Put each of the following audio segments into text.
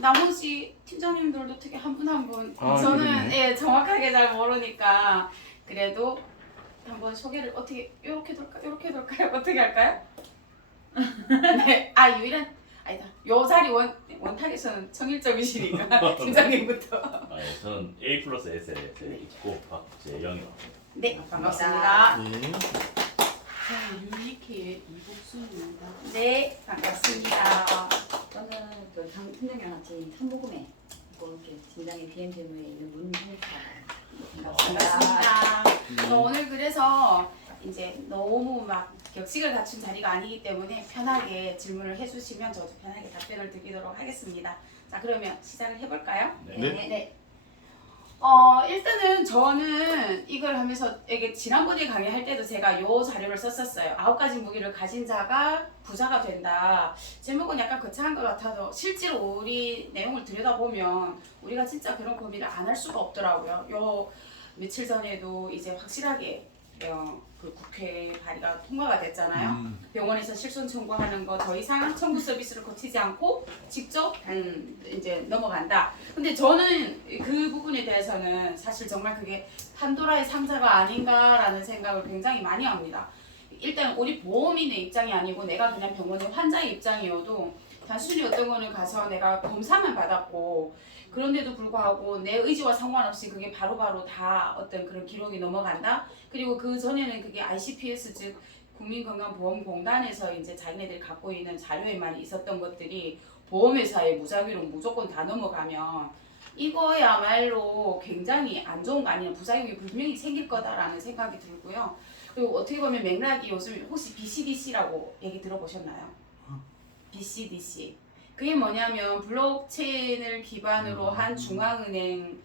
나머지 팀장님들도 어떻게 한 분 한 분 저는 그러네. 예 정확하게 잘 모르니까 그래도 한번 소개를 어떻게 이렇게 돌까요? 어떻게 할까요? 네, 유일한 아니다. 요 자리 원탁에서는 청일점이시니까 팀장님부터. 저는 A 플러스 S에 있고 박재영이라고. 네, 반갑습니다. 네. 저는 유니키의 이복순입니다. 네, 반갑습니다. 저는 그 팀장이랑 같이 삼보금에 이렇게 진장의 BM재무에 있는 문준사입니다. 반갑습니다. 오늘 그래서 이제 너무 막 격식을 갖춘 자리가 아니기 때문에 편하게 질문을 해주시면 저도 편하게 답변을 드리도록 하겠습니다. 자, 그러면 시작을 해볼까요? 네. 네. 일단은 저는 이걸 하면서 이게 지난번에 강의할 때도 제가 요 자료를 썼었어요. 9가지 무기를 가진 자가 부자가 된다. 제목은 약간 거창한 것 같아도 실제로 우리 내용을 들여다보면 우리가 진짜 그런 고민을 안 할 수가 없더라고요. 요 며칠 전에도 이제 확실하게 그 국회 발의가 통과가 됐잖아요. 병원에서 실손 청구하는 거 더 이상 청구 서비스를 거치지 않고 직접 이제 넘어간다. 근데 저는 그 부분에 대해서는 사실 정말 그게 판도라의 상자가 아닌가라는 생각을 굉장히 많이 합니다. 일단 우리 보험인의 입장이 아니고 내가 그냥 병원의 환자의 입장이어도 단순히 어떤 거는 가서 내가 검사만 받았고 그런데도 불구하고 내 의지와 상관없이 그게 바로바로 다 어떤 그런 기록이 넘어간다. 그리고 그 전에는 그게 ICPS 즉 국민건강보험공단에서 이제 자기네들이 갖고 있는 자료에만 있었던 것들이 보험회사의 무작위로 무조건 다 넘어가면 이거야말로 굉장히 안 좋은 거 아니냐, 부작용이 분명히 생길 거다라는 생각이 들고요. 그리고 어떻게 보면 맥락이 요즘 혹시 BCDC라고 얘기 들어보셨나요? BCDC. 그게 뭐냐면 블록체인을 기반으로 한 중앙은행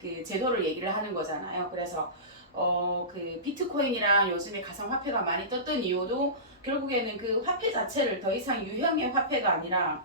그 제도를 얘기를 하는 거잖아요. 그래서 그 비트코인이랑 요즘에 가상화폐가 많이 떴던 이유도 결국에는 그 화폐 자체를 더 이상 유형의 화폐가 아니라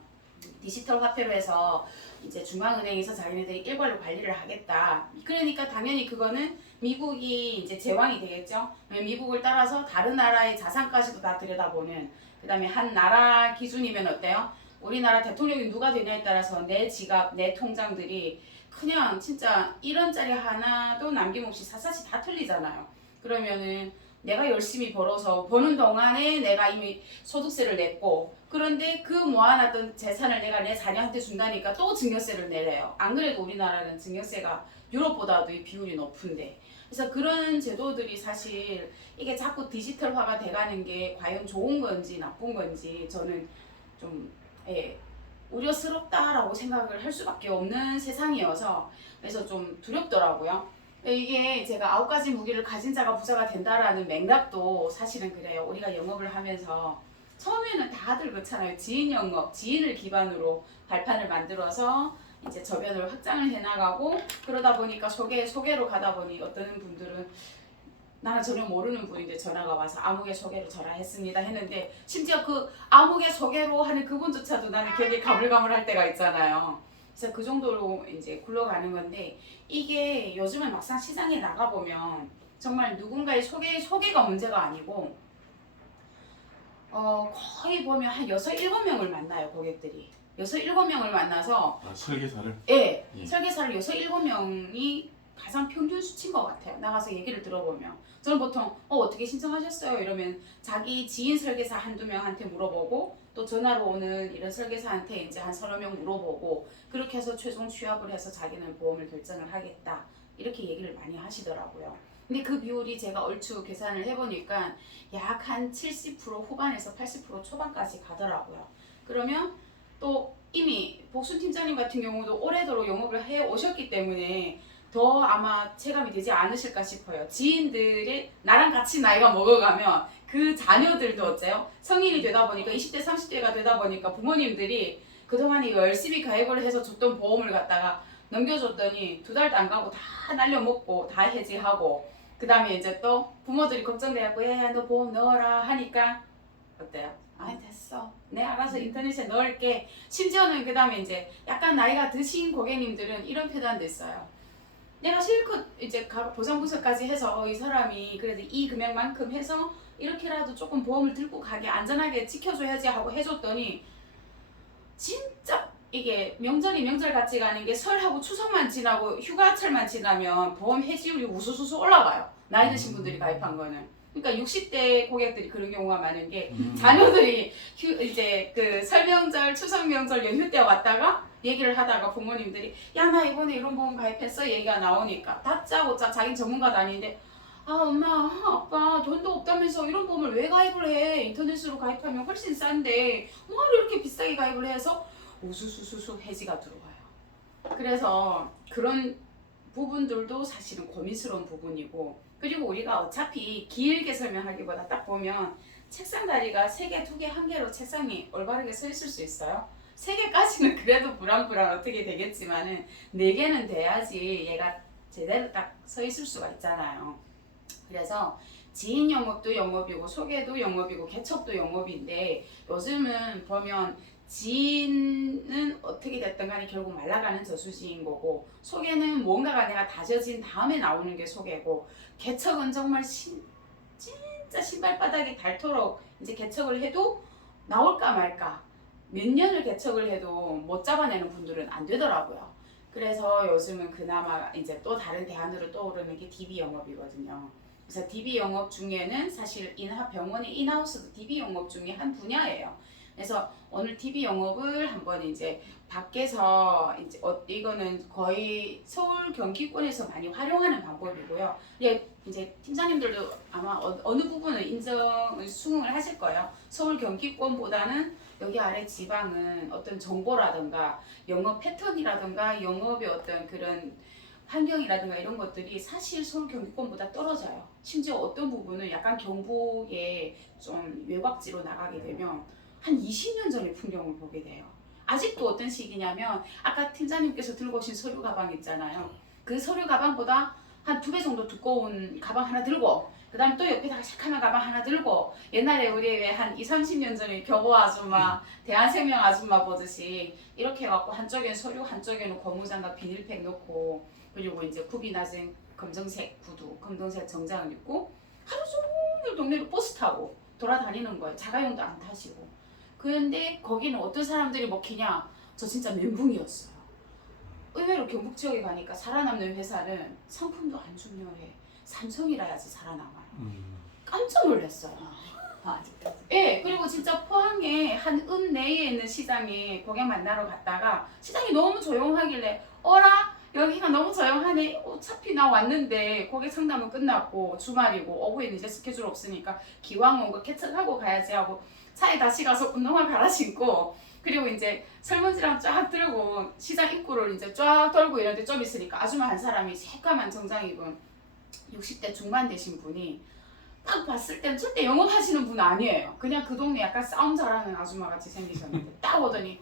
디지털 화폐로 해서 이제 중앙은행에서 자기네들이 일괄로 관리를 하겠다. 그러니까 당연히 그거는 미국이 이제 제왕이 되겠죠. 미국을 따라서 다른 나라의 자산까지도 다 들여다보는. 그다음에 한 나라 기준이면 어때요? 우리나라 대통령이 누가 되냐에 따라서 내 지갑, 내 통장들이 그냥 진짜 1원짜리 하나도 남김없이 샅샅이 다 틀리잖아요. 그러면은 내가 열심히 벌어서 버는 동안에 내가 이미 소득세를 냈고 그런데 그 모아놨던 재산을 내가 내 자녀한테 준다니까 또 증여세를 내래요. 안 그래도 우리나라는 증여세가 유럽보다도 이 비율이 높은데 그래서 그런 제도들이 사실 이게 자꾸 디지털화가 돼가는 게 과연 좋은 건지 나쁜 건지 저는 좀 우려스럽다라고 생각을 할 수밖에 없는 세상이어서 그래서 좀 두렵더라고요. 이게 제가 9가지 무기를 가진 자가 부자가 된다라는 맥락도 사실은 그래요. 우리가 영업을 하면서 처음에는 다들 그렇잖아요. 지인 영업, 지인을 기반으로 발판을 만들어서 이제 저변을 확장을 해나가고 그러다 보니까 소개로 가다 보니 어떤 분들은 나는 전혀 모르는 분인데 전화가 와서 아무개 소개로 전화했습니다 했는데 심지어 그 아무개 소개로 하는 그분조차도 나는 기억이 가물가물할 때가 있잖아요. 그래서 그 정도로 이제 굴러가는 건데 이게 요즘은 막상 시장에 나가보면 정말 누군가의 소개가 문제가 아니고 거의 보면 한 6, 7명을 만나요 고객들이. 6, 7명을 만나서 설계사를? 예. 예. 설계사를 6, 7명이 가장 평균 수치인 것 같아요. 나가서 얘기를 들어보면 저는 보통 어떻게 신청하셨어요? 이러면 자기 지인 설계사 한두 명한테 물어보고 또 전화로 오는 이런 설계사한테 이제 한 서너 명 물어보고 그렇게 해서 최종 취합을 해서 자기는 보험을 결정을 하겠다 이렇게 얘기를 많이 하시더라고요. 근데 그 비율이 제가 얼추 계산을 해보니까 약 한 70% 후반에서 80% 초반까지 가더라고요. 그러면 또 이미 복순 팀장님 같은 경우도 오래도록 영업을 해 오셨기 때문에 더 아마 체감이 되지 않으실까 싶어요. 지인들이 나랑 같이 나이가 먹어가면 그 자녀들도 어째요? 성인이 되다 보니까 20대 30대가 되다 보니까 부모님들이 그동안에 열심히 가입을 해서 줬던 보험을 갖다가 넘겨줬더니 2달도 안 가고 다 날려먹고 다 해지하고 그 다음에 이제 또 부모들이 걱정돼갖고 야 너 보험 넣어라 하니까 어때요? 아 됐어 내 알아서 인터넷에 넣을게. 심지어는 그 다음에 이제 약간 나이가 드신 고객님들은 이런 표현도 있어요. 내가 실컷 이제 보상 분석까지 해서 이 사람이 그래도 이 금액만큼 해서 이렇게라도 조금 보험을 들고 가게 안전하게 지켜줘야지 하고 해줬더니 진짜 이게 명절이 명절 같지가 않은 게 설하고 추석만 지나고 휴가철만 지나면 보험 해지율이 우수수수 올라가요. 나이 드신 분들이 가입한 거는. 그러니까 60대 고객들이 그런 경우가 많은 게 자녀들이 이제 그 설명절, 추석 명절 연휴 때 왔다가 얘기를 하다가 부모님들이 야 나 이번에 이런 보험 가입했어 얘기가 나오니까 다짜고짜 자기 전문가도 아닌데 아 엄마 아빠 돈도 없다면서 이런 보험을 왜 가입을 해 인터넷으로 가입하면 훨씬 싼데 뭐하러 이렇게 비싸게 가입을 해서 우수수수수 해지가 들어와요. 그래서 그런 부분들도 사실은 고민스러운 부분이고 그리고 우리가 어차피 길게 설명하기보다 딱 보면 책상 다리가 3개, 2개, 1개로 책상이 올바르게 서 있을 수 있어요. 3개까지는 그래도 불안불안 어떻게 되겠지만은 4개는 돼야지 얘가 제대로 딱 서 있을 수가 있잖아요. 그래서 지인 영업도 영업이고 소개도 영업이고 개척도 영업인데 요즘은 보면 지인은 어떻게 됐든 간에 결국 말라가는 저수지인 거고 소개는 뭔가가 내가 다져진 다음에 나오는 게 소개고 개척은 정말 진짜 신발바닥이 닳도록 이제 개척을 해도 나올까 말까 몇 년을 개척을 해도 못 잡아내는 분들은 안 되더라고요. 그래서 요즘은 그나마 이제 또 다른 대안으로 떠오르는 게 DB 영업이거든요. 그래서 DB 영업 중에는 사실 병원의 인하우스도 DB 영업 중에 한 분야예요. 그래서 오늘 DB 영업을 한번 이제 밖에서 이제 이거는 거의 서울 경기권에서 많이 활용하는 방법이고요. 이제 팀장님들도 아마 어느 부분을 인정을 수긍을 하실 거예요. 서울 경기권보다는 여기 아래 지방은 어떤 정보라든가 영업 패턴이라든가 영업의 어떤 그런 환경이라든가 이런 것들이 사실 서울 경기권보다 떨어져요. 심지어 어떤 부분은 약간 경북에 좀 외곽지로 나가게 되면 한 20년 전의 풍경을 보게 돼요. 아직도 어떤 시기냐면 아까 팀장님께서 들고 오신 서류 가방 있잖아요. 그 서류 가방보다 한 2배 정도 두꺼운 가방 하나 들고 그 다음에 또 옆에다가 새카만 가방 하나 들고 옛날에 우리 왜 한 20-30년 전에 교보 아줌마, 대한생명 아줌마 보듯이 이렇게 해갖고 한쪽에는 서류 한쪽에는 고무장갑 비닐팩 넣고 그리고 이제 굽이 낮은 검정색 구두, 검정색 정장을 입고 하루 종일 동네로 버스 타고 돌아다니는 거예요. 자가용도 안 타시고. 그런데 거기는 어떤 사람들이 먹히냐? 저 진짜 멘붕이었어요. 의외로 경북 지역에 가니까 살아남는 회사는 상품도 안 중요해. 삼성이라야지 살아남아요. 깜짝 놀랐어요. 아직까지. 예, 그리고 진짜 포항에 한 내에 있는 시장에 고객 만나러 갔다가 시장이 너무 조용하길래 어라? 여기가 너무 조용하네. 어차피 나 왔는데 고객 상담은 끝났고 주말이고 오후에는 이제 스케줄 없으니까 기왕 온 거 개척하고 가야지 하고 차에 다시 가서 운동화 갈아 신고 그리고 이제 설문지랑 쫙 들고 시장 입구를 이제 쫙 돌고 이런데 좀 있으니까 아줌마 한 사람이 새까만 정장 입은 60대 중반 되신 분이 딱 봤을 땐 절대 영업하시는 분 아니에요. 그냥 그 동네 약간 싸움 잘하는 아줌마 같이 생기셨는데 딱 오더니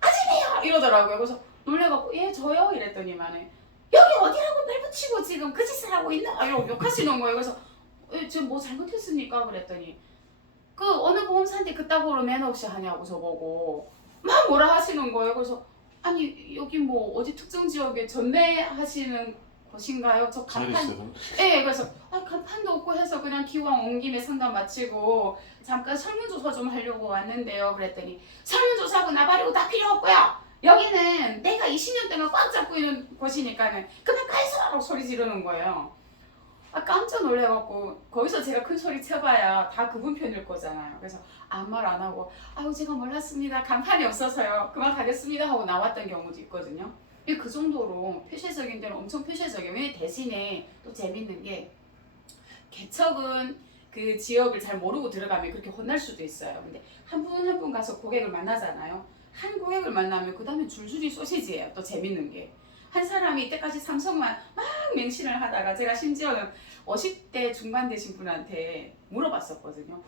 아줌마요 이러더라고요. 그래서 놀래갖고 예 저요 이랬더니만은 여기 어디라고 말 붙이고 지금 그 짓을 하고 있나 이러고 욕하시는 거예요. 그래서 지금 뭐 잘못했습니까 그랬더니 그 어느 보험사한테 그따구로 매너 없이 하냐고 저보고 막 뭐라 하시는 거예요. 그래서 아니 여기 뭐 어디 특정 지역에 전매하시는 곳인가요? 저 간판 예 그래서 간판도 없고 해서 그냥 기왕 온 김에 상담 마치고 잠깐 설문조사 좀 하려고 왔는데요. 그랬더니 설문조사하고 나발이고 다 필요 없고요. 여기는 내가 20년 동안 꽉 잡고 있는 곳이니까는 그만 가있어라고 소리 지르는 거예요. 깜짝 놀래갖고 거기서 제가 큰 소리 쳐봐야 다 그분 편일 거잖아요. 그래서 아무 말 안 하고 아유 제가 몰랐습니다. 간판이 없어서요. 그만 가겠습니다 하고 나왔던 경우도 있거든요. 그 정도로 폐쇄적인 데는 엄청 폐쇄적이에요. 왜 대신에 또 재밌는 게 개척은 그 지역을 잘 모르고 들어가면 그렇게 혼날 수도 있어요. 근데 한 분 한 분 가서 고객을 만나잖아요. 한 고객을 만나면 그 다음에 줄줄이 소시지예요. 또 재밌는 게. 한 사람이 이때까지 삼성만 막 맹신을 하다가 제가 심지어는 50대 중반 되신 분한테 물어봤었거든요.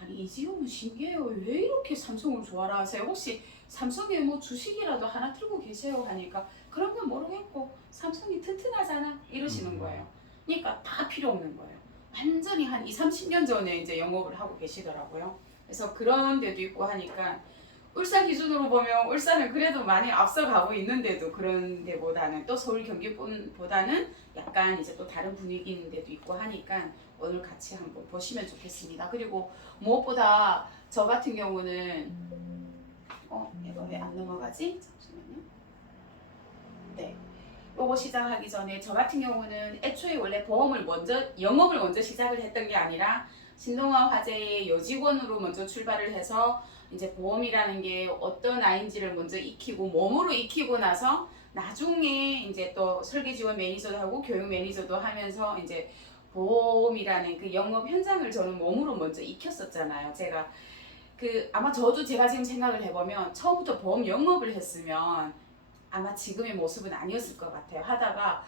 아니 이지호는 신기해요. 왜 이렇게 삼성을 좋아라 하세요? 혹시 삼성에 뭐 주식이라도 하나 들고 계세요? 하니까 그런 건 모르겠고 삼성이 튼튼하잖아 이러시는 거예요. 그러니까 다 필요 없는 거예요. 완전히 한 20-30년 전에 이제 영업을 하고 계시더라고요. 그래서 그런 데도 있고 하니까 울산 기준으로 보면 울산은 그래도 많이 앞서가고 있는데도 그런 데보다는 또 서울 경기보다는 약간 이제 또 다른 분위기인 데도 있고 하니까 오늘 같이 한번 보시면 좋겠습니다. 그리고 무엇보다 저 같은 경우는 이거 왜 안 넘어가지? 잠시만요. 네. 요거 시작하기 전에 저 같은 경우는 애초에 원래 영업을 먼저 시작을 했던 게 아니라 신동아 화재의 여직원으로 먼저 출발을 해서 이제 보험이라는 게 어떤 아이인지를 먼저 익히고 몸으로 익히고 나서 나중에 이제 또 설계 지원 매니저도 하고 교육 매니저도 하면서 이제 보험이라는 그 영업 현장을 저는 몸으로 먼저 익혔었잖아요. 제가 아마 저도 제가 지금 생각을 해보면 처음부터 보험 영업을 했으면 아마 지금의 모습은 아니었을 것 같아요. 하다가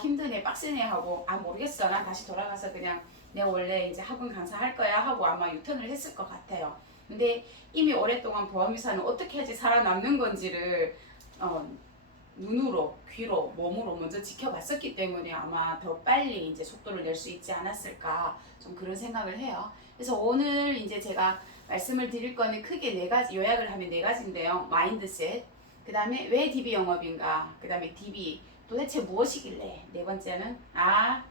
힘드네 빡세네 하고 모르겠어 난 다시 돌아가서 그냥 내가 원래 이제 학원 강사 할 거야 하고 아마 유턴을 했을 것 같아요. 근데 이미 오랫동안 보험회사는 어떻게 해야지 살아남는 건지를 눈으로, 귀로, 몸으로 먼저 지켜봤었기 때문에 아마 더 빨리 이제 속도를 낼 수 있지 않았을까 좀 그런 생각을 해요. 그래서 오늘 이제 제가 말씀을 드릴 거는 크게 4가지, 요약을 하면 4가지인데요. 마인드셋, 그 다음에 왜 DB 영업인가, 그 다음에 DB 도대체 무엇이길래, 4번째는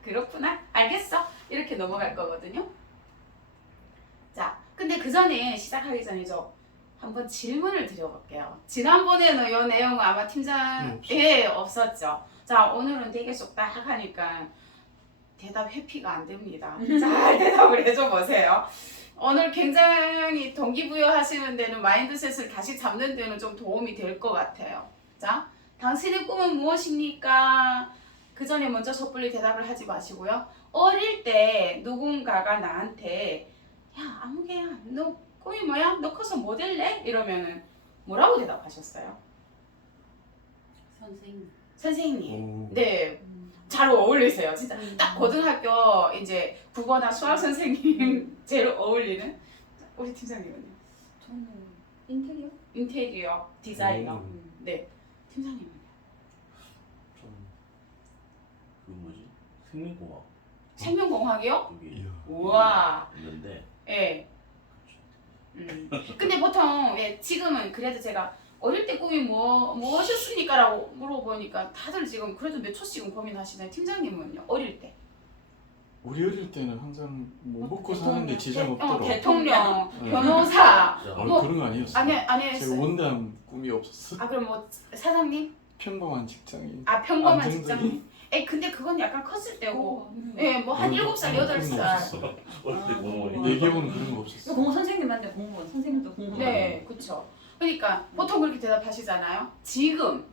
그렇구나, 알겠어, 이렇게 넘어갈 거거든요. 자, 근데 그 전에 시작하기 전에 한번 질문을 드려볼게요. 지난번에는 이 내용은 아마 팀장에 없었죠. 자, 오늘은 되게 쏙딱 하니까 대답 회피가 안 됩니다. 잘 대답을 해줘 보세요. 오늘 굉장히 동기부여 하시는 데는 마인드셋을 다시 잡는 데는 좀 도움이 될 것 같아요. 자, 당신의 꿈은 무엇입니까? 그 전에 먼저 섣불리 대답을 하지 마시고요. 어릴 때 누군가가 나한테 야, 아무개야, 너 꿈이 뭐야? 너 커서 뭐 될래? 이러면은 뭐라고 대답하셨어요? 선생님. 네, 잘 어울리세요. 진짜 딱 고등학교 이제 국어나 수학 선생님 제일 어울리는. 우리 팀장님은요? 저는 인테리어? 인테리어 디자이너. 네, 팀장님은요? 생명공학. 생명공학이요? 여기 우와. 있는데. 예. 근데 보통 지금은 그래도 제가 어릴 때 꿈이 무엇이었습니까? 라고 물어보니까 다들 지금 그래도 몇 초씩은 고민하시나요? 팀장님은요? 어릴 때? 우리 어릴 때는 항상 뭐 먹고 사는데 지장 없더라고. 대통령, 네. 변호사. 뭐 그런 거 아니었어. 아니 제가 했어요. 원단 꿈이 없었어. 그럼 뭐 사장님? 평범한 직장인. 평범한 안정적인? 직장인. 근데 그건 약간 컸을 때고. 뭐 한 그런 7살, 거 8살. 어릴 때 공무원이. 내 기억은 그런 거 없었어. 공무원 선생님한테 공무원, 선생님도 공무원. 네, 그쵸. 그러니까 보통 그렇게 대답하시잖아요. 지금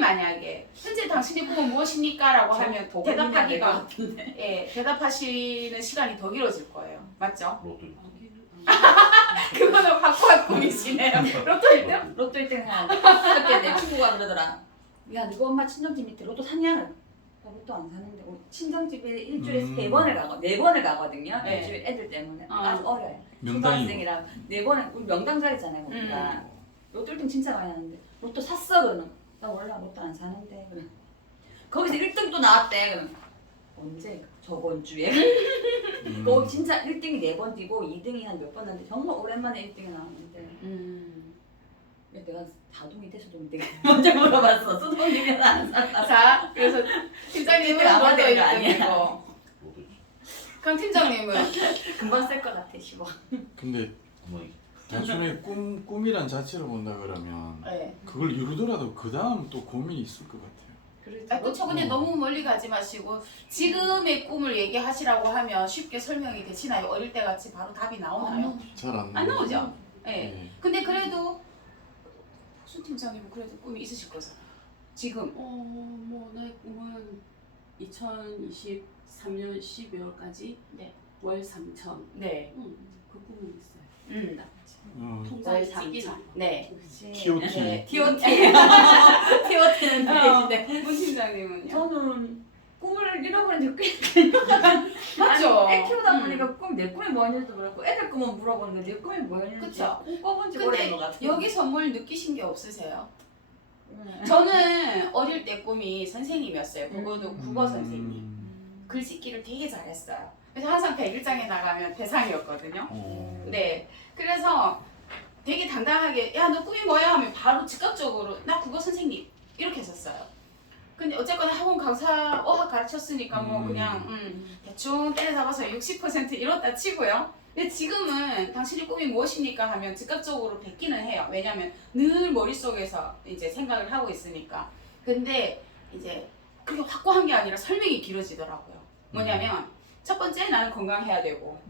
만약에 현재 당신의 꿈은 무엇입니까? 라고 하면 대답하기가 대답하시는 시간이 더 길어질 거예요. 맞죠? 로또. 그거는 확고한 꿈이시네요. 로또 1등? 로또 1등 그때 내 친구가 그러더라. 야, 너가 엄마 친정집 밑에 로또 샀냐? 나 로또 안 사는데 친정집에 일주일에 3번을 가고 4번을 가거든요. 네. 일주일 애들 때문에 아주 어려요. 명당이요. 초등학생이랑 4번을 우리 명당 자리잖아요. 우리가 로또 1등 진짜 많이 하는데 로또 샀어? 그러면 나 몰라 로또 안 사는데. 그러면 거기서 1등도 나왔대. 그러면 언제? 저번 주에? 그거 진짜 1등이 4번 뛰고 2등이 한 몇 번 나는데 정말 오랜만에 1등이 나왔는데 내가 다둥이 돼서도 되게 먼저 물어봤어. 수동이면 안 샀다. 자, 그래서 팀장님은 일등 아마 로또 되는 거 아니야? 1등이고 그럼 팀장님은 금방 쓸 것 같아 10원. 근데 단순히 꿈이란 자체를 본다 그러면 그걸 이루더라도 그 다음 또 고민이 있을 것 같아요. 그렇죠. 근데 너무 멀리 가지 마시고 지금의 꿈을 얘기하시라고 하면 쉽게 설명이 되시나요? 어릴 때 같이 바로 답이 나오나요? 잘 안 안 나오죠? 네. 근데 그래도 보수 팀장님은 그래도 꿈이 있으실 거잖아요. 지금. 뭐 나의 꿈은 2023년 12월까지 네. 월 3천. 네. 그 꿈은 있어요. 월 통장에 찍히는 3천. 네. TOT. 네. TOT. TOT는 대신에 문 팀장님은요? 저는 꿈을 잃어버린 지 맞죠? 애 키우다 보니까 내 꿈이 뭐였는지도 모르고 애들 꿈은 물어보는데 내 꿈이 뭐였는지 그쵸. 꿈 꿔본 지 근데 오래된 것 같아요. 여기서 뭘 느끼신 게 없으세요? 저는 어릴 때 꿈이 선생님이었어요. 국어 선생님. 글짓기를 되게 잘했어요. 그래서 항상 100일장에 나가면 대상이었거든요. 네. 그래서 되게 당당하게 야, 너 꿈이 뭐야? 하면 바로 즉각적으로 나 국어 선생님 이렇게 했었어요. 근데 어쨌거나 학원 강사 어학 가르쳤으니까 뭐 그냥 대충 때려잡아서 60% 이뤘다 치고요. 근데 지금은 당신의 꿈이 무엇입니까 하면 즉각적으로 뱉기는 해요. 왜냐하면 늘 머릿속에서 이제 생각을 하고 있으니까. 근데 이제 그게 확고한 게 아니라 설명이 길어지더라고요. 뭐냐면 첫 번째 나는 건강해야 되고,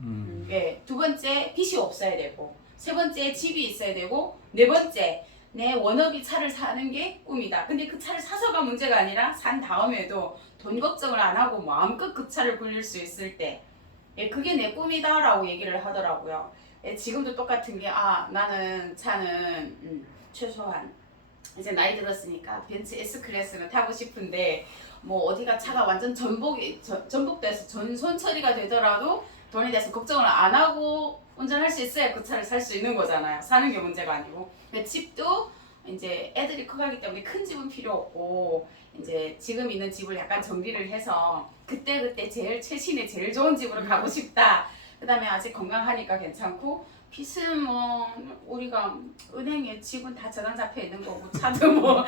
예, 두 번째 빚이 없어야 되고, 세 번째 집이 있어야 되고, 네 번째 내 워너비 차를 사는 게 꿈이다. 근데 그 차를 사서가 문제가 아니라 산 다음에도 돈 걱정을 안 하고 마음껏 그 차를 굴릴 수 있을 때, 예, 그게 내 꿈이다라고 얘기를 하더라고요. 예, 지금도 똑같은 게, 나는 차는 최소한 이제 나이 들었으니까 벤츠 S클래스는 타고 싶은데, 뭐 어디가 차가 완전 전복돼서 전손 처리가 되더라도 돈에 대해서 걱정을 안 하고 운전할 수 있어야 그 차를 살 수 있는 거잖아요. 사는 게 문제가 아니고. 집도 이제 애들이 커가기 때문에 큰 집은 필요 없고, 이제 지금 있는 집을 약간 정리를 해서 그때그때 제일 최신의 제일 좋은 집으로 가고 싶다. 그 다음에 아직 건강하니까 괜찮고, 빚은 뭐 우리가 은행에 집은 다 저당 잡혀 있는 거고, 차도 뭐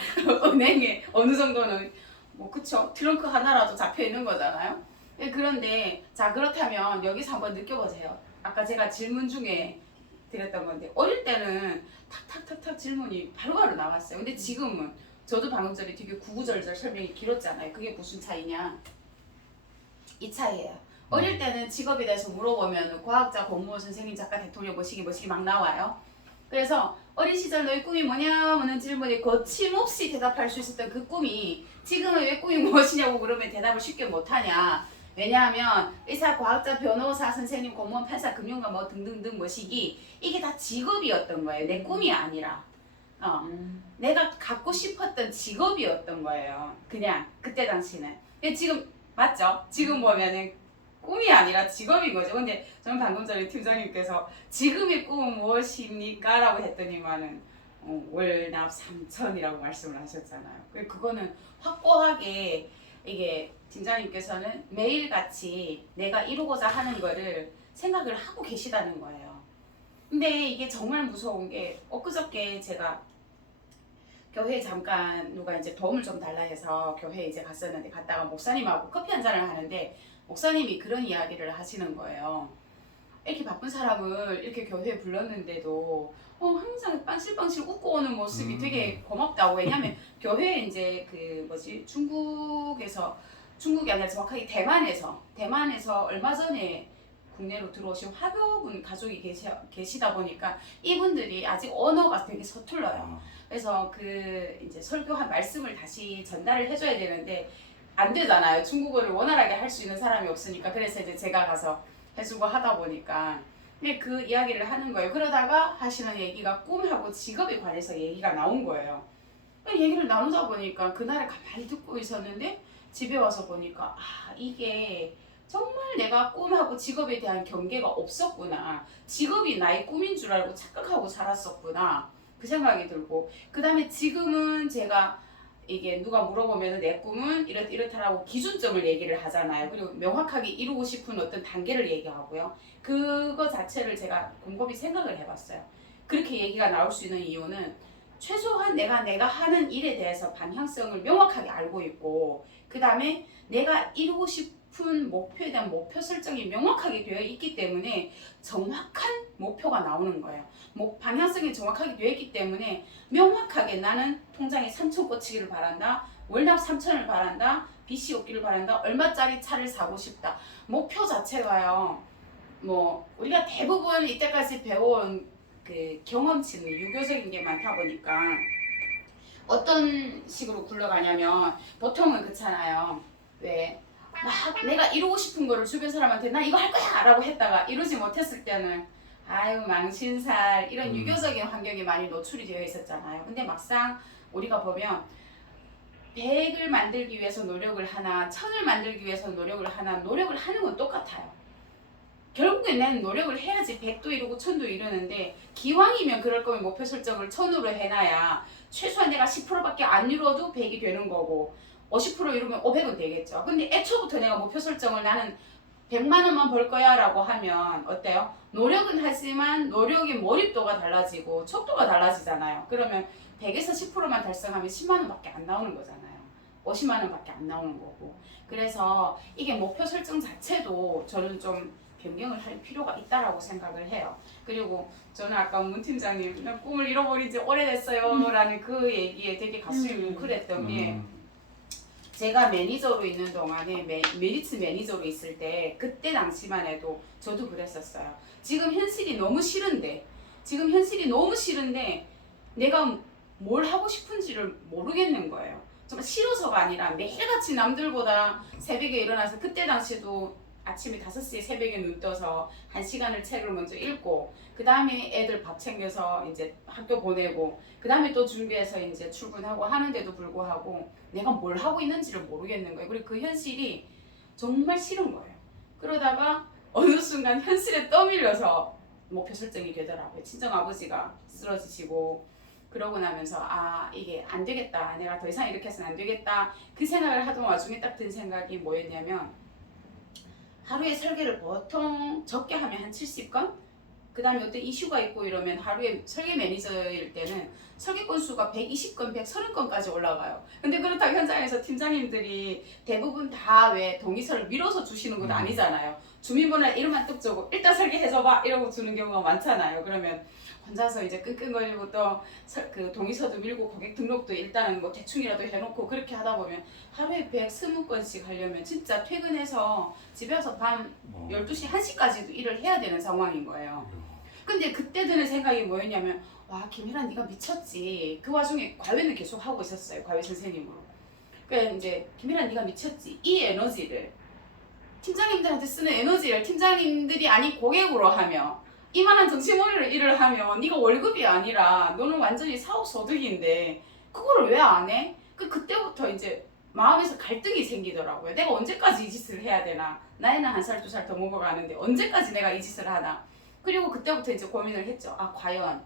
은행에 어느 정도는 뭐 그쵸, 트렁크 하나라도 잡혀 있는 거잖아요. 그런데 자, 그렇다면 여기서 한번 느껴보세요. 아까 제가 질문 중에 드렸던 건데, 어릴 때는 탁탁탁탁 질문이 바로바로 나왔어요. 근데 지금은 저도 방금 전에 되게 구구절절 설명이 길었잖아요. 그게 무슨 차이냐? 이 차이예요. 어릴 때는 직업에 대해서 물어보면 과학자, 공무원, 선생님, 작가, 대통령 뭐시기 막 나와요. 그래서 어린 시절 너의 꿈이 뭐냐 하는 질문에 거침없이 대답할 수 있었던 그 꿈이 지금은 왜 꿈이 무엇이냐고 그러면 대답을 쉽게 못하냐. 왜냐하면 의사, 과학자, 변호사, 선생님, 공무원, 판사, 금융가 뭐 등등등 뭐시기, 이게 다 직업이었던 거예요. 내 꿈이 아니라. 내가 갖고 싶었던 직업이었던 거예요. 그냥 그때 당시는. 근데 지금 맞죠? 지금 보면은 꿈이 아니라 직업인 거죠. 근데 저는 방금 전에 팀장님께서 지금의 꿈은 무엇입니까? 라고 했더니만은 월납 3천이라고 말씀을 하셨잖아요. 그거는 확고하게, 이게 팀장님께서는 매일같이 내가 이루고자 하는 거를 생각을 하고 계시다는 거예요. 근데 이게 정말 무서운 게, 엊그저께 제가 교회에 잠깐 누가 이제 도움을 좀 달라 해서 교회에 이제 갔었는데, 갔다가 목사님하고 커피 한 잔을 하는데 목사님이 그런 이야기를 하시는 거예요. 이렇게 바쁜 사람을 이렇게 교회에 불렀는데도 항상 빵실빵실 웃고 오는 모습이 되게 고맙다고. 왜냐면 교회에 이제 중국이 아니라 정확하게 대만에서 얼마 전에 국내로 들어오신 화교분 가족이 계시다 보니까 이분들이 아직 언어가 되게 서툴러요. 그래서 이제 설교한 말씀을 다시 전달을 해줘야 되는데 안 되잖아요. 중국어를 원활하게 할 수 있는 사람이 없으니까. 그래서 이제 제가 가서 해주고 하다 보니까. 근데 그 이야기를 하는 거예요. 그러다가 하시는 얘기가 꿈하고 직업에 관해서 얘기가 나온 거예요. 얘기를 나누다 보니까 그날에 가만히 듣고 있었는데 집에 와서 보니까 이게 정말 내가 꿈하고 직업에 대한 경계가 없었구나. 직업이 나의 꿈인 줄 알고 착각하고 살았었구나. 그 생각이 들고, 그 다음에 지금은 제가 이게 누가 물어보면 내 꿈은 이렇다라고 기준점을 얘기를 하잖아요. 그리고 명확하게 이루고 싶은 어떤 단계를 얘기하고요. 그거 자체를 제가 곰곰이 생각을 해봤어요. 그렇게 얘기가 나올 수 있는 이유는 최소한 내가 하는 일에 대해서 방향성을 명확하게 알고 있고, 그 다음에 내가 이루고 싶은 목표에 대한 목표 설정이 명확하게 되어 있기 때문에 정확한 목표가 나오는 거예요. 방향성이 정확하게 되어 있기 때문에 명확하게 나는 통장에 3천 꽂히기를 바란다. 월납 3천을 바란다. 빚이 없기를 바란다. 얼마짜리 차를 사고 싶다. 목표 자체가요. 뭐 우리가 대부분 이때까지 배워온 그 경험치는 유교적인 게 많다 보니까 어떤 식으로 굴러가냐면 보통은 그렇잖아요. 왜 막 내가 이루고 싶은 거를 주변 사람한테 나 이거 할 거야 라고 했다가 이루지 못했을 때는 아유 망신살, 이런 유교적인 환경에 많이 노출이 되어 있었잖아요. 근데 막상 우리가 보면 100을 만들기 위해서 노력을 하나 1000을 만들기 위해서 노력을 하나, 노력을 하는 건 똑같아요. 결국엔 나는 노력을 해야지 100도 이루고 1000도 이루는데, 기왕이면 그럴 거면 목표 설정을 1000으로 해놔야 최소한 내가 10%밖에 안 이루어도 100이 되는 거고, 50% 이루면 500은 되겠죠. 근데 애초부터 내가 목표 설정을 나는 100만 원만 벌 거야 라고 하면 어때요? 노력은 하지만 노력의 몰입도가 달라지고 척도가 달라지잖아요. 그러면 100에서 10%만 달성하면 10만 원밖에 안 나오는 거잖아요. 50만 원밖에 안 나오는 거고. 그래서 이게 목표 설정 자체도 저는 좀 변경을 할 필요가 있다라고 생각을 해요. 그리고 저는 아까 문 팀장님 나 꿈을 잃어버린 지 오래됐어요 라는 그 얘기에 되게 가슴이 뭉클했던 게 제가 매니저로 있는 동안에 메리츠 매니저로 있을 때 그때 당시만 해도 저도 그랬었어요. 지금 현실이 너무 싫은데 내가 뭘 하고 싶은지를 모르겠는 거예요. 정말 싫어서가 아니라 매일같이 남들보다 새벽에 일어나서 그때 당시에도 아침에 5시에 새벽에 눈 떠서 1시간을 책을 먼저 읽고 그 다음에 애들 밥 챙겨서 이제 학교 보내고 그 다음에 또 준비해서 이제 출근하고 하는데도 불구하고 내가 뭘 하고 있는지를 모르겠는 거예요. 그리고 그 현실이 정말 싫은 거예요. 그러다가 어느 순간 현실에 떠밀려서 목표 설정이 되더라고요. 친정아버지가 쓰러지시고 그러고 나면서 아 이게 안 되겠다. 내가 더 이상 이렇게 해서는 안 되겠다. 그 생각을 하던 와중에 딱 든 생각이 뭐였냐면 하루에 설계를 보통 적게 하면 한 70건? 그 다음에 어떤 이슈가 있고 이러면 하루에 설계 매니저일 때는 설계 건수가 120건, 130건까지 올라가요. 근데 그렇다고 현장에서 팀장님들이 대부분 다 왜 동의서를 밀어서 주시는 건 아니잖아요. 주민번호 이름만 뚝 적고 일단 설계해줘봐 이러고 주는 경우가 많잖아요. 그러면 혼자서 이제 끙끙거리고 또 그 동의서도 밀고 고객 등록도 일단은 뭐 대충이라도 해놓고 그렇게 하다 보면 하루에 120건씩 하려면 진짜 퇴근해서 집에 와서 밤 12시, 1시까지도 일을 해야 되는 상황인 거예요. 근데 그때 드는 생각이 뭐였냐면 와 김혜란 네가 미쳤지. 그 와중에 과외는 계속 하고 있었어요. 과외 선생님으로. 그러니까 이제 김혜란 네가 미쳤지. 이 에너지를 팀장님들한테 쓰는 에너지를 팀장님들이 아닌 고객으로 하며 이만한 정신머리로 일을 하면 네가 월급이 아니라 너는 완전히 사업 소득인데 그거를 왜 안 해? 그때부터 이제 마음에서 갈등이 생기더라고요. 내가 언제까지 이 짓을 해야 되나? 나이는 1살, 2살 더 먹어가는데 언제까지 내가 이 짓을 하나? 그리고 그때부터 이제 고민을 했죠. 아 과연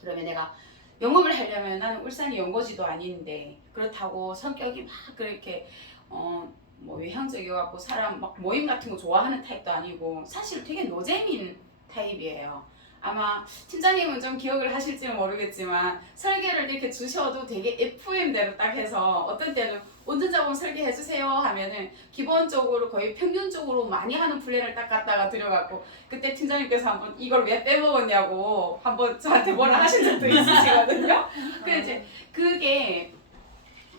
그러면 내가 영업을 하려면 나는 울산이 연고지도 아닌데 그렇다고 성격이 막 그렇게 뭐 외향적이어갖고 사람 막 모임 같은 거 좋아하는 타입도 아니고 사실 되게 노잼인 타입이에요. 아마 팀장님은 좀 기억을 하실지는 모르겠지만 설계를 이렇게 주셔도 되게 FM대로 딱 해서 어떤 때는 운전자분 설계해주세요 하면은 기본적으로 거의 평균적으로 많이 하는 플랜을 딱 갖다가 드려갖고 그때 팀장님께서 한번 이걸 왜 빼먹었냐고 한번 저한테 뭐라 하신 적도 있으시거든요. 그래서 이제 그게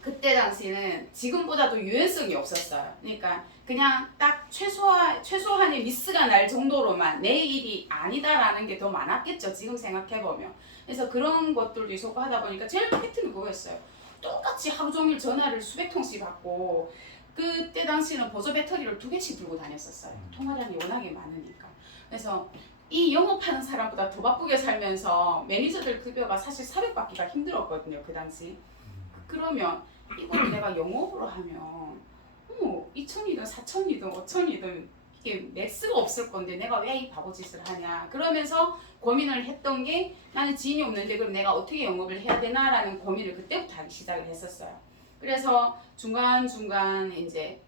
그때 당시는 지금보다도 유연성이 없었어요. 그러니까 그냥 딱 최소한의 미스가 날 정도로만 내 일이 아니다라는 게 더 많았겠죠. 지금 생각해보면. 그래서 그런 것들도 있었고 하다 보니까 제일 큰 패턴이 그거였어요. 똑같이 하루 종일 전화를 수백 통씩 받고 그때 당시는 보조 배터리를 2개씩 들고 다녔었어요. 통화량이 워낙에 많으니까. 그래서 이 영업하는 사람보다 더 바쁘게 살면서 매니저들 급여가 사실 400받기가 힘들었거든요. 그 당시. 그러면 이걸 내가 영업으로 하면 2천이든 4천이든 5천이든 이게 맥스가 없을 건데 내가 왜 이 바보 짓을 하냐 그러면서 고민을 했던 게 나는 지인이 없는데 그럼 내가 어떻게 영업을 해야 되나라는 고민을 그때부터 하기 시작을 했었어요. 그래서 중간중간 이제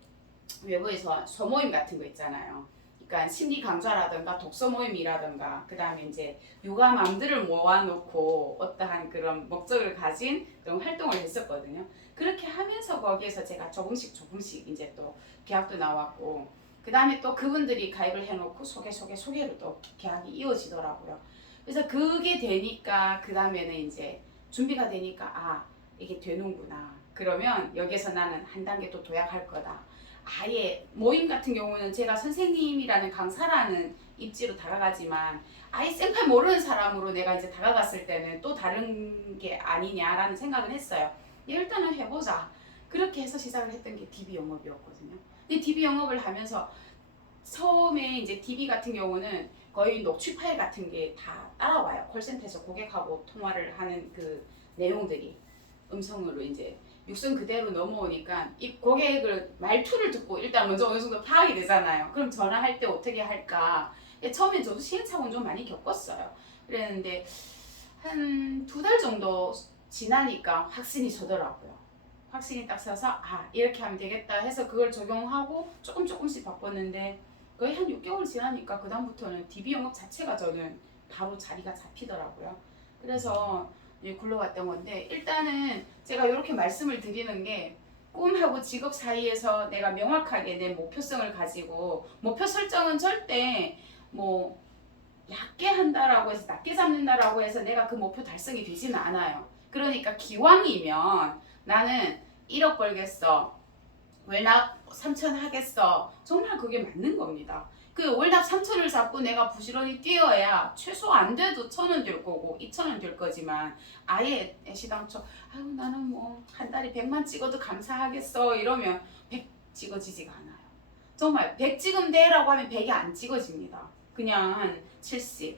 외부에서 소모임 같은 거 있잖아요. 그러니까 심리 강좌라든가 독서 모임이라든가 그 다음에 이제 육아맘들을 모아놓고 어떠한 그런 목적을 가진 그런 활동을 했었거든요. 그렇게 하면서 거기에서 제가 조금씩 이제 또 계약도 나왔고 그 다음에 또 그분들이 가입을 해놓고 소개로 또 계약이 이어지더라고요. 그래서 그게 되니까 그 다음에는 이제 준비가 되니까 아 이게 되는구나. 그러면 여기서 나는 한 단계 또 도약할 거다. 아예 모임 같은 경우는 제가 선생님이라는 강사라는 입지로 다가가지만 아예 생판 모르는 사람으로 내가 이제 다가갔을 때는 또 다른 게 아니냐라는 생각은 했어요. 일단은 해보자. 그렇게 해서 시작을 했던 게 DB 영업이었거든요. 근데 DB 영업을 하면서 처음에 이제 DB 같은 경우는 거의 녹취 파일 같은 게 다 따라와요. 콜센터에서 고객하고 통화를 하는 그 내용들이 음성으로 이제 육성 그대로 넘어오니까 이 고객을 말투를 듣고 일단 먼저 어느 정도 파악이 되잖아요. 그럼 전화할 때 어떻게 할까? 처음엔 저도 시행착오는 좀 많이 겪었어요. 그랬는데 한 2달 정도 지나니까 확신이 서더라고요. 확신이 딱 서서 아 이렇게 하면 되겠다 해서 그걸 적용하고 조금씩 바꿨는데 거의 한 6개월 지나니까 그 다음부터는 DB 영업 자체가 저는 바로 자리가 잡히더라고요. 그래서 굴러갔던 건데 일단은 제가 이렇게 말씀을 드리는 게 꿈하고 직업 사이에서 내가 명확하게 내 목표성을 가지고 목표 설정은 절대 뭐 얕게 한다라고 해서 낮게 잡는다라고 해서 내가 그 목표 달성이 되지는 않아요. 그러니까 기왕이면 나는 1억 벌겠어. 월납 3천 하겠어. 정말 그게 맞는 겁니다. 그 월납 3천을 잡고 내가 부지런히 뛰어야 최소 안 돼도 1,000원 될 거고 2,000원 될 거지만 아예 애시당초 아유 나는 뭐 한 달에 100만 찍어도 감사하겠어 이러면 100 찍어지지가 않아요. 정말 100 찍으면 돼라고 하면 100이 안 찍어집니다. 그냥 한 70,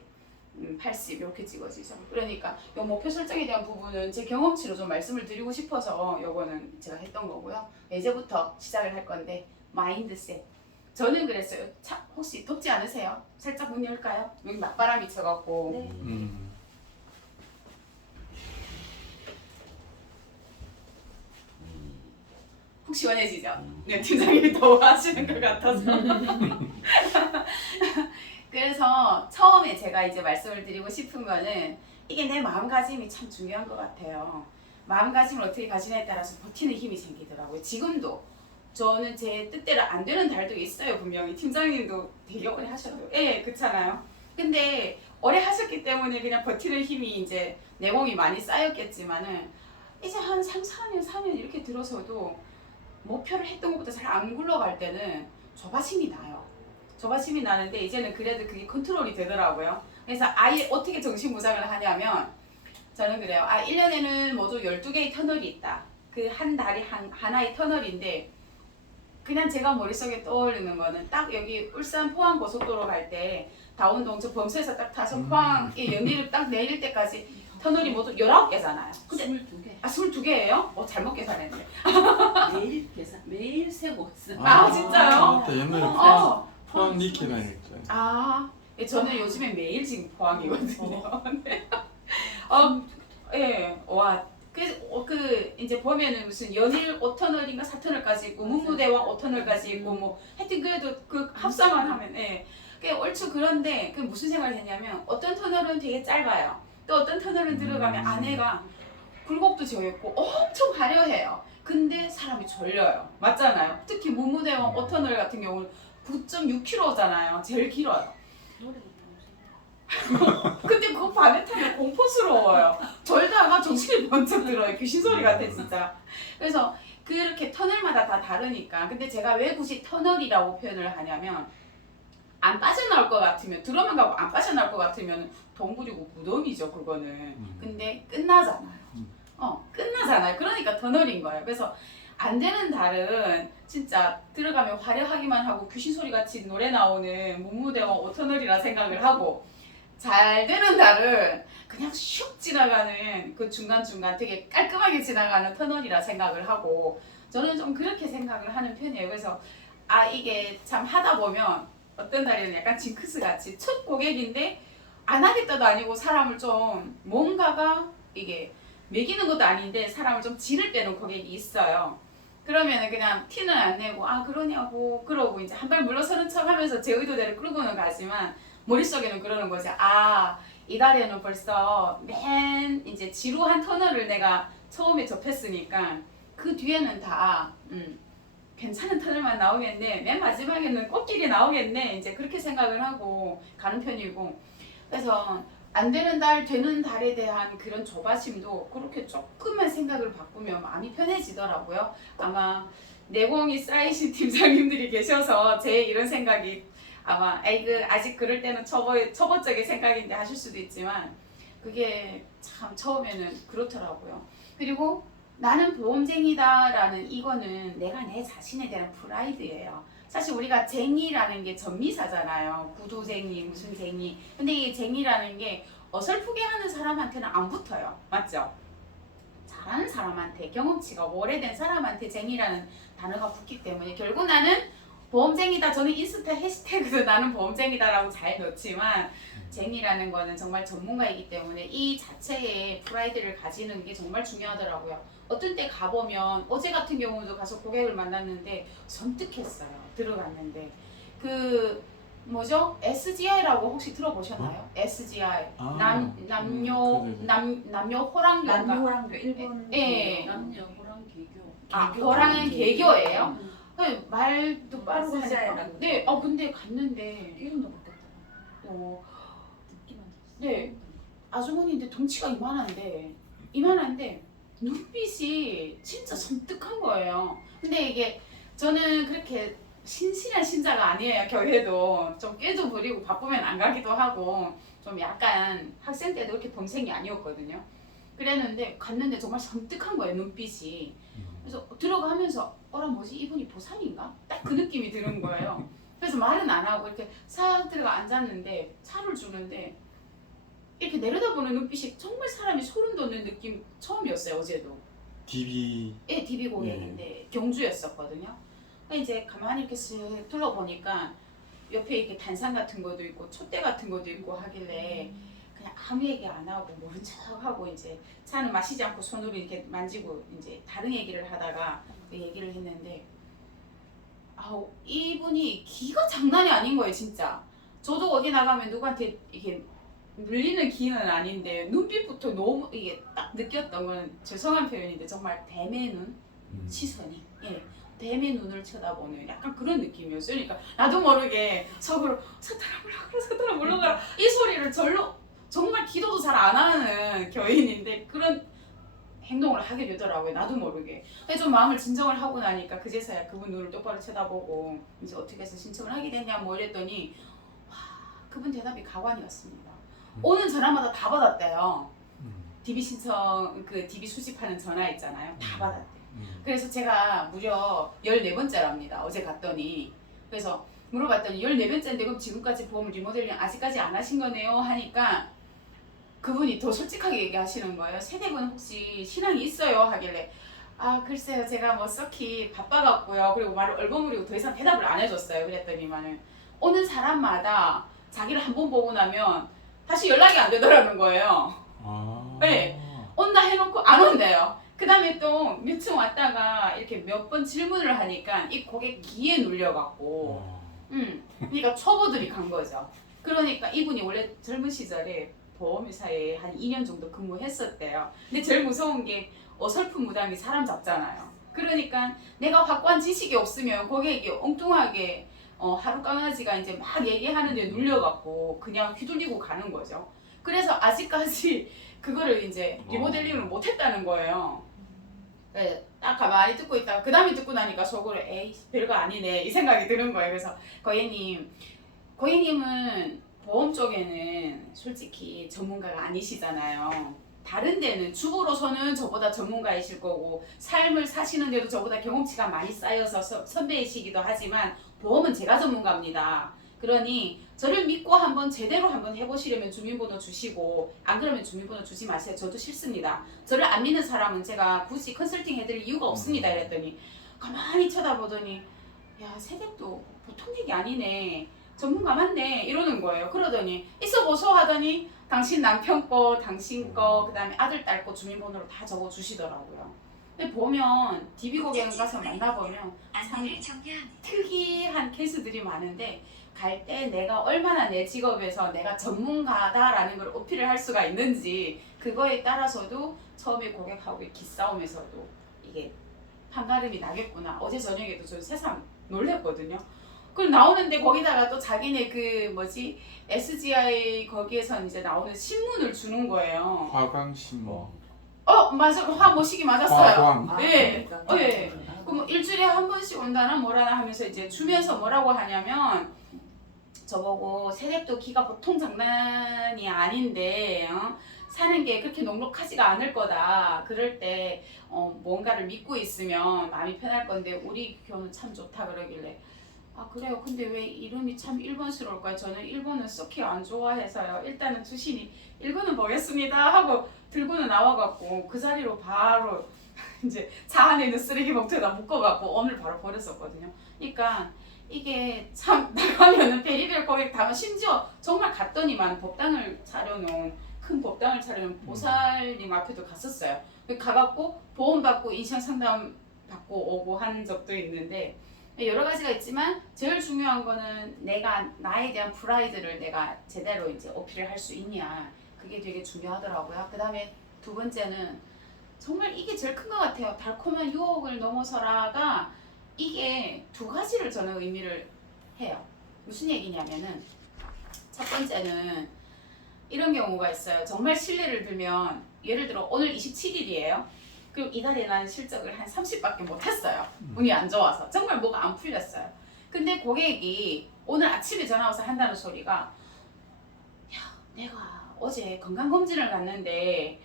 80 이렇게 찍어지죠. 그러니까 이 목표 설정에 대한 부분은 제 경험치로 좀 말씀을 드리고 싶어서 요거는 제가 했던 거고요. 이제부터 시작을 할 건데 마인드셋. 저는 그랬어요. 차, 혹시 덥지 않으세요? 살짝 문 열까요? 여기 맞바람이 쳐갖고. 네. 혹 시원해지죠? 네, 팀장님이 더워하시는 것 같아서. 그래서 처음에 제가 이제 말씀을 드리고 싶은 거는 이게 내 마음가짐이 참 중요한 것 같아요. 마음가짐을 어떻게 가지냐에 따라서 버티는 힘이 생기더라고요. 지금도 저는 제 뜻대로 안 되는 달도 있어요. 분명히 팀장님도 되게 오래 하셔도 그렇잖아요. 근데 오래 하셨기 때문에 그냥 버티는 힘이 이제 내공이 많이 쌓였겠지만은 이제 한 3, 4년, 4년 이렇게 들어서도 목표를 했던 것보다 잘 안 굴러갈 때는 조바심이 나요. 조바심이 나는데 이제는 그래도 그게 컨트롤이 되더라고요. 그래서 아예 어떻게 정신무장을 하냐면 저는 그래요. 1년에는 모두 12개의 터널이 있다. 그 한 달이 하나의 터널인데 그냥 제가 머릿속에 떠오르는 거는 딱 여기 울산 포항 고속도로 갈 때 다운동 저 범수에서 딱 타서 포항에 연리를 딱 내릴 때까지 터널이 모두 19개잖아요. 근데 22개. 22개예요? 잘못 계산했네. 매일 세고 왔어. 진짜요? 맞다. 옛날에 포항 니케 다녔죠. 저는 요즘에 매일 지금 포항이거든요. 네. 와. 그 이제 보면은 무슨 연일 5터널인가 4터널까지 있고 문무대왕 5터널까지 있고 뭐 하여튼 그래도 그 합산만 하면 꽤 얼추 그런데 그 무슨 생각을 했냐면 어떤 터널은 되게 짧아요. 또 어떤 터널은 들어가면 안에가 굴곡도 지어있고 엄청 화려해요. 근데 사람이 졸려요. 맞잖아요. 특히 문무대왕 5터널 같은 경우는 9.6km잖아요. 제일 길어요. 근데 그거 밤에 타면 공포스러워요. 졸다가 정신이 번쩍 들어요. 귀신 소리 같아 진짜. 그래서 그렇게 터널마다 다 다르니까. 근데 제가 왜 굳이 터널이라고 표현을 하냐면 안 빠져나올 것 같으면 들어만 가고 안 빠져나올 것 같으면 동굴이고 무덤이죠 그거는. 근데 끝나잖아요. 끝나잖아요. 그러니까 터널인 거예요. 그래서 안 되는 달은 진짜 들어가면 화려하기만 하고 귀신 소리 같이 노래 나오는 문무대왕 5터널이라 생각을 하고 잘 되는 달은 그냥 슉 지나가는 그 중간중간 되게 깔끔하게 지나가는 터널이라 생각을 하고 저는 좀 그렇게 생각을 하는 편이에요. 그래서 이게 참 하다 보면 어떤 달에는 약간 징크스 같이 첫 고객인데 안 하겠다도 아니고 사람을 좀 뭔가가 이게 매기는 것도 아닌데 사람을 좀 질을 빼는 고객이 있어요. 그러면은 그냥 티는 안 내고 그러냐고 그러고 이제 한 발 물러서는 척 하면서 제 의도대로 끌고는 가지만 머릿속에는 그러는 거지. 이 달에는 벌써 맨 이제 지루한 터널을 내가 처음에 접했으니까 그 뒤에는 다 괜찮은 터널만 나오겠네. 맨 마지막에는 꽃길이 나오겠네. 이제 그렇게 생각을 하고 가는 편이고. 그래서 안 되는 달, 되는 달에 대한 그런 조바심도 그렇게 조금만 생각을 바꾸면 마음이 편해지더라고요. 아마 내공이 쌓이신 팀장님들이 계셔서 제 이런 생각이 아마 아직 그럴 때는 초보적인 생각인데 하실 수도 있지만 그게 참 처음에는 그렇더라고요. 그리고 나는 보험쟁이다라는 이거는 내가 내 자신에 대한 프라이드예요. 사실 우리가 쟁이라는 게 전미사잖아요. 구두쟁이 무슨 쟁이. 근데 이 쟁이라는 게 어설프게 하는 사람한테는 안 붙어요. 맞죠? 잘하는 사람한테 경험치가 오래된 사람한테 쟁이라는 단어가 붙기 때문에 결국 나는 보험쟁이다. 저는 인스타 해시태그도 나는 보험쟁이다라고 잘 넣지만 쟁이라는 거는 정말 전문가이기 때문에 이 자체의 프라이드를 가지는 게 정말 중요하더라고요. 어떤 때 가보면 어제 같은 경우도 가서 고객을 만났는데 섬뜩했어요. 들어갔는데 그 뭐죠? SGI라고 혹시 들어보셨나요? SGI 남녀 호랑교 남녀 호랑교 일본 예. 남녀 호랑기. 아 호랑이는 개교예요? 응. 네, 말도 빠르고 하니까. 마사지아이라고. 네, 근데 갔는데 이름도 바뀌었다. 어, 듣기만 했어. 네. 아주머니인데 덩치가 이만한데 눈빛이 진짜 섬뜩한 거예요. 근데 이게 저는 그렇게 신실한 신자가 아니에요. 교회도 좀 깨도 부리고 바쁘면 안 가기도 하고 좀 약간 학생 때도 그렇게 범생이 아니었거든요. 그랬는데 갔는데 정말 섬뜩한 거예요. 눈빛이. 그래서 들어가면서 어라 뭐지 이분이 보살인가? 딱 그 느낌이 드는 거예요. 그래서 말은 안 하고 이렇게 싹 들어가 앉았는데 차를 주는데 이렇게 내려다보는 눈빛이 정말 사람이 소름 돋는 느낌 처음이었어요. 어제도. DB 예, DB 고객인데 경주였었거든요. 그러니까 이제 가만히 이렇게 쓱 둘러보니까 옆에 이렇게 단상 같은 것도 있고 촛대 같은 것도 있고 하길래 그냥 아무 얘기 안 하고 모른 척하고 이제 차는 마시지 않고 손으로 이렇게 만지고 이제 다른 얘기를 하다가 그 얘기를 했는데 아우 이분이 기가 장난이 아닌 거예요 진짜. 저도 어디 나가면 누구한테 이게 물리는 기는 아닌데 눈빛부터 너무 이게 딱 느꼈던 건 죄송한 표현인데 정말 뱀의 눈 시선이 뱀의 눈을 쳐다보는 약간 그런 느낌이었어요. 그러니까 나도 모르게 속으로 사타라 물러가라 이 소리를 정말 기도도 잘 안 하는 교인인데 그런 행동을 하게 되더라고요. 나도 모르게. 그래서 좀 마음을 진정을 하고 나니까 그제서야 그분 눈을 똑바로 쳐다보고 이제 어떻게 해서 신청을 하게 됐냐 뭐 이랬더니 와, 그분 대답이 가관이었습니다. 오는 전화마다 다 받았대요. DB 신청 그 DB 수집하는 전화 있잖아요. 다 받았대. 그래서 제가 무려 14번째랍니다. 어제 갔더니. 그래서 물어봤더니 14번째인데 그럼 지금까지 보험 리모델링 아직까지 안 하신 거네요 하니까 그분이 더 솔직하게 얘기하시는 거예요. 세댁은 혹시 신앙이 있어요? 하길래 아 글쎄요 제가 뭐 썩히 바빠갖고요. 그리고 말을 얼버무리고 더 이상 대답을 안 해줬어요. 그랬더니만은 오는 사람마다 자기를 한 번 보고 나면 다시 연락이 안 되더라는 거예요. 네. 온다 해놓고 안 온대요. 그 다음에 또 며칠 왔다가 이렇게 몇 번 질문을 하니까 이 고객 기에 눌려갖고 그러니까 초보들이 간 거죠. 그러니까 이분이 원래 젊은 시절에 보험회사에 한 2년 정도 근무했었대요. 근데 제일 무서운 게 어설픈 무당이 사람 잡잖아요. 그러니까 내가 확고한 지식이 없으면 고객이 엉뚱하게 하루 강아지가 이제 막 얘기하는데 눌려갖고 그냥 휘둘리고 가는 거죠. 그래서 아직까지 그거를 이제 리모델링을 못했다는 거예요. 네, 딱 가만히 듣고 있다가 그 다음에 듣고 나니까 속으로 에이 별거 아니네 이 생각이 드는 거예요. 그래서 고객님은 보험 쪽에는 솔직히 전문가가 아니시잖아요. 다른 데는 주부로서는 저보다 전문가이실 거고 삶을 사시는데도 저보다 경험치가 많이 쌓여서 선배이시기도 하지만 보험은 제가 전문가입니다. 그러니 저를 믿고 한번 제대로 한번 해보시려면 주민번호 주시고 안 그러면 주민번호 주지 마세요. 저도 싫습니다. 저를 안 믿는 사람은 제가 굳이 컨설팅 해드릴 이유가 없습니다. 이랬더니 가만히 쳐다보더니 야 세댁도 보통 얘기 아니네. 전문가 맞네 이러는 거예요. 그러더니 있어보소 하더니 당신 남편 거, 당신 거, 그 다음에 아들, 딸 거 주민번호를 다 적어주시더라고요. 근데 보면 DB 고객 가서 만나보면 참 특이한 케이스들이 많은데 갈 때 내가 얼마나 내 직업에서 내가 전문가다라는 걸 어필을 할 수가 있는지 그거에 따라서도 처음에 고객하고 기싸움에서도 이게 판가름이 나겠구나. 어제 저녁에도 저 세상 놀랬거든요. 그럼 나오는데 거기다가 또 자기네 그 뭐지 SGI 거기에서 이제 나오는 신문을 주는 거예요. 화강신문. 맞아 화 모시기 맞았어요. 화광. 네. 예. 그럼 일주일에 한 번씩 온다나 뭐라나 하면서 이제 주면서 뭐라고 하냐면 저보고 세댁도 기가 보통 장난이 아닌데 사는 게 그렇게 녹록하지가 않을 거다. 그럴 때 뭔가를 믿고 있으면 마음이 편할 건데 우리 교는 참 좋다 그러길래 아 그래요. 근데 왜 이름이 참 일본스러울까요? 저는 일본은 썩히 안 좋아해서요. 일단은 주시니 일본은 보겠습니다 하고 들고는 나와갖고 그 자리로 바로 이제 차 안에 있는 쓰레기 봉투에다 묶어갖고 오늘 바로 버렸었거든요. 그러니까 이게 참 나가면은 베리벨 고객 다만 심지어 정말 갔더니만 법당을 차려놓은 큰 법당을 차려놓은 보살님 앞에도 갔었어요. 가갖고 보험 받고 인상 상담 받고 오고 한 적도 있는데 여러 가지가 있지만 제일 중요한 거는 내가 나에 대한 프라이드를 내가 제대로 이제 어필을 할 수 있냐 그게 되게 중요하더라고요. 그 다음에 두 번째는 정말 이게 제일 큰 것 같아요. 달콤한 유혹을 넘어서라가 이게 두 가지를 저는 의미를 해요. 무슨 얘기냐면은 첫 번째는 이런 경우가 있어요. 정말 신뢰를 들면 예를 들어 오늘 27일이에요. 그리고 이달에 난 실적을 한 30밖에 못했어요. 운이 안 좋아서 정말 뭐가 안 풀렸어요. 근데 고객이 오늘 아침에 전화 와서 한다는 소리가 야 내가 어제 건강검진을 갔는데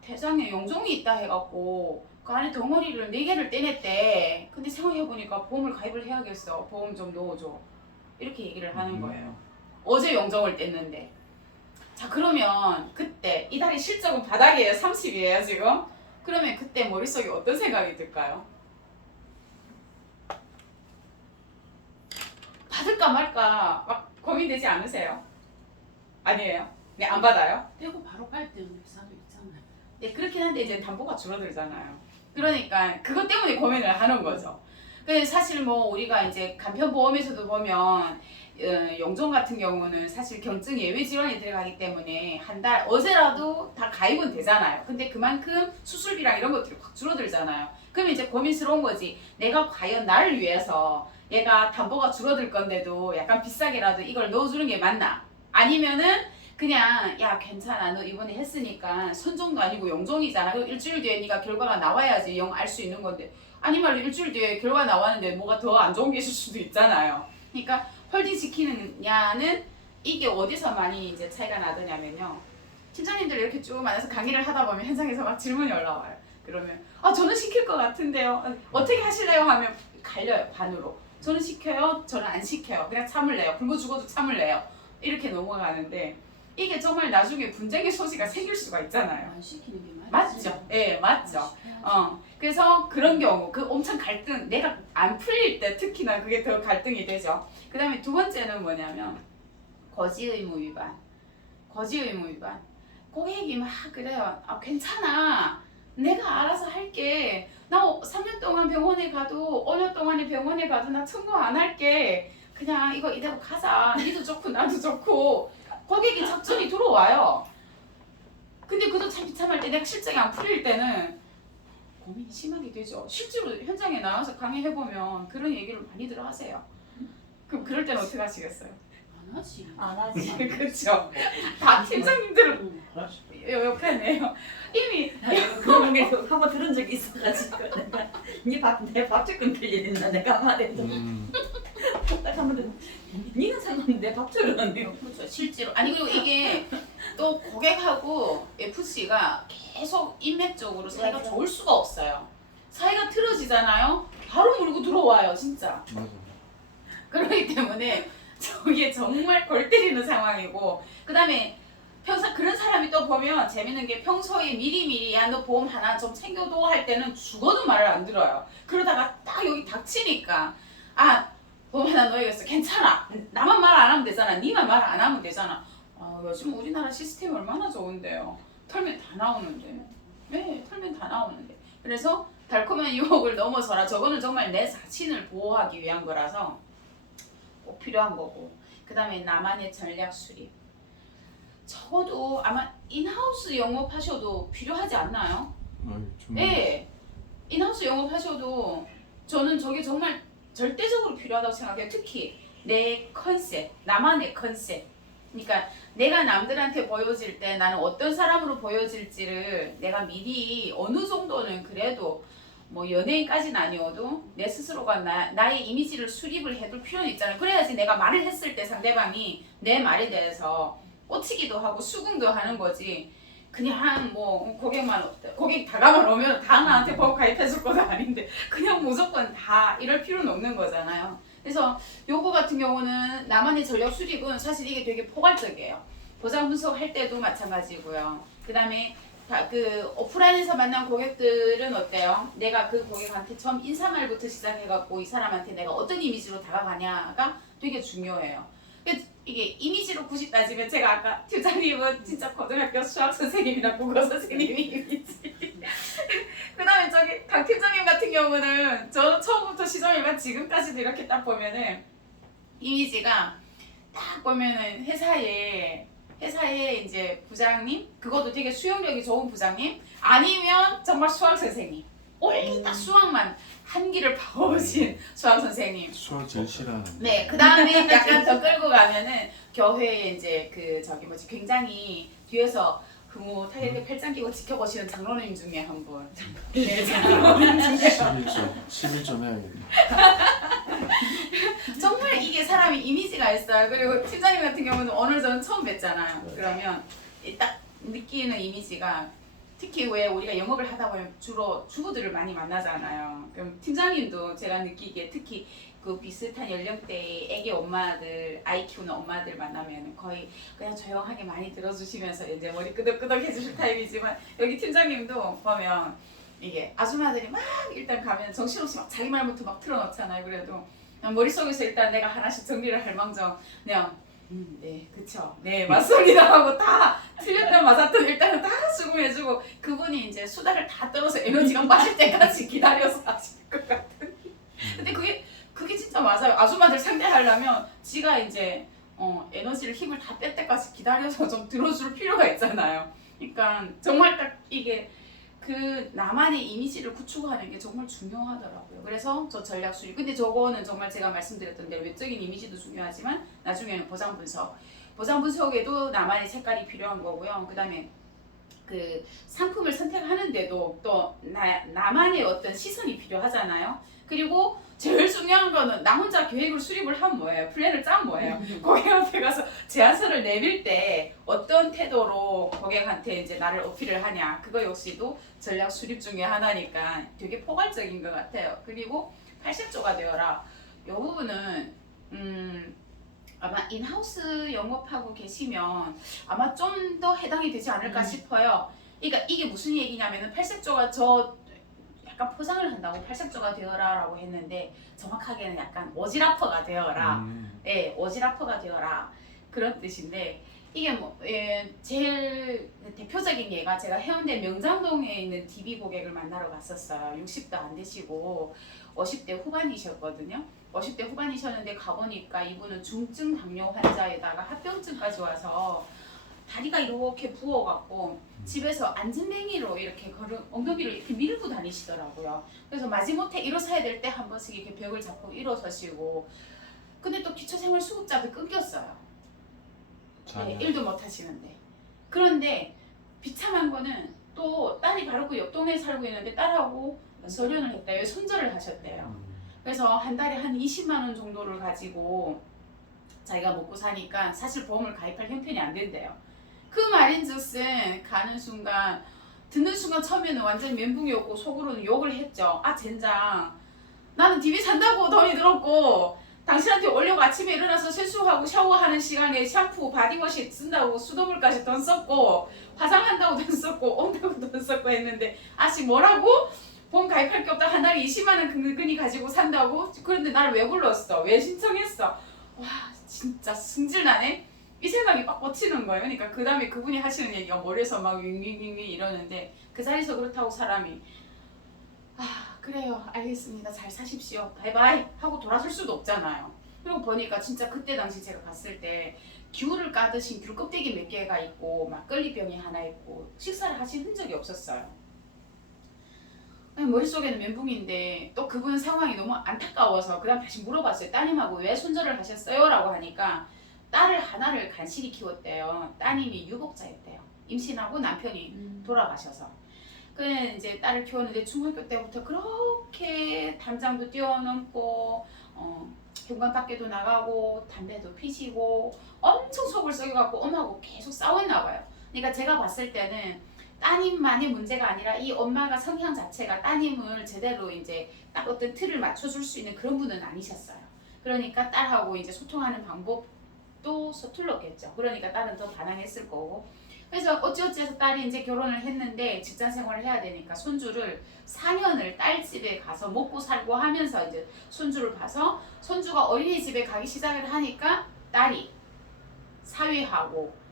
대장에 용종이 있다 해갖고 그 안에 덩어리를 4개를 떼냈대. 근데 생각해보니까 보험을 가입을 해야겠어. 보험 좀 넣어줘. 이렇게 얘기를 하는 거예요. 어제 용종을 뗐는데. 자 그러면 그때 이달의 실적은 바닥이에요. 30이에요 지금. 그러면 그때 머릿속에 어떤 생각이 들까요? 받을까 말까 막 고민되지 않으세요? 아니에요? 네, 안 받아요? 떼고 바로 깔 때는 회사도 있잖아요. 네, 그렇긴 한데 이제 담보가 줄어들잖아요. 그러니까 그것 때문에 고민을 하는 거죠. 근데 사실 뭐 우리가 이제 간편보험에서도 보면 용종 같은 경우는 사실 경증 예외 질환이 들어가기 때문에 한 달 어제라도 다 가입은 되잖아요. 근데 그만큼 수술비랑 이런 것들이 확 줄어들잖아요. 그러면 이제 고민스러운 거지. 내가 과연 나를 위해서 얘가 담보가 줄어들 건데도 약간 비싸게라도 이걸 넣어주는 게 맞나? 아니면은 그냥 야 괜찮아 너 이번에 했으니까 선종도 아니고 용종이잖아. 그럼 일주일 뒤에 네가 결과가 나와야지 영 알 수 있는 건데 아니 말로 일주일 뒤에 결과 나왔는데 뭐가 더 안 좋은 게 있을 수도 있잖아요. 그러니까 홀딩 시키느냐는 이게 어디서 많이 이제 차이가 나더냐면요. 팀장님들 이렇게 쭉 만나서 강의를 하다 보면 현장에서 막 질문이 올라와요. 그러면 아 저는 시킬 것 같은데요. 어떻게 하실래요? 하면 갈려요 반으로. 저는 시켜요. 저는 안 시켜요. 그냥 참을래요. 굶어 죽어도 참을래요. 이렇게 넘어가는데 이게 정말 나중에 분쟁의 소지가 생길 수가 있잖아요. 안 시키는 게 맞지. 맞죠? 예, 맞죠. 시켜야지. 그래서 그런 경우, 그 엄청 갈등, 내가 안 풀릴 때 특히나 그게 더 갈등이 되죠. 그 다음에 두 번째는 뭐냐면, 거지 의무 위반. 거지 의무 위반. 고객이 막 그래요. 아, 괜찮아. 내가 알아서 할게. 나 3년 동안 병원에 가도, 5년 동안에 병원에 가도 나 청구 안 할게. 그냥 이거 이대로 가자. 니도 좋고 나도 좋고. 고객이 작전이 들어와요. 근데 그도 참 비참할 때 내가 실적이 안 풀릴 때는 고민이 심하게 되죠. 실제로 현장에 나와서 강의해보면 그런 얘기를 많이들 하세요. 그럼 그럴 때는 어떻게 하시겠어요? 안 하지. 안 하지. 그렇죠. 다 팀장님들은 응. 욕하네요. 이미 그런 게 한번 들은 적이 있어가지고 내가 내 밥집 건들린다 내가 한마디 해서 딱 한번 듣 니는 상관없는데 내 밥집을 하네요. 그렇죠. 실제로 아니 그리고 이게 또 고객하고 FC가 계속 인맥적으로 사이가 맞아. 좋을 수가 없어요. 사이가 틀어지잖아요. 바로 물고 들어와요, 진짜. 맞아. 그렇기 때문에 저게 정말 골 때리는 상황이고 그다음에 평소 그런 사람이 또 보면 재밌는 게 평소에 미리미리 야 너 보험 하나 좀 챙겨둬 할 때는 죽어도 말을 안 들어요. 그러다가 딱 여기 닥치니까 아 보험 하나 넣어야겠어. 괜찮아. 나만 말 안 하면 되잖아. 니만 말 안 하면 되잖아. 아 요즘 우리나라 시스템이 얼마나 좋은데요. 털면 다 나오는데. 네 털면 다 나오는데. 그래서 달콤한 유혹을 넘어서라. 저거는 정말 내 자신을 보호하기 위한 거라서 꼭 필요한 거고. 그 다음에 나만의 전략 수립. 적어도 아마 인하우스 영업하셔도 필요하지 않나요? 네. 인하우스 영업하셔도 저는 저게 정말 절대적으로 필요하다고 생각해요. 특히 내 컨셉, 나만의 컨셉. 그러니까 내가 남들한테 보여질 때 나는 어떤 사람으로 보여질지를 내가 미리 어느 정도는 그래도 뭐 연예인까지는 아니어도 내 스스로가 나의 이미지를 수립을 해둘 필요는 있잖아요. 그래야지 내가 말을 했을 때 상대방이 내 말에 대해서 꽂히기도 하고 수긍도 하는 거지. 그냥 뭐 고객 다가만 오면 다 나한테 보험 가입해줄 것도 아닌데 그냥 무조건 다 이럴 필요는 없는 거잖아요. 그래서 요거 같은 경우는 나만의 전략 수립은 사실 이게 되게 포괄적이에요. 보장 분석할 때도 마찬가지고요. 그 다음에 그 오프라인에서 만난 고객들은 어때요? 내가 그 고객한테 처음 인사말부터 시작해갖고 이 사람한테 내가 어떤 이미지로 다가가냐가 되게 중요해요. 이게 이미지로 굳이 따지면 제가 아까 팀장님은 진짜 고등학교 수학 선생님이나 국어 선생님이 이미지. 그 다음에 저기 강 팀장님 같은 경우는 저 처음부터 시점이면 지금까지도 이렇게 딱 보면은 이미지가 딱 보면은 회사에 회사의 이제 부장님, 그것도 되게 수용력이 좋은 부장님, 아니면 정말 수학 선생님. 올리 딱 수학만 한 길을 파오신 수학 선생님. 수학 제일 싫어하는. 네, 그 다음에 약간 더 끌고 가면은 교회에 이제 그 저기 뭐지 굉장히 뒤에서 흐뭇하게 이렇게 팔짱 끼고 지켜보시는 장로님 중에 한 분. 네, 장로님 중에 11점 해야겠네. 정말 이게 사람이 이미지가 있어요. 그리고 팀장님 같은 경우는 오늘 저는 처음 뵀잖아요. 그러면 이 딱 느끼는 이미지가 특히 왜 우리가 영업을 하다 보면 주로 주부들을 많이 만나잖아요. 그럼 팀장님도 제가 느끼기에 특히 그 비슷한 연령대의 애기 엄마들, 아이 키우는 엄마들 만나면 거의 그냥 조용하게 많이 들어주시면서 이제 머리 끄덕끄덕 해주실 타입이지만 여기 팀장님도 보면 이게 아줌마들이 막 일단 가면 정신없이 막 자기 말부터 막 틀어놓잖아요. 그래도 그냥 머릿속에서 일단 내가 하나씩 정리를 할 망정 그냥 네 그쵸 네 맞습니다 하고 다 틀렸던 맞았던 일단은 다 수긍해주고 그분이 이제 수다를 다 떨어서 에너지가 빠질 때까지 기다려서 하실 것 같은 근데 그게 진짜 맞아요. 아줌마들 상대하려면 지가 이제 에너지를 힘을 다 뺄 때까지 기다려서 좀 들어줄 필요가 있잖아요. 그러니까 정말 딱 이게 그 나만의 이미지를 구축하는 게 정말 중요하더라고요. 그래서 저 전략 수립. 근데 저거는 정말 제가 말씀드렸던 대로 외적인 이미지도 중요하지만 나중에는 보장 분석. 보장 분석에도 나만의 색깔이 필요한 거고요. 그다음에 그 상품을 선택하는데도 또 나만의 어떤 시선이 필요하잖아요. 그리고 제일 중요한 거는 나 혼자 계획을 수립을 하면 뭐예요? 플랜을 짜면 뭐예요? 고객한테 가서 제안서를 내밀 때 어떤 태도로 고객한테 이제 나를 어필을 하냐. 그거 역시도 전략 수립 중에 하나니까 되게 포괄적인 것 같아요. 그리고 80조가 되어라. 이 부분은 아마 인하우스 영업하고 계시면 아마 좀 더 해당이 되지 않을까 싶어요. 그러니까 이게 무슨 얘기냐면은 80조가 저 약간 포장을 한다고 80조가 되어라 라고 했는데 정확하게는 약간 오지라퍼가 되어라. 네, 오지라퍼가 되어라. 그런 뜻인데 이게 뭐 제일 대표적인 예가 제가 해운대 명장동에 있는 DB 고객을 만나러 갔었어요. 60도 안 되시고 50대 후반이셨거든요. 50대 후반이셨는데 가보니까 이분은 중증 당뇨 환자에다가 합병증까지 와서 다리가 이렇게 부어갖고 집에서 안전뱅이로 이렇게 엉덩이를 이렇게 밀고 다니시더라고요. 그래서 마지못해 일어서야 될 때 한 번씩 이렇게 벽을 잡고 일어서시고 근데 또 기초생활수급자도 끊겼어요. 네, 일도 못 하시는데. 그런데 비참한 거는 또 딸이 바로 그 옆 동네에 살고 있는데 딸하고 서련을 했대요. 손절을 하셨대요. 그래서 한 달에 한 20만 원 정도를 가지고 자기가 먹고 사니까 사실 보험을 가입할 형편이 안 된대요. 그 말인즉슨 가는 순간 듣는 순간 처음에는 완전 멘붕이었고 속으로는 욕을 했죠. 아 젠장 나는 DB 산다고 돈이 들었고 당신한테 오려고 아침에 일어나서 세수하고 샤워하는 시간에 샴푸 바디워시 쓴다고 수돗물까지 돈 썼고 화장한다고 돈 썼고 온다고 돈 썼고 했는데 아씨 뭐라고? 보험 가입할 게 없다 한 달에 20만 원 근근히 가지고 산다고? 그런데 나를 왜 불렀어? 왜 신청했어? 와 진짜 승질나네? 이 생각이 빡 꽂히는 거예요. 그러니까 그 다음에 그분이 하시는 얘기가 머리에서 막 윙윙윙 이러는데 그 자리에서 그렇다고 사람이 아 그래요 알겠습니다 잘 사십시오 바이바이 하고 돌아설 수도 없잖아요. 그리고 보니까 진짜 그때 당시 제가 갔을 때 귤을 까드신 귤 껍데기 몇 개가 있고 막걸리병이 하나 있고 식사를 하신 흔적이 없었어요. 머릿속에는 멘붕인데 또 그분 상황이 너무 안타까워서 그 다음 다시 물어봤어요. 따님하고 왜 손절을 하셨어요? 라고 하니까 딸을 하나를 간신히 키웠대요. 따님이 유복자였대요. 임신하고 남편이 돌아가셔서. 그래 이제 딸을 키웠는데 중학교 때부터 그렇게 담장도 뛰어넘고 현관 밖에도 나가고 담배도 피시고 엄청 속을 썩여갖고 엄마하고 계속 싸웠나 봐요. 그러니까 제가 봤을 때는 따님만의 문제가 아니라 이 엄마가 성향 자체가 따님을 제대로 이제 딱 어떤 틀을 맞춰줄 수 있는 그런 분은 아니셨어요. 그러니까 딸하고 이제 소통하는 방법도 서툴렀겠죠. 그러니까 딸은 더 반항했을 거고. 그래서 어찌어찌해서 딸이 이제 결혼을 했는데 직장 생활을 해야 되니까 손주를 4년을 딸 집에 가서 먹고 살고 하면서 이제 손주를 봐서 손주가 어린이집에 가기 시작을 하니까 딸이 사위하고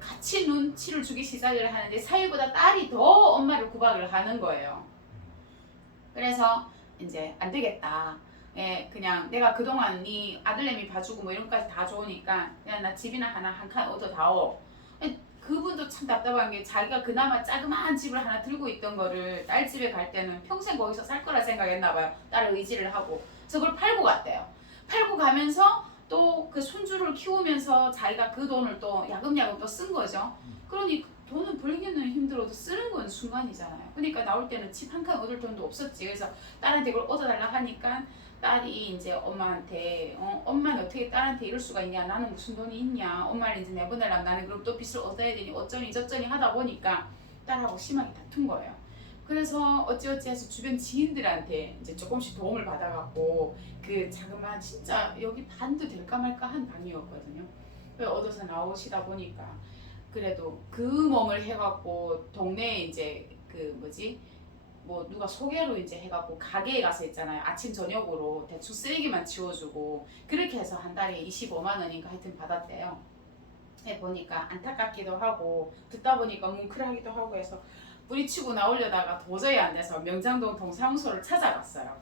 같이 눈치를 주기 시작을 하는데 사위보다 딸이 더 엄마를 구박을 하는 거예요. 그래서 이제 안 되겠다. 예, 그냥 내가 그동안 네 아들내미 봐주고 뭐 이런 것까지 다 좋으니까 그냥 나 집이나 하나 한 칸 얻어다오. 그분도 참 답답한 게 자기가 그나마 자그마한 집을 하나 들고 있던 거를 딸 집에 갈 때는 평생 거기서 살 거라 생각했나 봐요. 딸을 의지를 하고. 그래서 그걸 팔고 갔대요. 팔고 가면서 또 그 손주를 키우면서 자기가 그 돈을 또 야금야금 또 쓴 거죠. 그러니 돈은 벌기는 힘들어도 쓰는 건 순간이잖아요. 그러니까 나올 때는 집 한 칸 얻을 돈도 없었지. 그래서 딸한테 그걸 얻어달라 하니까 딸이 이제 엄마한테 엄마는 어떻게 딸한테 이럴 수가 있냐, 나는 무슨 돈이 있냐, 엄마를 이제 내보내려면 나는 그럼 또 빚을 얻어야 되니 어쩌니 저쩌니 하다 보니까 딸하고 심하게 다툰 거예요. 그래서 어찌어찌해서 주변 지인들한테 이제 조금씩 도움을 받아갖고 그 자그마한 진짜 여기 반도 될까 말까 한 방이었거든요. 얻어서 나오시다 보니까 그래도 그 몸을 해갖고 동네에 이제 그 뭐지 뭐 누가 소개로 이제 해갖고 가게에 가서 있잖아요. 아침 저녁으로 대충 쓰레기만 치워주고 그렇게 해서 한 달에 25만 원인가 하여튼 받았대요. 해보니까 안타깝기도 하고 듣다 보니까 뭉클하기도 하고 해서 뿌리치고 나오려다가 도저히 안 돼서 명장동 동사무소를 찾아갔어요.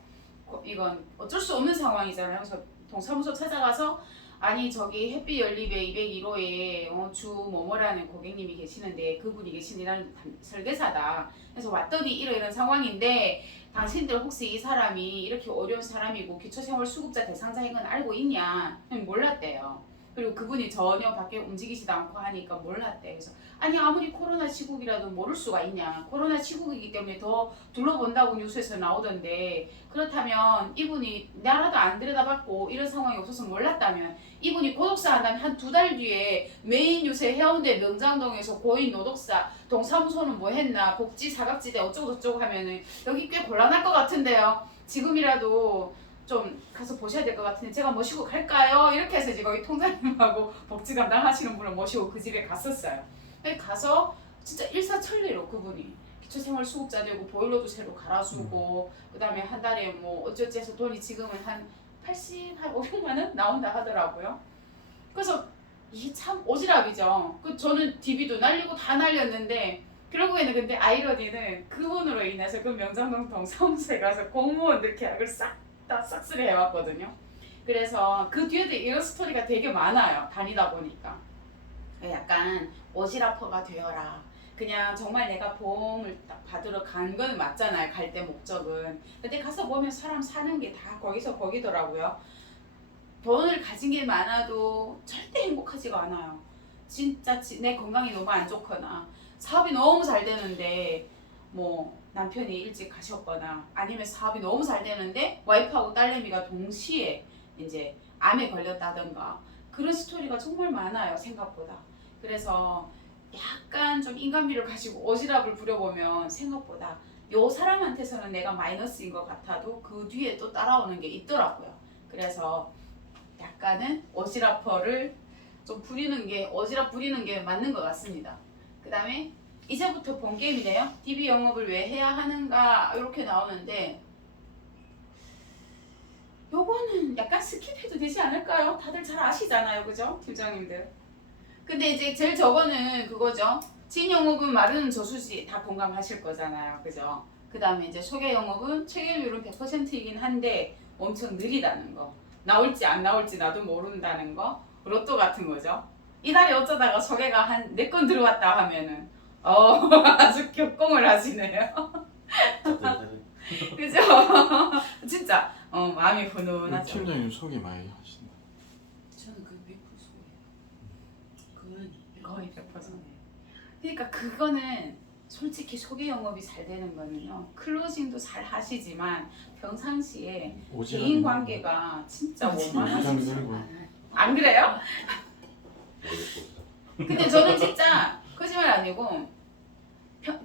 이건 어쩔 수 없는 상황이잖아요. 그래서 동사무소 찾아가서 아니 저기 햇빛 연립에 201호에 주 뭐뭐라는 고객님이 계시는데 그분이 계신 이라는 설계사다. 그래서 왔더니 이런 상황인데 당신들 혹시 이 사람이 이렇게 어려운 사람이고 기초생활수급자 대상자인 건 알고 있냐? 몰랐대요. 그리고 그분이 전혀 밖에 움직이지도 않고 하니까 몰랐대. 그래서 아니 아무리 코로나 시국이라도 모를 수가 있냐. 코로나 시국이기 때문에 더 둘러본다고 뉴스에서 나오던데 그렇다면 이분이 나라도 안 들여다봤고 이런 상황이 없어서 몰랐다면 이분이 고독사 한다면 한 2달 뒤에 메인 뉴스에 해운대 명장동에서 고인 노독사 동사무소는 뭐 했나 복지 사각지대 어쩌고 저쩌고 하면은 여기 꽤 곤란할 것 같은데요. 지금이라도 좀 가서 보셔야 될 것 같은데 제가 모시고 갈까요? 이렇게 해서 이제 거기 통장님하고 복지 담당하시는 분을 모시고 그 집에 갔었어요. 가서 진짜 일사천리로 그분이 기초생활수급자 되고 보일러도 새로 갈아주고 그 다음에 한 달에 뭐 어쩌지 해서 돈이 지금은 한 80, 한 500만 원 나온다 하더라고요. 그래서 이게 참 오지랖이죠. 저는 DB도 날리고 다 날렸는데 결국에는 근데 아이러니는 그분으로 인해서 그 명장동 동사무소에 가서 공무원들 계약을 싹 다 싹쓸이 해왔거든요. 그래서 그 뒤에도 이런 스토리가 되게 많아요. 다니다 보니까. 약간 오지랖퍼가 되어라. 그냥 정말 내가 보험을 딱 받으러 간 건 맞잖아요. 갈 때 목적은. 근데 가서 보면 사람 사는 게 다 거기서 거기더라고요. 돈을 가진 게 많아도 절대 행복하지가 않아요. 진짜 내 건강이 너무 안 좋거나 사업이 너무 잘 되는데 뭐 남편이 일찍 가셨거나 아니면 사업이 너무 잘 되는데 와이프하고 딸내미가 동시에 이제 암에 걸렸다던가 그런 스토리가 정말 많아요. 생각보다. 그래서 약간 좀 인간미를 가지고 오지랖을 부려보면 생각보다 요 사람한테서는 내가 마이너스인 것 같아도 그 뒤에 또 따라오는 게 있더라고요. 그래서 약간은 오지랖퍼를 좀 오지랖 부리는 게 맞는 것 같습니다. 그 다음에 이제부터 본 게임이네요. DB 영업을 왜 해야 하는가 이렇게 나오는데 요거는 약간 스킵해도 되지 않을까요? 다들 잘 아시잖아요. 그죠? 팀장님들. 근데 이제 제일 저거는 그거죠. 지인 영업은 마르는 저수지 다 공감하실 거잖아요. 그죠? 그 다음에 이제 소개 영업은 체결률은 100%이긴 한데 엄청 느리다는 거. 나올지 안 나올지 나도 모른다는 거. 로또 같은 거죠. 이달에 어쩌다가 소개가 한 4건 들어왔다 하면은 아주 격공을 하시네요. 그죠? 진짜 마음이 훈훈하죠. 팀장님 소개 많이 하신다. 저는 그 100% 소개예요. 그건 거의 100%. 그러니까 그거는 솔직히 소개 영업이 잘 되는 거는요. 클로징도 잘 하시지만 평상시에 개인 관계가 진짜 원만하시죠. 안 그래요? 근데 저는 진짜 거짓말 아니고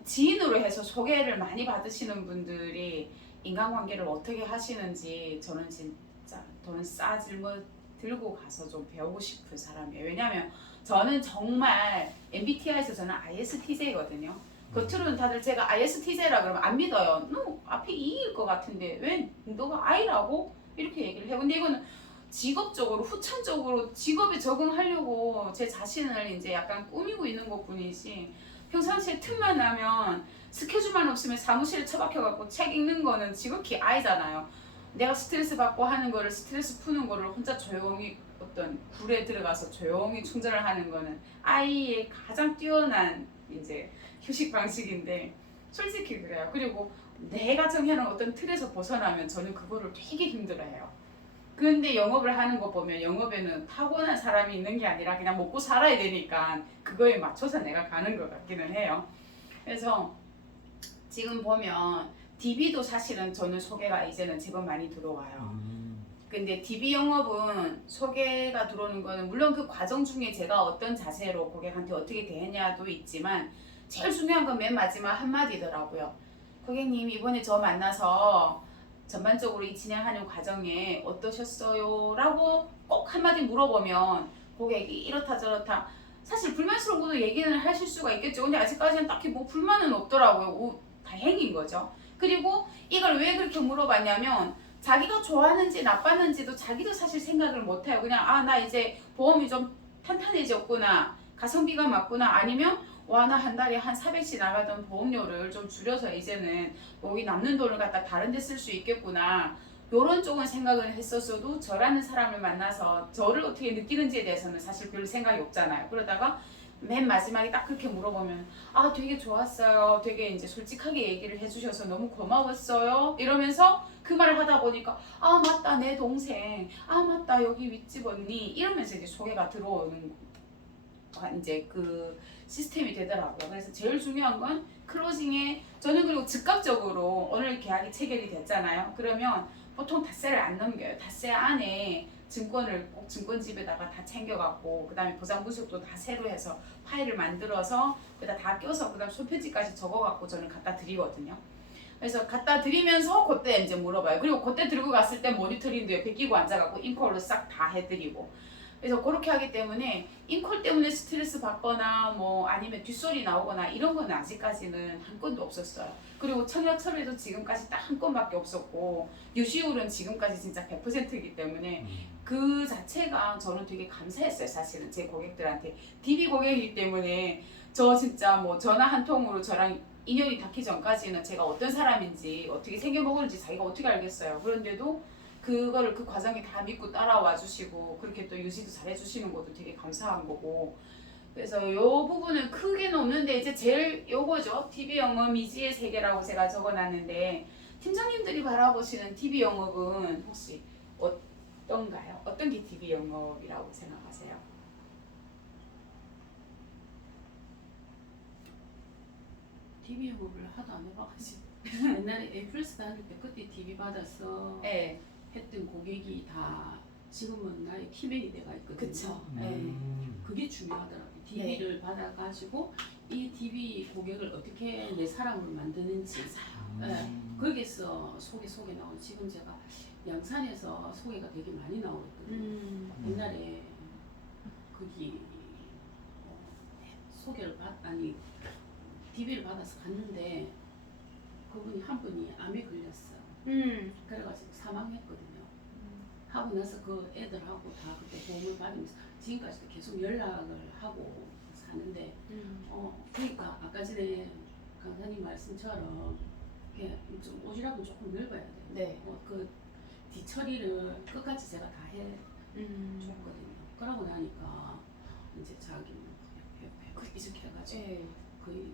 지인으로 해서 소개를 많이 받으시는 분들이 인간관계를 어떻게 하시는지 저는 진짜 돈을 싸질러 들고 가서 좀 배우고 싶은 사람이에요. 왜냐하면 저는 정말 MBTI에서 저는 ISTJ거든요. 겉으로는 다들 제가 ISTJ라 그러면 안 믿어요. 너 앞에 E일 것 같은데 왜 너가 I라고? 이렇게 얘기를 해요. 근데 이거는 직업적으로 후천적으로 직업에 적응하려고 제 자신을 이제 약간 꾸미고 있는 것뿐이지 평상시에 틈만 나면 스케줄만 없으면 사무실에 처박혀갖고 책 읽는 거는 지극히 I잖아요. 내가 스트레스 받고 하는 거를 스트레스 푸는 거를 혼자 조용히 어떤 굴에 들어가서 조용히 충전을 하는 거는 아이의 가장 뛰어난 이제 휴식 방식인데 솔직히 그래요. 그리고 내가 정해놓은 어떤 틀에서 벗어나면 저는 그거를 되게 힘들어해요. 그런데 영업을 하는 거 보면 영업에는 타고난 사람이 있는 게 아니라 그냥 먹고 살아야 되니까 그거에 맞춰서 내가 가는 것 같기는 해요. 그래서 지금 보면 DB도 사실은 저는 소개가 이제는 제법 많이 들어와요. 근데 DB 영업은 소개가 들어오는 거는 물론 그 과정 중에 제가 어떤 자세로 고객한테 어떻게 대했냐도 있지만 제일 중요한 건 맨 마지막 한마디더라고요. 고객님 이번에 저 만나서 전반적으로 이 진행하는 과정에 어떠셨어요? 라고 꼭 한마디 물어보면 고객이 이렇다 저렇다 사실 불만스러운 것도 얘기는 하실 수가 있겠죠. 근데 아직까지는 딱히 뭐 불만은 없더라고요. 다행인 거죠. 그리고 이걸 왜 그렇게 물어봤냐면 자기가 좋았는지 나빴는지도 자기도 사실 생각을 못해요. 그냥 아 나 이제 보험이 좀 탄탄해졌구나, 가성비가 맞구나, 아니면 와 나 한 달에 한 400씩 나가던 보험료를 좀 줄여서 이제는 여기 남는 돈을 갖다 다른 데 쓸 수 있겠구나, 요런 쪽은 생각을 했었어도 저라는 사람을 만나서 저를 어떻게 느끼는지에 대해서는 사실 별로 생각이 없잖아요. 그러다가 맨 마지막에 딱 그렇게 물어보면 아 되게 좋았어요, 되게 이제 솔직하게 얘기를 해주셔서 너무 고마웠어요 이러면서 그 말을 하다 보니까 아 맞다 내 동생, 아 맞다 여기 윗집 언니 이러면서 이제 소개가 들어오는 이제 그 시스템이 되더라고요. 그래서 제일 중요한 건 클로징에 저는 그리고 즉각적으로 오늘 계약이 체결이 됐잖아요. 그러면 보통 닷새를 안 넘겨요. 닷새 안에 증권을 꼭 증권집에다가 다 챙겨갖고 그 다음에 보상분석도 다 새로 해서 파일을 만들어서 그다 다 껴서 그 다음 손편지까지 적어갖고 저는 갖다 드리거든요. 그래서 갖다 드리면서 그때 이제 물어봐요. 그리고 그때 들고 갔을 때 모니터링도 옆에 끼고 앉아갖고 인콜로 싹 다 해드리고. 그래서 그렇게 하기 때문에 인콜 때문에 스트레스 받거나 뭐 아니면 뒷소리 나오거나 이런 건 아직까지는 한 건도 없었어요. 그리고 청약서에도 지금까지 딱 한 건밖에 없었고 유시율은 지금까지 진짜 100%이기 때문에 그 자체가 저는 되게 감사했어요. 사실은 제 고객들한테 DB 고객이기 때문에 저 진짜 뭐 전화 한 통으로 저랑 인연이 닿기 전까지는 제가 어떤 사람인지 어떻게 생겨먹었는지 자기가 어떻게 알겠어요. 그런데도 그거를 그 과정에 다 믿고 따라와 주시고 그렇게 또 유지도 잘 해주시는 것도 되게 감사한 거고. 그래서 요 부분은 크게는 없는데 이제 제일 요거죠. TV 영업 미지의 세계라고 제가 적어놨는데 팀장님들이 바라보시는 TV 영업은 혹시 어떤가요? 어떤 게 TV 영업이라고 생각하세요? TV 영업을 하도 안 해봐가지고 옛날에 에이플스 다닐 때 그때 TV 받아서 네. 했던 고객이 다 지금은 나의 키맨이 돼가 있거든요. 그쵸. 네. 그게 중요하더라고요. DB를 받아가지고 이 DB 고객을 어떻게 내 사람으로 만드는지 거기에서 소개 나오는 지금 제가 양산에서 소개가 되게 많이 나오거든요. 옛날에 거기 소개를 DB를 받아서 갔는데 그분이 한 분이 암에 걸렸어요. 그래가지고 사망했거든요. 하고 나서 그 애들하고 다 그때 보험을 받으면서 지금까지도 계속 연락을 하고 사는데 그러니까 아까 전에 강사님 말씀처럼 좀 오지랖은 조금 넓어야 돼요. 네. 그 뒤처리를 끝까지 제가 다 해줬거든요. 그러고 나니까 이제 자기 이렇게 해가지고 네.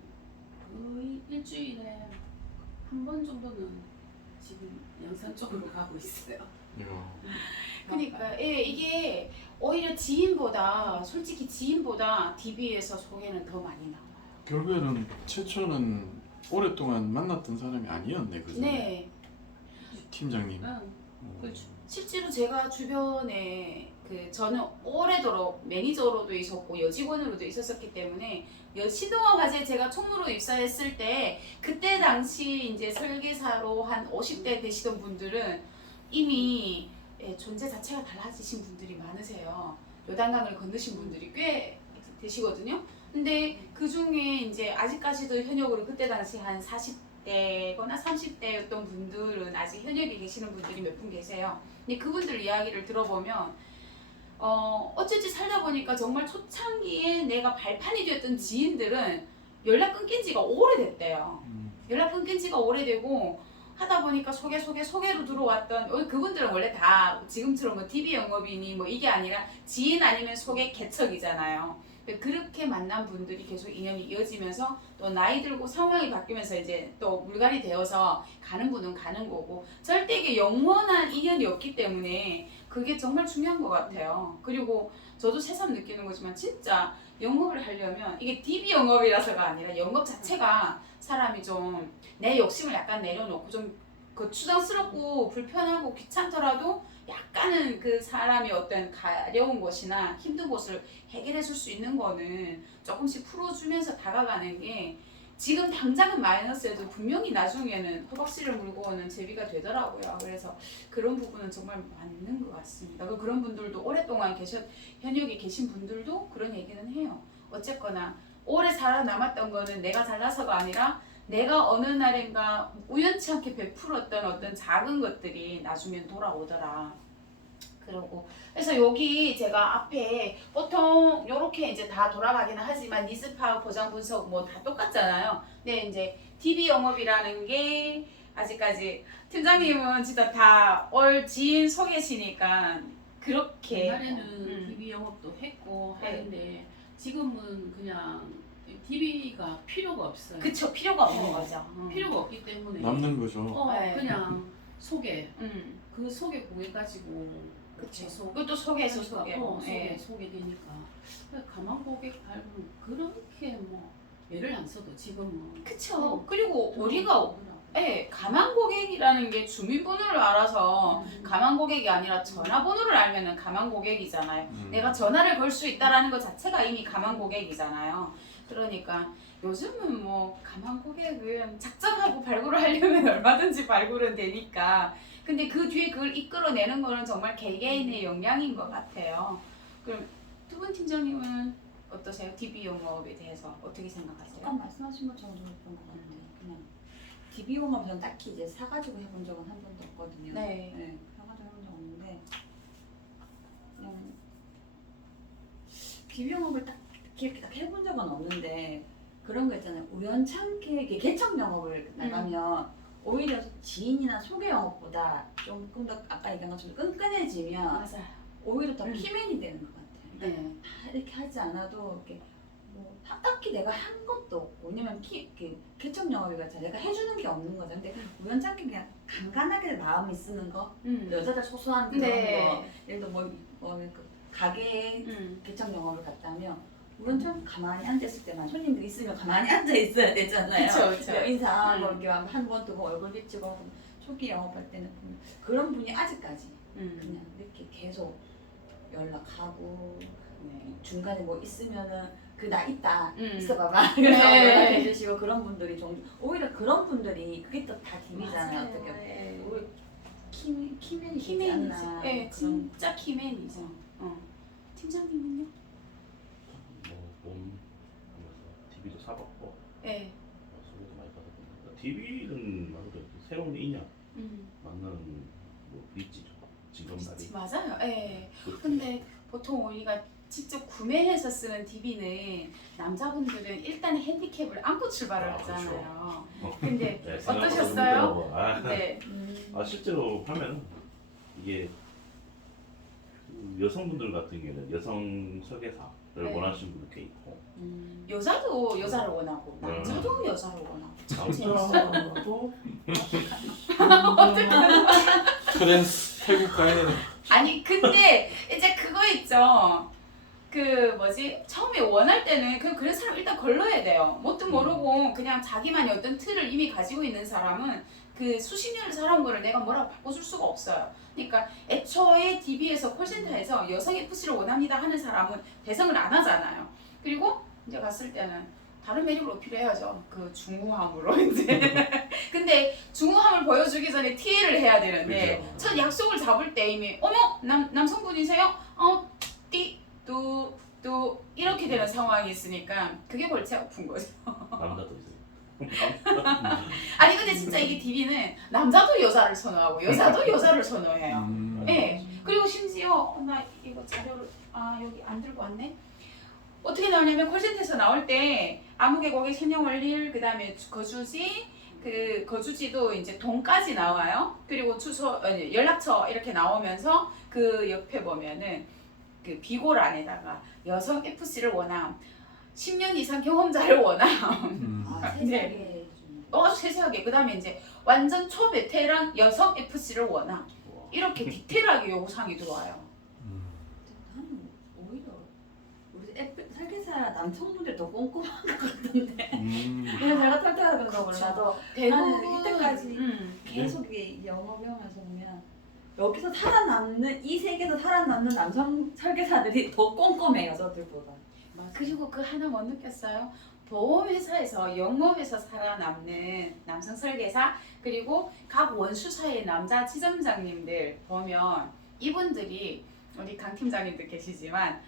거의 일주일에 한 번 정도는 지금 양산 쪽으로 가고 있어요. 그러니까 이게 오히려 솔직히 지인보다 DB에서 소개는 더 많이 나와요. 결국에는 최초는 오랫동안 만났던 사람이 아니었네, 그죠? 네. 팀장님. 그렇죠. 실제로 제가 주변에 저는 오래도록 매니저로도 있었고 여직원으로도 있었기 때문에 신동아 화재 제가 총무로 입사했을 때 그때 당시 이제 설계사로 한 50대 되시던 분들은 이미 존재 자체가 달라지신 분들이 많으세요. 요단강을 건너신 분들이 꽤 되시거든요. 근데 그 중에 이제 아직까지도 현역으로 그때 당시 한 40대거나 30대였던 분들은 아직 현역에 계시는 분들이 몇 분 계세요. 근데 그분들 이야기를 들어보면 어쨌지 살다 보니까 정말 초창기에 내가 발판이 되었던 지인들은 연락 끊긴 지가 오래됐대요. 연락 끊긴 지가 오래되고 하다 보니까 소개로 들어왔던 그분들은 원래 다 지금처럼 뭐 DB 영업이니 뭐 이게 아니라 지인 아니면 소개 개척이잖아요. 그렇게 만난 분들이 계속 인연이 이어지면서 또 나이 들고 상황이 바뀌면서 이제 또 물갈이 되어서 가는 분은 가는 거고 절대 이게 영원한 인연이 없기 때문에 그게 정말 중요한 것 같아요. 그리고 저도 새삼 느끼는 거지만 진짜 영업을 하려면 이게 DB 영업이라서가 아니라 영업 자체가 사람이 좀 내 욕심을 약간 내려놓고 좀 추당스럽고 불편하고 귀찮더라도 약간은 그 사람이 어떤 가려운 것이나 힘든 것을 해결해 줄 수 있는 거는 조금씩 풀어주면서 다가가는 게 지금 당장은 마이너스여도 분명히 나중에는 허벅지를 물고 오는 제비가 되더라고요. 그래서 그런 부분은 정말 맞는 것 같습니다. 그런 분들도 오랫동안 현역에 계신 분들도 그런 얘기는 해요. 어쨌거나 오래 살아남았던 거는 내가 잘나서가 아니라 내가 어느 날인가 우연치 않게 베풀었던 어떤 작은 것들이 나중엔 돌아오더라. 그러고 그래서 여기 제가 앞에 보통 이렇게 이제 다 돌아가기는 하지만 니즈 파악, 보장 분석 뭐 다 똑같잖아요. 근데 이제 DB 영업이라는 게 아직까지 팀장님은 진짜 다 지인 속이시니까 그렇게 옛날에는 DB 영업도 했고 하는데 지금은 그냥 DB가 필요가 없어요. 그쵸, 필요가 없는 거죠. 필요가 없기 때문에 남는 거죠. 네. 그냥 소개 그 소개 고객 가지고 그쵸. 그것도 소개해서 소개되니까 가만 고객 밟으면 그렇게 뭐 애를 안 써도 지금은 그쵸. 그리고 우리가 가만 고객이라는 게 주민번호를 알아서 가만 고객이 아니라 전화번호를 알면은 가만 고객이잖아요. 내가 전화를 걸 수 있다라는 것 자체가 이미 가만 고객이잖아요. 그러니까 요즘은 뭐 가만 고객은 작정하고 발굴을 하려면 얼마든지 발굴은 되니까. 근데 그 뒤에 그걸 이끌어내는 거는 정말 개개인의 역량인 것 같아요. 그럼 두 분 팀장님은 어떠세요? DB 영업에 대해서 어떻게 생각하세요? 아까 말씀하신 것처럼 좀 그런 것 같아요. 그냥 DB 영업 저는 딱히 이제 사가지고 해본 적은 한 번도 없거든요. 네. 사가지고 해본 적 없는데 그냥 DB 영업을 이렇게 딱 해본 적은 없는데 그런 거 있잖아요. 우연찮게 이게 개척 영업을 나가면 오히려 지인이나 소개 영업보다 조금 더 아까 얘기한 것처럼 끈끈해지면 맞아요. 오히려 더 피맨이 되는 것 같아요. 네. 다 이렇게 하지 않아도 이렇게 뭐 딱히 내가 한 것도 없고 왜냐면 개척 영업이가 내가 해주는 게 없는 거죠. 근데 우연찮게 그냥 간간하게 마음이 쓰는 거 여자들 소소한 그런 거 예를 들어 그 가게 개척 영업을 갔다면 우연찮게 가만히 앉았을 때만 손님들이 있으면 가만히 앉아 있어야 되잖아요. 그쵸. 인사하고 이렇게 한번 두고 얼굴 비치고 초기 영업할 때는 그런 분이 아직까지 그냥 이렇게 계속 연락하고 중간에 뭐 있으면은 나 있다 있어봐봐 그래서 연락해주시고 그런 분들이 좀 오히려 그런 분들이 그게 또 다 DB잖아요. 어떻게 보면 키맨이지 않나. 네, 진짜 키맨이죠. 팀장님은요? 뭐 DB도 사봤고 네. 소개도 많이 받았고 DB는 말로 새로운 인연 만나는 뭐 브릿지죠. 지금날이 맞아요. 네. 근데 보통 우리가 직접 구매해서 쓰는 DB는 남자분들은 일단 핸디캡을 안고 출발을 하잖아요. 근데 네, 어떠셨어요? 네. 실제로 하면 이게 그 여성분들 같은 경우는 여성 설계사를 원하시는 분도 꽤 있고 여자도 여자를 원하고 남자도 여자를 원하고 남자도 트랜스 태국 가야 되는. 아니 근데 이제 그거 있죠. 처음에 원할 때는 그런 사람 일단 걸러야 돼요. 뭣도 모르고 그냥 자기만의 어떤 틀을 이미 가지고 있는 사람은 그 수십 년을 살아온 거를 내가 뭐라고 바꿔줄 수가 없어요. 그러니까 애초에 DB에서 콜센터에서 여성 FC를 원합니다 하는 사람은 대성을 안 하잖아요. 그리고 이제 갔을 때는 다른 매력을 어필해야죠. 그 중후함으로 이제. 근데 중후함을 보여주기 전에 TA를 해야 되는데 그렇죠. 첫 약속을 잡을 때 이미 어머 남성분이세요? 또 이렇게 되는 상황이 있으니까 그게 골치 아픈 거죠. 남자도 있어요. 아니 근데 진짜 이게 DB는 남자도 여자를 선호하고 여자도 여자를 선호해요. 네. 그리고 심지어 나 이거 자료를 여기 안 들고 왔네. 어떻게 나오냐면 콜센터에서 나올 때 아무개 고객 현영 원리일 그다음에 거주지 그 거주지도 이제 동까지 나와요. 그리고 주소, 아니, 연락처 이렇게 나오면서 그 옆에 보면은 그 비고란에다가 여성 FC를 원함, 10년 이상 경험자를 원함. 아, 네. 세상에 좀. 아주 세세하게. 그 다음에 이제 완전 초베테랑 여성 FC를 원함. 이렇게 디테일하게 요구사항이 들어와요. 나는 오히려 우리 설계사 남성분들 더 꼼꼼한 것 같던데. 내가 제가 탈퇴하면서 그렇죠. 몰라도 대부분 나는 이때까지 계속 이게 영어병원에서 보면 여기서 살아남는 이 세계에서 살아남는 남성 설계사들이 더 꼼꼼해요 저들보다. 그리고 그 하나 못 느꼈어요? 보험회사에서 영업에서 살아남는 남성 설계사 그리고 각 원수사의 남자 지점장님들 보면 이분들이 우리 강 팀장님도 계시지만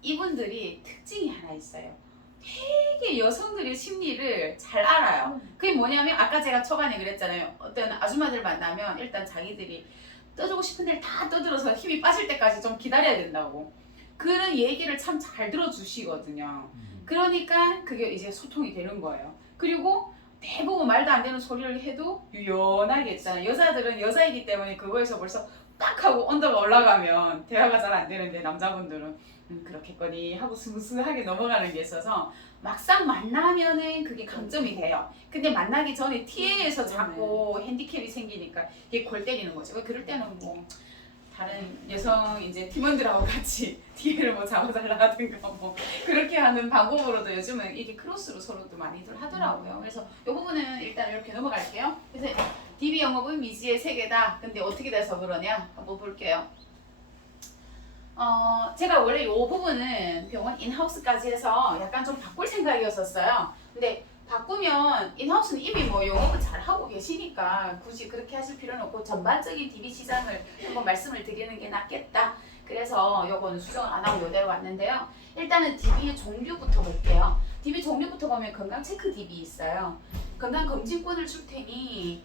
이분들이 특징이 하나 있어요. 되게 여성들의 심리를 잘 알아요. 그게 뭐냐면 아까 제가 초반에 그랬잖아요. 어떤 아줌마들 만나면 일단 자기들이 떠들고 싶은 데를 다 떠들어서 힘이 빠질 때까지 좀 기다려야 된다고. 그런 얘기를 참 잘 들어주시거든요. 그러니까 그게 이제 소통이 되는 거예요. 그리고 대부분 말도 안 되는 소리를 해도 유연하게 했잖아요. 여자들은 여자이기 때문에 그거에서 벌써 딱 하고 언더가 올라가면 대화가 잘 안 되는데 남자분들은 그렇겠거니 하고 스무스하게 넘어가는 게 있어서 막상 만나면은 그게 강점이 돼요. 근데 만나기 전에 TA에서 자꾸 핸디캡이 생기니까 이게 골 때리는 거죠. 그럴 때는 뭐 다른 여성 이제 팀원들하고 같이 TA를 뭐 잡아달라든가 뭐 그렇게 하는 방법으로도 요즘은 이게 크로스로 서로도 많이들 하더라고요. 그래서 이 부분은 일단 이렇게 넘어갈게요. 그래서 DB 영업은 미지의 세계다. 근데 어떻게 돼서 그러냐? 한번 볼게요. 제가 원래 이 부분은 병원 인하우스까지 해서 약간 좀 바꿀 생각이었었어요. 근데 바꾸면 인하우스는 이미 뭐 영업을 잘 하고 계시니까 굳이 그렇게 하실 필요는 없고 전반적인 DB 시장을 한번 말씀을 드리는 게 낫겠다. 그래서 요거는 수정을 안 하고 이대로 왔는데요. 일단은 DB의 종류부터 볼게요. DB 종류부터 보면 건강체크 DB 있어요. 건강검진권을 줄 테니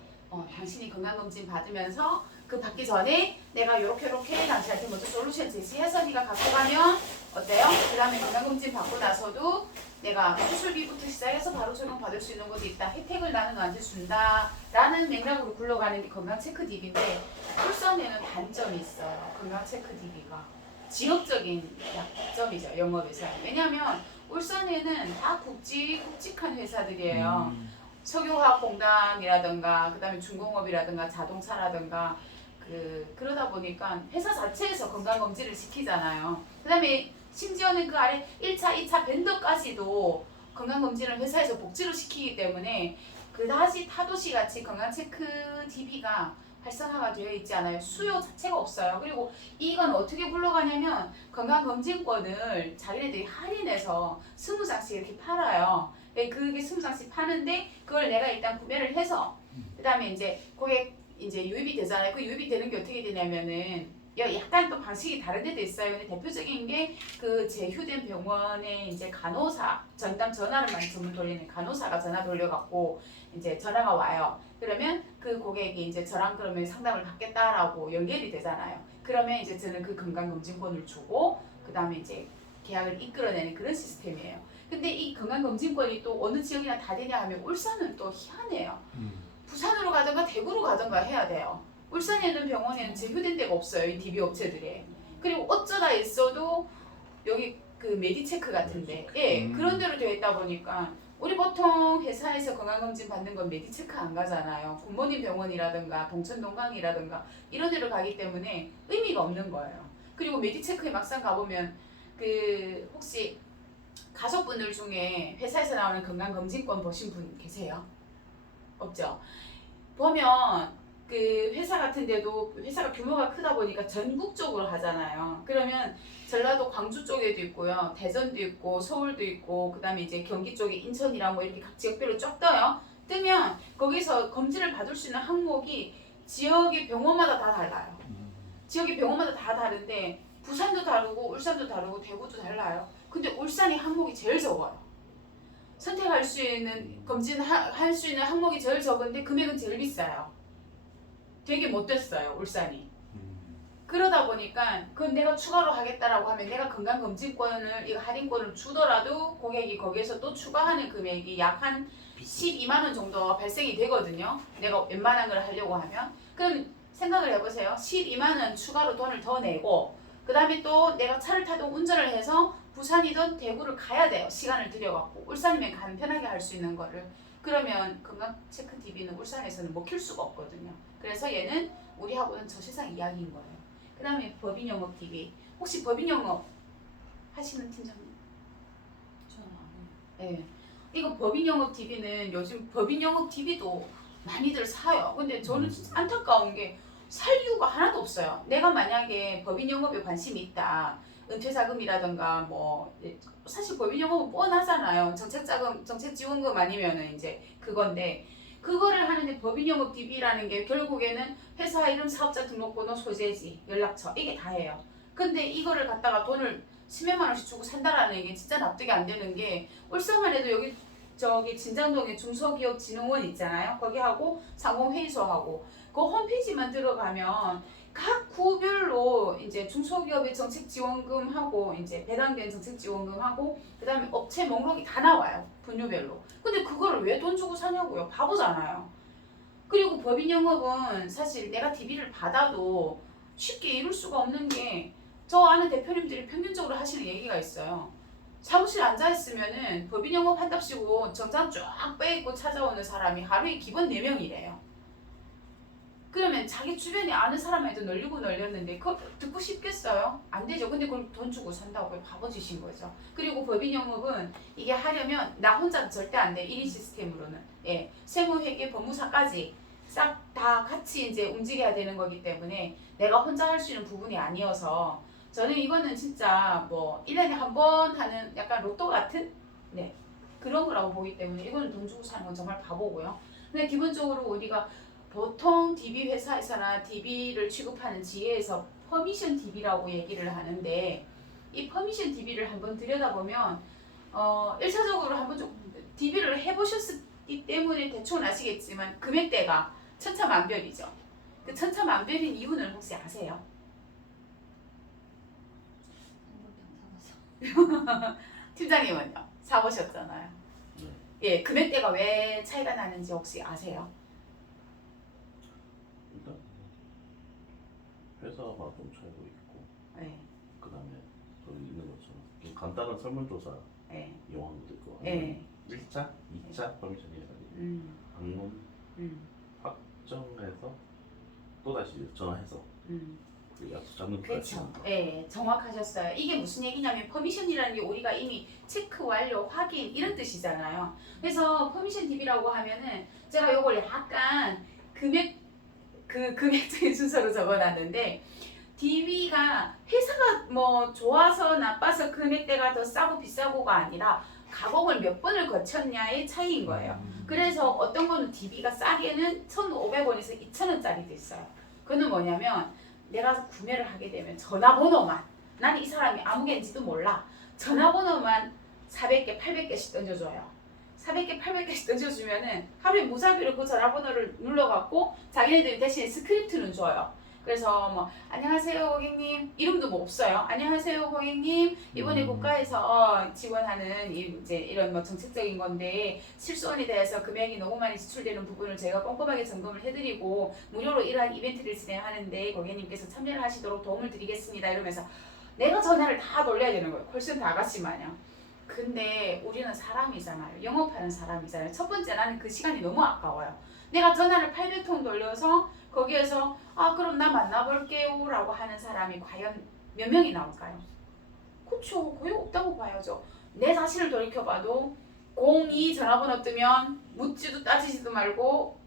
당신이 건강검진 받으면서 그 받기 전에 내가 요렇게 당신한테 먼저 솔루션 제시해서 네가 갖고 가면 어때요? 그 다음에 건강검진 받고 나서도 내가 수술비부터 시작해서 바로 적용받을 수 있는 것도 있다. 혜택을 나는 너한테 준다. 라는 맥락으로 굴러가는 게 건강체크 DB인데 울산에는 단점이 있어요. 건강체크 DB가. 지역적인 약점이죠. 영업에서. 왜냐하면 울산에는 다 굵직한 회사들이에요. 석유화학공단이라든가 그 다음에 중공업이라든가 자동차라든가 그러다 보니까 회사 자체에서 건강검진을 시키잖아요. 그 다음에 심지어는 그 아래 1차, 2차 벤더까지도 건강검진을 회사에서 복지로 시키기 때문에 그다지 타도시 같이 건강체크 DB가 활성화가 되어 있지 않아요. 수요 자체가 없어요. 그리고 이건 어떻게 굴러가냐면 건강검진권을 자기네들이 할인해서 20장씩 이렇게 팔아요. 그게 20장씩 파는데 그걸 내가 일단 구매를 해서 그 다음에 이제 거기에 이제 유입이 되잖아요. 그 유입이 되는 게 어떻게 되냐면은 약간 또 방식이 다른 데도 있어요. 근데 대표적인 게 그 제휴된 병원에 이제 간호사 전담 전화를 많이 주문 돌리는 간호사가 전화 돌려갖고 이제 전화가 와요. 그러면 그 고객이 이제 저랑 그러면 상담을 받겠다라고 연결이 되잖아요. 그러면 이제 저는 그 건강검진권을 주고 그 다음에 이제 계약을 이끌어내는 그런 시스템이에요. 근데 이 건강검진권이 또 어느 지역이나 다 되냐 하면 울산은 또 희한해요. 부산으로 가든가 대구로 가든가 해야 돼요. 울산에 있는 병원에는 제휴된 데가 없어요. 이 DB 업체들이. 그리고 어쩌다 있어도 여기 그 메디체크 같은데 그런 데로 되어 있다 보니까 우리 보통 회사에서 건강검진 받는 건 메디체크 안 가잖아요. 굿모닝 병원이라든가 동천동강이라든가 이런 데로 가기 때문에 의미가 없는 거예요. 그리고 메디체크에 막상 가보면 그 혹시 가족분들 중에 회사에서 나오는 건강검진권 보신 분 계세요? 없죠? 보면 그 회사 같은 데도 회사가 규모가 크다 보니까 전국적으로 하잖아요. 그러면 전라도 광주 쪽에도 있고요. 대전도 있고 서울도 있고 그 다음에 이제 경기 쪽에 인천이랑 뭐 이렇게 각 지역별로 쫙 떠요. 뜨면 거기서 검진을 받을 수 있는 항목이 지역의 병원마다 다 달라요. 지역의 병원마다 다 다른데 부산도 다르고 울산도 다르고 대구도 달라요. 근데 울산이 항목이 제일 적어요. 선택할 수 있는 검진할 수 있는 항목이 제일 적은데 금액은 제일 비싸요. 되게 못됐어요 울산이. 그러다 보니까 그건 내가 추가로 하겠다라고 하면 내가 건강검진권을 이거 할인권을 주더라도 고객이 거기에서 또 추가하는 금액이 약 한 12만 원 정도 발생이 되거든요. 내가 웬만한 걸 하려고 하면. 그럼 생각을 해보세요. 12만 원 추가로 돈을 더 내고 그 다음에 또 내가 차를 타도 운전을 해서 부산이든 대구를 가야 돼요. 시간을 들여갖고. 울산이면 간편하게 할 수 있는 거를. 그러면 건강체크 TV는 울산에서는 못 킬 수가 없거든요. 그래서 얘는 우리하고는 저 세상 이야기인 거예요. 그 다음에 법인영업 TV. 혹시 법인영업 하시는 팀장님? 저는 안 해요. 네. 이거 법인영업 TV는 요즘 법인영업 TV도 많이들 사요. 근데 저는 진짜 안타까운 게 살 이유가 하나도 없어요. 내가 만약에 법인영업에 관심이 있다. 은퇴자금이라든가 뭐 사실 법인영업은 뻔하잖아요. 정책자금, 정책지원금 아니면은 이제 그건데 그거를 하는데 법인영업 DB라는 게 결국에는 회사 이름, 사업자 등록번호, 소재지, 연락처 이게 다예요. 근데 이거를 갖다가 돈을 10몇만 원씩 주고 산다라는 게 진짜 납득이 안 되는 게 울산만 해도 여기 저기 진장동에 중소기업진흥원 있잖아요. 거기하고 상공회의소하고 그 홈페이지만 들어가면 각 구별로 이제 중소기업의 정책지원금하고 이제 배당된 정책지원금하고 그다음에 업체 목록이 다 나와요. 분류별로. 근데 그거를 왜 돈 주고 사냐고요. 바보잖아요. 그리고 법인영업은 사실 내가 DB를 받아도 쉽게 이룰 수가 없는 게 저 아는 대표님들이 평균적으로 하시는 얘기가 있어요. 사무실 앉아있으면은 법인영업 한답시고 정장 쫙 빼입고 찾아오는 사람이 하루에 기본 4명이래요. 그러면 자기 주변에 아는 사람만 해도 널리고 널렸는데 그거 듣고 싶겠어요? 안 되죠. 근데 그걸 돈 주고 산다고 바보짓인 거죠. 그리고 법인영업은 이게 하려면 나 혼자 절대 안 돼. 1인 시스템으로는. 예. 세무회계, 법무사까지 싹 다 같이 이제 움직여야 되는 거기 때문에 내가 혼자 할 수 있는 부분이 아니어서 저는 이거는 진짜 뭐 1년에 한 번 하는 약간 로또 같은 네 그런 거라고 보기 때문에 이거는 돈 주고 사는 건 정말 바보고요. 근데 기본적으로 우리가 보통 DB 회사에서나 DB를 취급하는 지회에서 퍼미션 DB라고 얘기를 하는데 이 퍼미션 DB를 한번 들여다보면 1차적으로 한번 좀 DB를 해보셨기 때문에 대충 아시겠지만 금액대가 천차만별이죠. 그 천차만별인 이유는 혹시 아세요? 팀장님은요? 사보셨잖아요. 네. 예, 금액대가 왜 차이가 나는지 혹시 아세요? 일단 회사가 좀 차이도 있고 네, 그 다음에 저기 있는 것처럼 좀 간단한 설문조사 네, 이용한 것도 있고 네. 1차, 2차 퍼미션이 해가지고 방문 확정해서 또다시 전화해서 그 약속 잡는 그렇죠. 하시는 거. 예, 정확하셨어요. 이게 무슨 얘기냐면 퍼미션이라는 게 우리가 이미 체크 완료, 확인 이런 뜻이잖아요. 그래서 퍼미션 DB라고 하면은 제가 요걸 약간 금액적인 순서로 적어놨는데 DB가 회사가 뭐 좋아서 나빠서 금액대가 더 싸고 비싸고가 아니라 가공을 몇 번을 거쳤냐의 차이인 거예요. 그래서 어떤 거는 DB가 싸게는 1,500원에서 2,000원짜리도 있어요. 그거는 뭐냐면 내가 구매를 하게 되면 전화번호만 나는 이 사람이 아무 개인지도 몰라. 전화번호만 400개, 800개씩 던져줘요. 400개, 800개씩 던져주면은 하루에 무작위로 그 전화번호를 눌러갖고 자기네들이 대신에 스크립트는 줘요. 그래서 뭐 안녕하세요 고객님 이름도 뭐 없어요. 안녕하세요 고객님 이번에 국가에서 지원하는 이제 이런 뭐 정책적인 건데 실손에 대해서 금액이 너무 많이 지출되는 부분을 제가 꼼꼼하게 점검을 해드리고 무료로 이러한 이벤트를 진행하는데 고객님께서 참여를 하시도록 도움을 드리겠습니다 이러면서 내가 전화를 다 돌려야 되는 거예요. 콜센터 아가씨 마냥. 근데 우리는 사람이잖아요. 영업하는 사람이잖아요. 첫 번째 나는 그 시간이 너무 아까워요. 내가 전화를 800통 돌려서 거기에서 그럼 나 만나볼게요 라고 하는 사람이 과연 몇 명이 나올까요? 그쵸, 거의 없다고 봐야죠. 내 자신을 돌이켜봐도 02 전화번호 뜨면 묻지도 따지지도 말고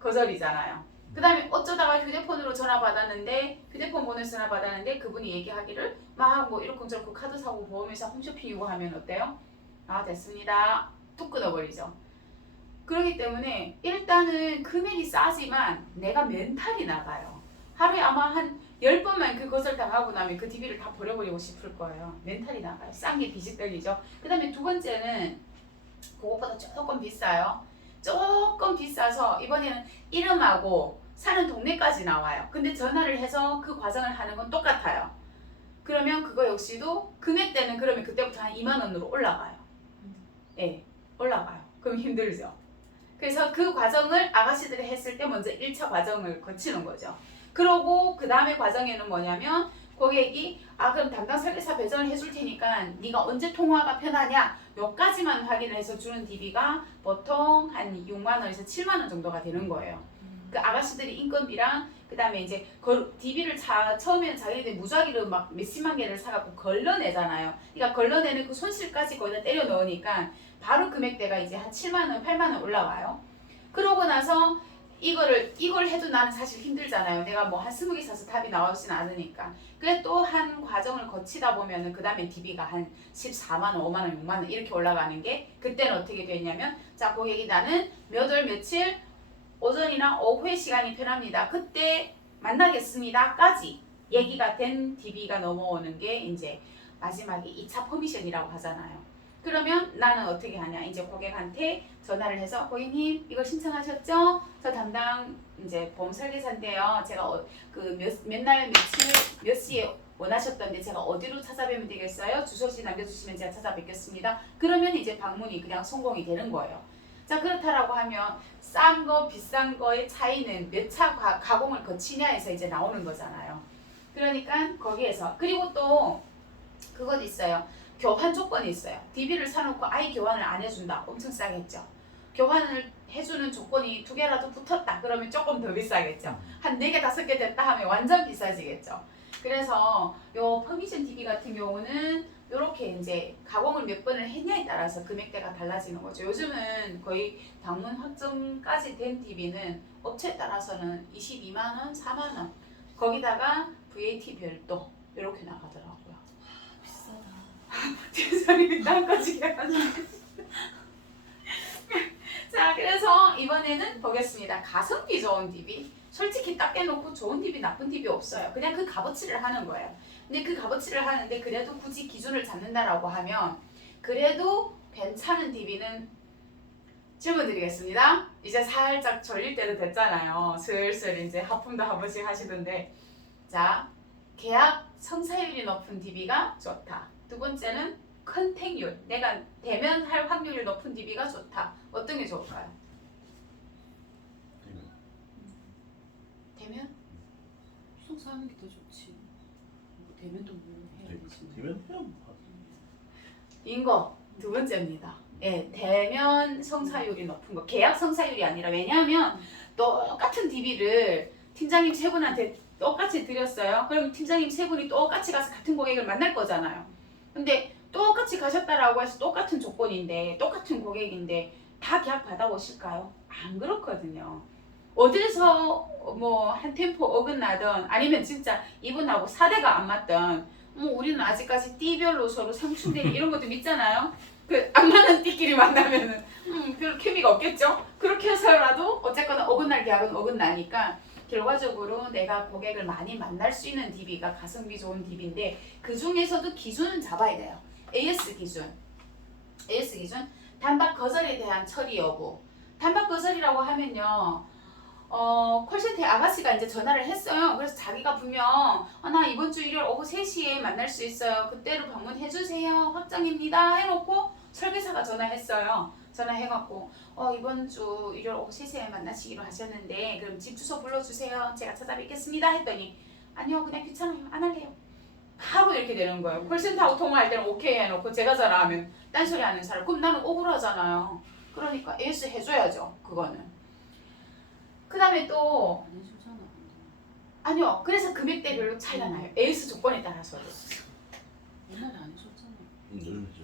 거절이잖아요. 그 다음에 어쩌다가 휴대폰으로 전화 받았는데 휴대폰 번호에서 전화 받았는데 그분이 얘기하기를 막 뭐 이렇게 카드 사고 보험회사 홈쇼핑 요구하면 어때요? 됐습니다. 툭 끊어버리죠. 그렇기 때문에 일단은 금액이 싸지만 내가 멘탈이 나가요. 하루에 아마 한 10번만 그 것을 당하고 나면 그 DB를 다 버려버리고 싶을 거예요. 멘탈이 나가요. 싼 게 비지떡이죠. 그 다음에 두 번째는 그것보다 조금 비싸요. 조금 비싸서 이번에는 이름하고 사는 동네까지 나와요. 근데 전화를 해서 그 과정을 하는 건 똑같아요. 그러면 그거 역시도 금액대는 그러면 그때부터 한 2만 원으로 올라가요. 예, 올라가요. 그럼 힘들죠. 그래서 그 과정을 아가씨들이 했을 때 먼저 1차 과정을 거치는 거죠. 그러고 그 다음에 과정에는 뭐냐면 고객이 그럼 담당 설계사 배정을 해줄 테니까 네가 언제 통화가 편하냐 요까지만 확인을 해서 주는 DB가 보통 한 6만 원에서 7만 원 정도가 되는 거예요. 그 아가씨들이 인건비랑 그 다음에 이제 DB를 처음에는 자기들이 무작위로 막 몇십만 개를 사갖고 걸러내잖아요. 그러니까 걸러내는 그 손실까지 거기다 때려 넣으니까 바로 금액대가 이제 한 7만 원, 8만 원 올라와요. 그러고 나서 이걸 해도 나는 사실 힘들잖아요. 내가 뭐 한 20개 사서 답이 나오진 않으니까. 그래 또 한 과정을 거치다 보면은 그 다음에 DB가 한 14만 원, 5만 원, 6만 원 이렇게 올라가는 게 그때는 어떻게 되냐면 자 고객이 나는 몇 월 며칠 오전이나 오후에 시간이 편합니다. 그때 만나겠습니다까지 얘기가 된 DB가 넘어오는 게 이제 마지막에 2차 퍼미션이라고 하잖아요. 그러면 나는 어떻게 하냐? 이제 고객한테 전화를 해서 고객님 이걸 신청하셨죠? 저 담당 이제 보험 설계사인데요. 제가 몇 날 며칠 몇 시에 원하셨던데 제가 어디로 찾아뵈면 되겠어요? 주소지 남겨주시면 제가 찾아뵙겠습니다. 그러면 이제 방문이 그냥 성공이 되는 거예요. 자 그렇다라고 하면 싼 거 비싼 거의 차이는 몇 차 가공을 거치냐에서 이제 나오는 거잖아요. 그러니까 거기에서 그리고 또 그것도 있어요. 교환 조건이 있어요. DB를 사놓고 아예 교환을 안 해준다. 엄청 싸겠죠. 교환을 해주는 조건이 2개라도 붙었다. 그러면 조금 더 비싸겠죠. 한 4개, 5개 됐다 하면 완전 비싸지겠죠. 그래서 요 퍼미션 DB 같은 경우는 이렇게 이제 가공을 몇 번을 했냐에 따라서 금액대가 달라지는 거죠. 요즘은 거의 방문 확정까지 된 DB는 업체에 따라서는 22만 원, 4만 원 거기다가 VAT 별도 이렇게 나가더라고요. 죄송해요. 딴거지 자 그래서 이번에는 보겠습니다. 가성비 좋은 DB 솔직히 딱 깨놓고 좋은 DB 나쁜 DB 없어요. 그냥 그 값어치를 하는 거예요. 근데 그 값어치를 하는데 그래도 굳이 기준을 잡는다라고 하면 그래도 괜찮은 DB는 질문 드리겠습니다. 이제 살짝 졸릴 때도 됐잖아요. 슬슬 이제 하품도 한 번씩 하시던데 자 계약 성사율이 높은 DB가 좋다. 두 번째는 컨택률, 내가 대면할 확률이 높은 DB가 좋다. 어떤 게 좋을까요? 대면? 성사하는 게 더 좋지. 뭐 대면도 물론 해야 되지. 되면 그냥 빙고 두 번째입니다. 예, 대면 성사율이 높은 거. 계약 성사율이 아니라 왜냐하면 똑같은 DB를 팀장님 세 분한테 똑같이 드렸어요. 그럼 팀장님 세 분이 똑같이 가서 같은 고객을 만날 거잖아요. 근데 똑같이 가셨다라고 해서 똑같은 조건인데 똑같은 고객인데 다 계약 받아오실까요? 안 그렇거든요. 어디서 뭐 한 템포 어긋나든 아니면 진짜 이분하고 사대가 안 맞든 뭐 우리는 아직까지 띠별로 서로 상충되니 이런 것도 믿잖아요. 그 안 맞는 띠끼리 만나면은 별 케미가 없겠죠. 그렇게 해서라도 어쨌거나 어긋날 계약은 어긋나니까 결과적으로 내가 고객을 많이 만날 수 있는 DB가 가성비 좋은 DB인데 그 중에서도 기준은 잡아야 돼요. AS 기준 단박 거절에 대한 처리 여부. 단박 거절이라고 하면요. 콜센터에 아가씨가 이제 전화를 했어요. 그래서 자기가 분명 나 이번 주 일요일 오후 3시에 만날 수 있어요. 그때로 방문해주세요. 확정입니다. 해놓고 설계사가 전화했어요. 전화해갖고 이번 주 일요일 오후 3시에 만나시기로 하셨는데 그럼 집 주소 불러주세요. 제가 찾아뵙겠습니다. 했더니 아니요 그냥 귀찮아요. 안 할래요. 바로 이렇게 되는 거예요. 콜센터하고 통화할 때는 오케이 해놓고 제가 전화하면 딴소리 하는 사람. 그럼 나는 억울하잖아요. 그러니까 AS 해줘야죠. 그거는. 그 다음에 또 안 해주잖아. 아니요. 그래서 금액대별로 차이가 나요. AS 조건에 따라서도. 옛날에 안 해줬잖아. 요즘이죠.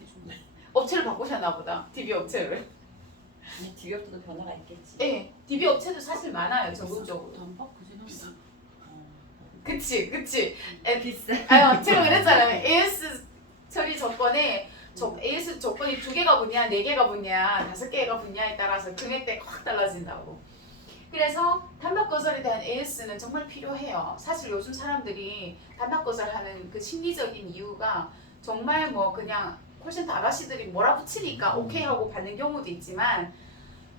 해주네. 업체를 바꾸셨나 보다. DB 업체를. 아니 DB업도 변화가 있겠지. 네. DB 업체도 사실 많아요. 전국적으로. 단박 그지나. 그치. 비싸. 아유, 제가 그랬잖아요. AS 처리 조건에 AS 조건이 2개가 붙냐, 4개가 붙냐, 5개가 붙냐에 따라서 금액대가 확 달라진다고. 그래서 단박 거절에 대한 AS는 정말 필요해요. 사실 요즘 사람들이 단박 거절하는 그 심리적인 이유가 정말 뭐 그냥 콜센터 아가씨들이 몰아붙이니까 오케이 하고 받는 경우도 있지만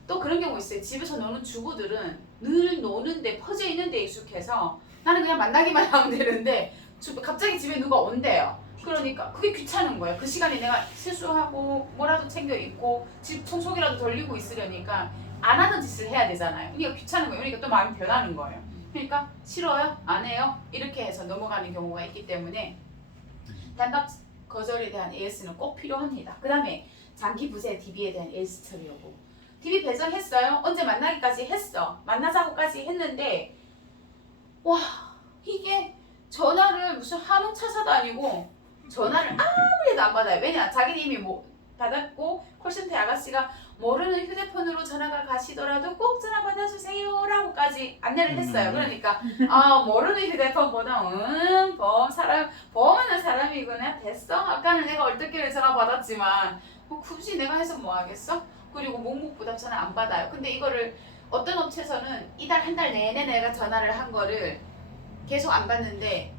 또 그런 경우 있어요. 집에서 노는 주부들은 늘 노는데 퍼져 있는 데 익숙해서 나는 그냥 만나기만 하면 되는데 갑자기 집에 누가 온대요. 그러니까 그게 귀찮은 거예요. 그 시간에 내가 세수하고 뭐라도 챙겨 입고 집 청소기라도 돌리고 있으려니까 안 하던 짓을 해야 되잖아요. 그러니까 귀찮은 거예요. 그러니까 또 마음이 변하는 거예요. 그러니까 싫어요? 안 해요? 이렇게 해서 넘어가는 경우가 있기 때문에 단답 거절에 대한 AS는 꼭 필요합니다. 그 다음에 장기 부재 DB에 대한 AS 처리 여부. DB 배정했어요? 언제 만나기까지 했어. 만나자고까지 했는데 와 이게 전화를 무슨 한웅차사도 아니고 전화를 아무리 해도 안 받아요. 왜냐 자기는 이미 뭐 받았고 콜센터 아가씨가 모르는 휴대폰으로 전화가 가시더라도 꼭 전화 받아주세요 라고까지 안내를 했어요. 그러니까 모르는 휴대폰 번호 보험하는 사람이구나 됐어. 아까는 내가 얼떨결에 전화 받았지만 뭐 굳이 내가 해서 뭐 하겠어? 그리고 묵묵부답 전화 안 받아요. 근데 이거를 어떤 업체에서는 이달 한 달 내내 내가 전화를 한 거를 계속 안 받는데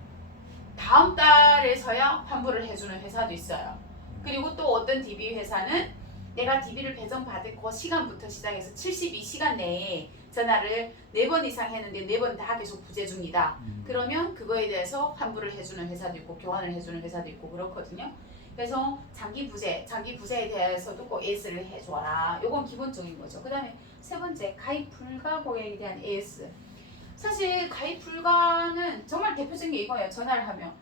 다음 달에서야 환불을 해주는 회사도 있어요. 그리고 또 어떤 DB 회사는 내가 DB를 배정받을 그 시간부터 시작해서 72시간 내에 전화를 4번 이상 했는데 4번 다 계속 부재 중이다. 그러면 그거에 대해서 환불을 해주는 회사도 있고 교환을 해주는 회사도 있고 그렇거든요. 그래서 장기 부재에 대해서도 꼭 AS를 해줘라. 요건 기본적인 거죠. 그 다음에 세 번째, 가입 불가 고객에 대한 AS. 사실 가입 불가는 정말 대표적인 게 이거예요. 전화를 하면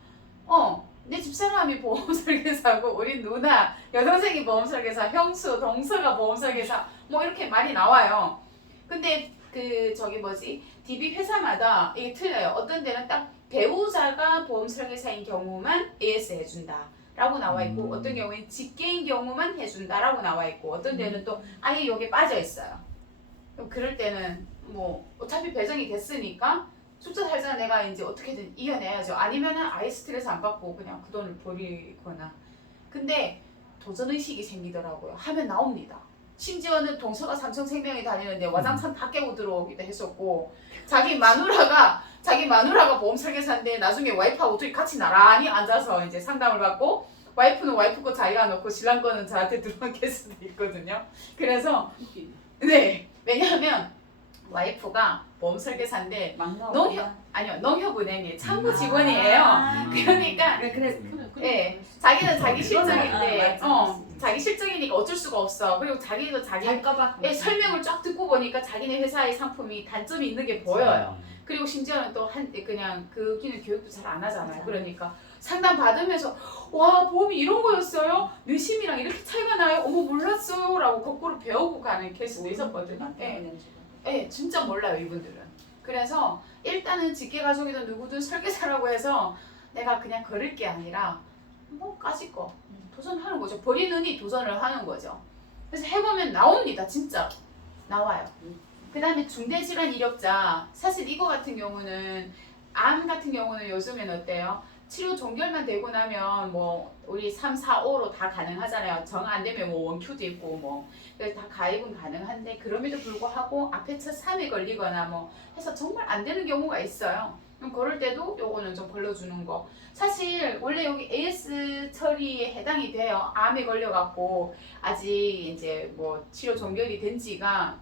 내 집사람이 보험 설계사고 우리 누나, 여동생이 보험 설계사, 형수, 동서가 보험 설계사 뭐 이렇게 많이 나와요. 근데 DB 회사마다 이게 틀려요. 어떤 데는 딱 배우자가 보험 설계사인 경우만 AS 해준다 라고 나와 있고 어떤 경우에는 직계인 경우만 해준다 라고 나와 있고 어떤 데는 또 아예 여기에 빠져 있어요. 그럴 때는 뭐 어차피 배정이 됐으니까 숫자 살자 내가 이제 어떻게든 이겨내야죠. 아니면은 아예 스트레스 안 받고 그냥 그 돈을 버리거나. 근데 도전의식이 생기더라고요. 하면 나옵니다. 심지어는 동서가 삼성생명에 다니는데 와장창 다 깨고 들어오기도 했었고 자기 마누라가 보험 설계사인데 나중에 와이프하고 둘이 같이 나란히 앉아서 이제 상담을 받고 와이프는 와이프 거 자기가 넣고 신랑 거는 저한테 들어온 케이스도 있거든요. 그래서 네 왜냐하면 와이프가 보험 설계사인데 농협은행의 참고 직원이에요. 그러니까 네, 자기는 자기 실적인데 자기 실적이니까 어쩔 수가 없어. 그리고 자기도 자기 설명을 쫙 듣고 보니까 자기네 회사의 상품이 단점이 있는 게 보여요. 그리고 심지어는 또 그냥 그기는 교육도 잘 안 하잖아요. 그러니까 상담 받으면서 와 보험이 이런 거였어요? 내심이랑 이렇게 차이가 나요? 어머 몰랐어요 라고 거꾸로 배우고 가는 케이스도 있었거든요. 네, 진짜 몰라요 이분들은. 그래서 일단은 직계가족이든 누구든 설계사라고 해서 내가 그냥 걸을 게 아니라 뭐 까짓 거 도전하는 거죠. 버리느니 도전을 하는 거죠. 그래서 해보면 나옵니다. 진짜 나와요. 그 다음에 중대질환 이력자. 사실 이거 같은 경우는 암 같은 경우는 요즘엔 어때요? 치료 종결만 되고 나면 뭐 우리 3, 4, 5로 다 가능하잖아요. 정 안 되면 뭐 원큐도 있고 뭐 그래서 다 가입은 가능한데 그럼에도 불구하고 앞에 첫 3에 걸리거나 뭐 해서 정말 안 되는 경우가 있어요. 그럼 그럴 때도 요거는 좀 걸러주는 거. 사실 원래 여기 AS 처리에 해당이 돼요. 암에 걸려갖고 아직 이제 뭐 치료 종결이 된 지가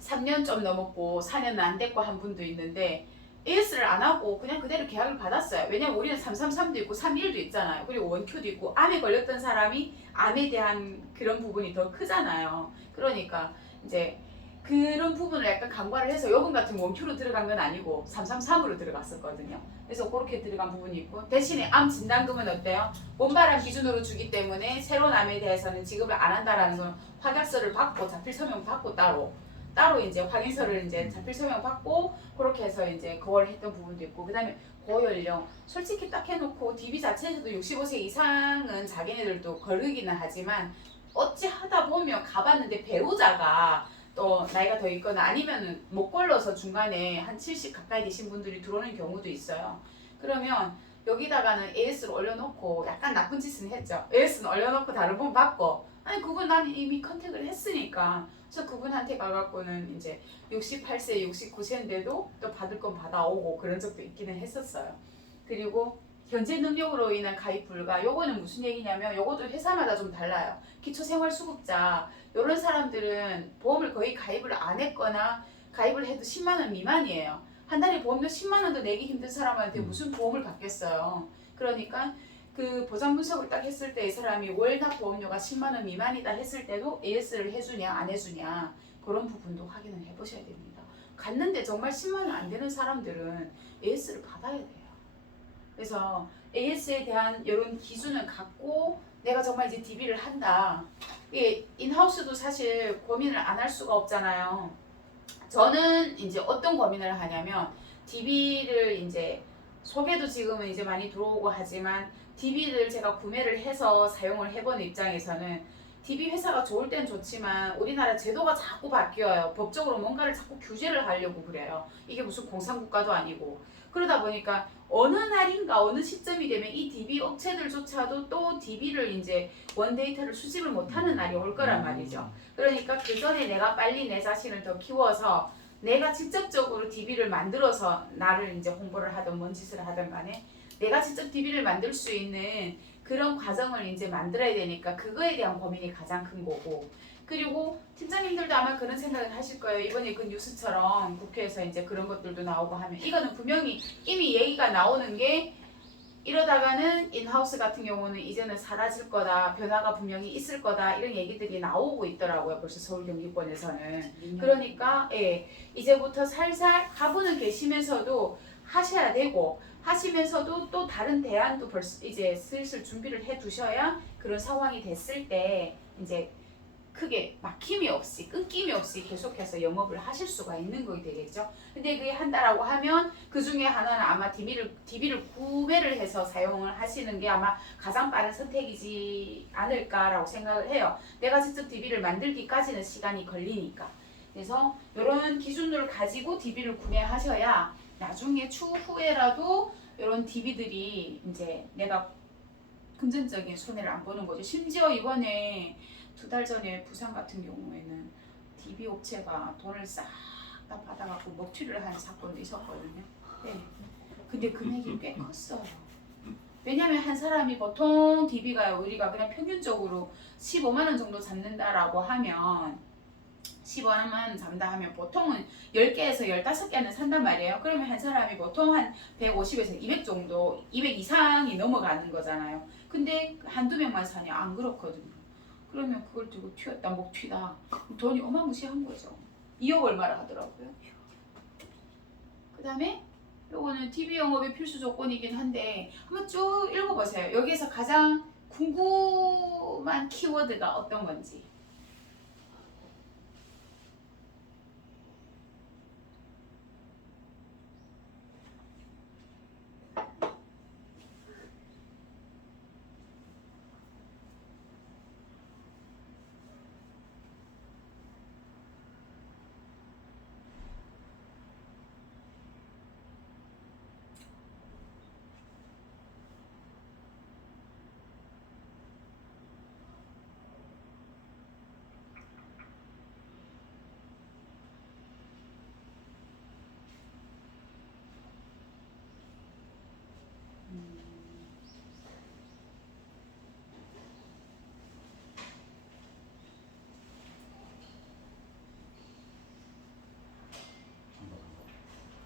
3년 좀 넘었고 4년은 안 됐고 한 분도 있는데 AS를 안 하고 그냥 그대로 계약을 받았어요. 왜냐면 우리는 333도 있고 31도 있잖아요. 그리고 원큐도 있고 암에 걸렸던 사람이 암에 대한 그런 부분이 더 크잖아요. 그러니까 이제 그런 부분을 약간 간과를 해서 요번 같은 원큐로 들어간 건 아니고 333으로 들어갔었거든요. 그래서 그렇게 들어간 부분이 있고 대신에 암 진단금은 어때요? 몸바람 기준으로 주기 때문에 새로운 암에 대해서는 지급을 안 한다라는 건 확약서를 받고 자필 서명 받고 따로 이제 확인서를 이제 자필 서명 받고 그렇게 해서 이제 그걸 했던 부분도 있고 그다음에 고연령 솔직히 딱 해놓고 DB 자체에서도 65세 이상은 자기네들도 거르기는 하지만 어찌 하다 보면 가봤는데 배우자가 또 나이가 더 있거나 아니면은 못 걸러서 중간에 한 70 가까이 되신 분들이 들어오는 경우도 있어요. 그러면 여기다가는 AS를 올려놓고 약간 나쁜 짓은 했죠. AS는 올려놓고 다른 분 받고 아니 그분 난 이미 컨택을 했으니까 그래서 그분한테 가갖고는 이제 68세, 69세인데도 또 받을 건 받아오고 그런 적도 있기는 했었어요. 그리고 현재 능력으로 인한 가입 불가. 요거는 무슨 얘기냐면 요것도 회사마다 좀 달라요. 기초생활수급자 이런 사람들은 보험을 거의 가입을 안 했거나 가입을 해도 10만 원 미만이에요. 한 달에 보험료 10만 원도 내기 힘든 사람한테 무슨 보험을 받겠어요. 그러니까 그 보장 분석을 딱 했을 때 이 사람이 월납 보험료가 10만 원 미만이다 했을 때도 AS를 해주냐 안 해주냐 그런 부분도 확인을 해보셔야 됩니다. 갔는데 정말 10만 원 안 되는 사람들은 AS를 받아야 돼요. 그래서 AS에 대한 이런 기준을 갖고 내가 정말 이제 DB를 한다. 이게 인하우스도 사실 고민을 안 할 수가 없잖아요. 저는 이제 어떤 고민을 하냐면 DB를 이제 소개도 지금은 이제 많이 들어오고 하지만 DB를 제가 구매를 해서 사용을 해보는 입장에서는 DB 회사가 좋을 땐 좋지만 우리나라 제도가 자꾸 바뀌어요. 법적으로 뭔가를 자꾸 규제를 하려고 그래요. 이게 무슨 공산국가도 아니고. 그러다 보니까 어느 날인가 어느 시점이 되면 이 DB 업체들조차도 또 DB를 이제 원데이터를 수집을 못하는 날이 올 거란 말이죠. 그러니까 그 전에 내가 빨리 내 자신을 더 키워서 내가 직접적으로 DB를 만들어서 나를 이제 홍보를 하든 뭔 짓을 하든 간에 내가 직접 DB를 만들 수 있는 그런 과정을 이제 만들어야 되니까 그거에 대한 고민이 가장 큰 거고. 그리고 팀장님들도 아마 그런 생각을 하실 거예요. 이번에 그 뉴스처럼 국회에서 이제 그런 것들도 나오고 하면 이거는 분명히 이미 얘기가 나오는 게 이러다가는 인하우스 같은 경우는 이제는 사라질 거다. 변화가 분명히 있을 거다. 이런 얘기들이 나오고 있더라고요. 벌써 서울 경기권에서는. 그러니까 예, 이제부터 살살 가부는 계시면서도 하셔야 되고 하시면서도 또 다른 대안도 벌써 이제 슬슬 준비를 해 두셔야 그런 상황이 됐을 때 이제 크게 막힘이 없이 끊김이 없이 계속해서 영업을 하실 수가 있는 거게 되겠죠. 근데 그게 한다라고 하면 그 중에 하나는 아마 DB를 구매를 해서 사용을 하시는 게 아마 가장 빠른 선택이지 않을까라고 생각을 해요. 내가 직접 DB를 만들기까지는 시간이 걸리니까. 그래서 이런 기준을 가지고 DB를 구매하셔야 나중에 추후에라도 이런 DB들이 이제 내가 금전적인 손해를 안 보는 거죠. 심지어 이번에 2달 전에 부산 같은 경우에는 DB 업체가 돈을 싹 다 받아갖고 먹튀를 한 사건도 있었거든요. 네. 근데 금액이 꽤 컸어요. 왜냐면 한 사람이 보통 DB가 우리가 그냥 평균적으로 15만 원 정도 잡는다라고 하면 15만 원 잡는다 하면 보통은 10개에서 15개는 산단 말이에요. 그러면 한 사람이 보통 한 150에서 200 정도, 200 이상이 넘어가는 거잖아요. 근데 한두 명만 사냐? 안 그렇거든요. 그러면 그걸 두고 튀었다, 목 튀다. 돈이 어마무시한 거죠. 2억 얼마라 하더라고요. 그 다음에 요거는 TV 영업의 필수 조건이긴 한데 한번 쭉 읽어보세요. 여기에서 가장 궁금한 키워드가 어떤 건지.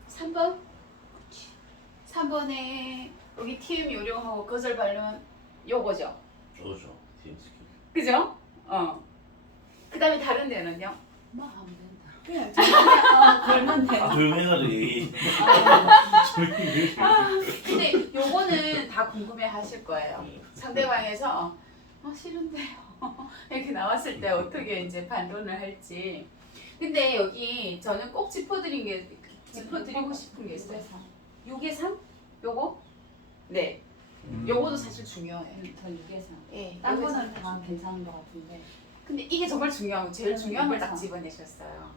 삼 3번? 3번에 여기 TM 요령하고 거절 반론 요거죠? 좋죠. TMSK. 그죠? 그 다음에 다른 데는요? 뭐 하면 된다. 그냥 그러면 돼. 조용해가지고 얘기. 근데 요거는 다 궁금해 하실 거예요. 상대방에서 싫은데요. 이렇게 나왔을 때 어떻게 이제 반론을 할지. 근데 여기 저는 꼭 짚어드리고 싶은 게 있어요. 6의 3? 요거? 네. 요거도 사실 중요해요. 더 6에서. 예. 딴 요거 거는 사실 다 괜찮은 것 같은데. 근데 이게 정말 중요한, 제일 중요한 걸 딱 그래서. 집어내셨어요.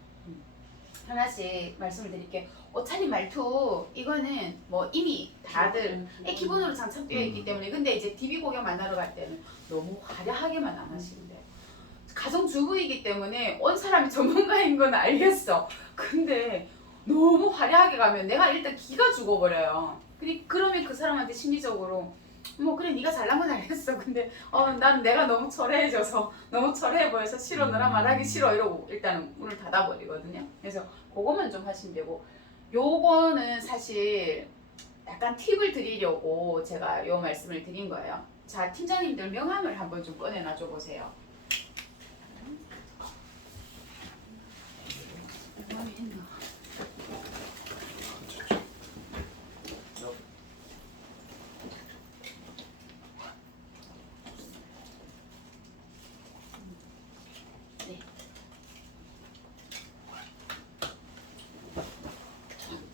하나씩 말씀을 드릴게요. 옷차림 말투 이거는 뭐 이미 다들 기본으로 장착되어 있기 때문에 근데 이제 DB 고객 만나러 갈 때는 너무 화려하게만 안 하시는데 가정주부이기 때문에 온 사람이 전문가인 건 알겠어. 근데 너무 화려하게 가면 내가 일단 기가 죽어버려요. 그러면 그 사람한테 심리적으로 뭐 그래 네가 잘난 건 알겠어. 근데 난 내가 너무 초라해져서 너무 초라해 보여서 싫어 너랑 말하기 싫어 이러고 일단은 문을 닫아버리거든요. 그래서 그것만 좀 하시면 되고 요거는 사실 약간 팁을 드리려고 제가 요 말씀을 드린 거예요. 자, 팀장님들 명함을 한번 좀 꺼내놔 줘 보세요. 명함이 있나?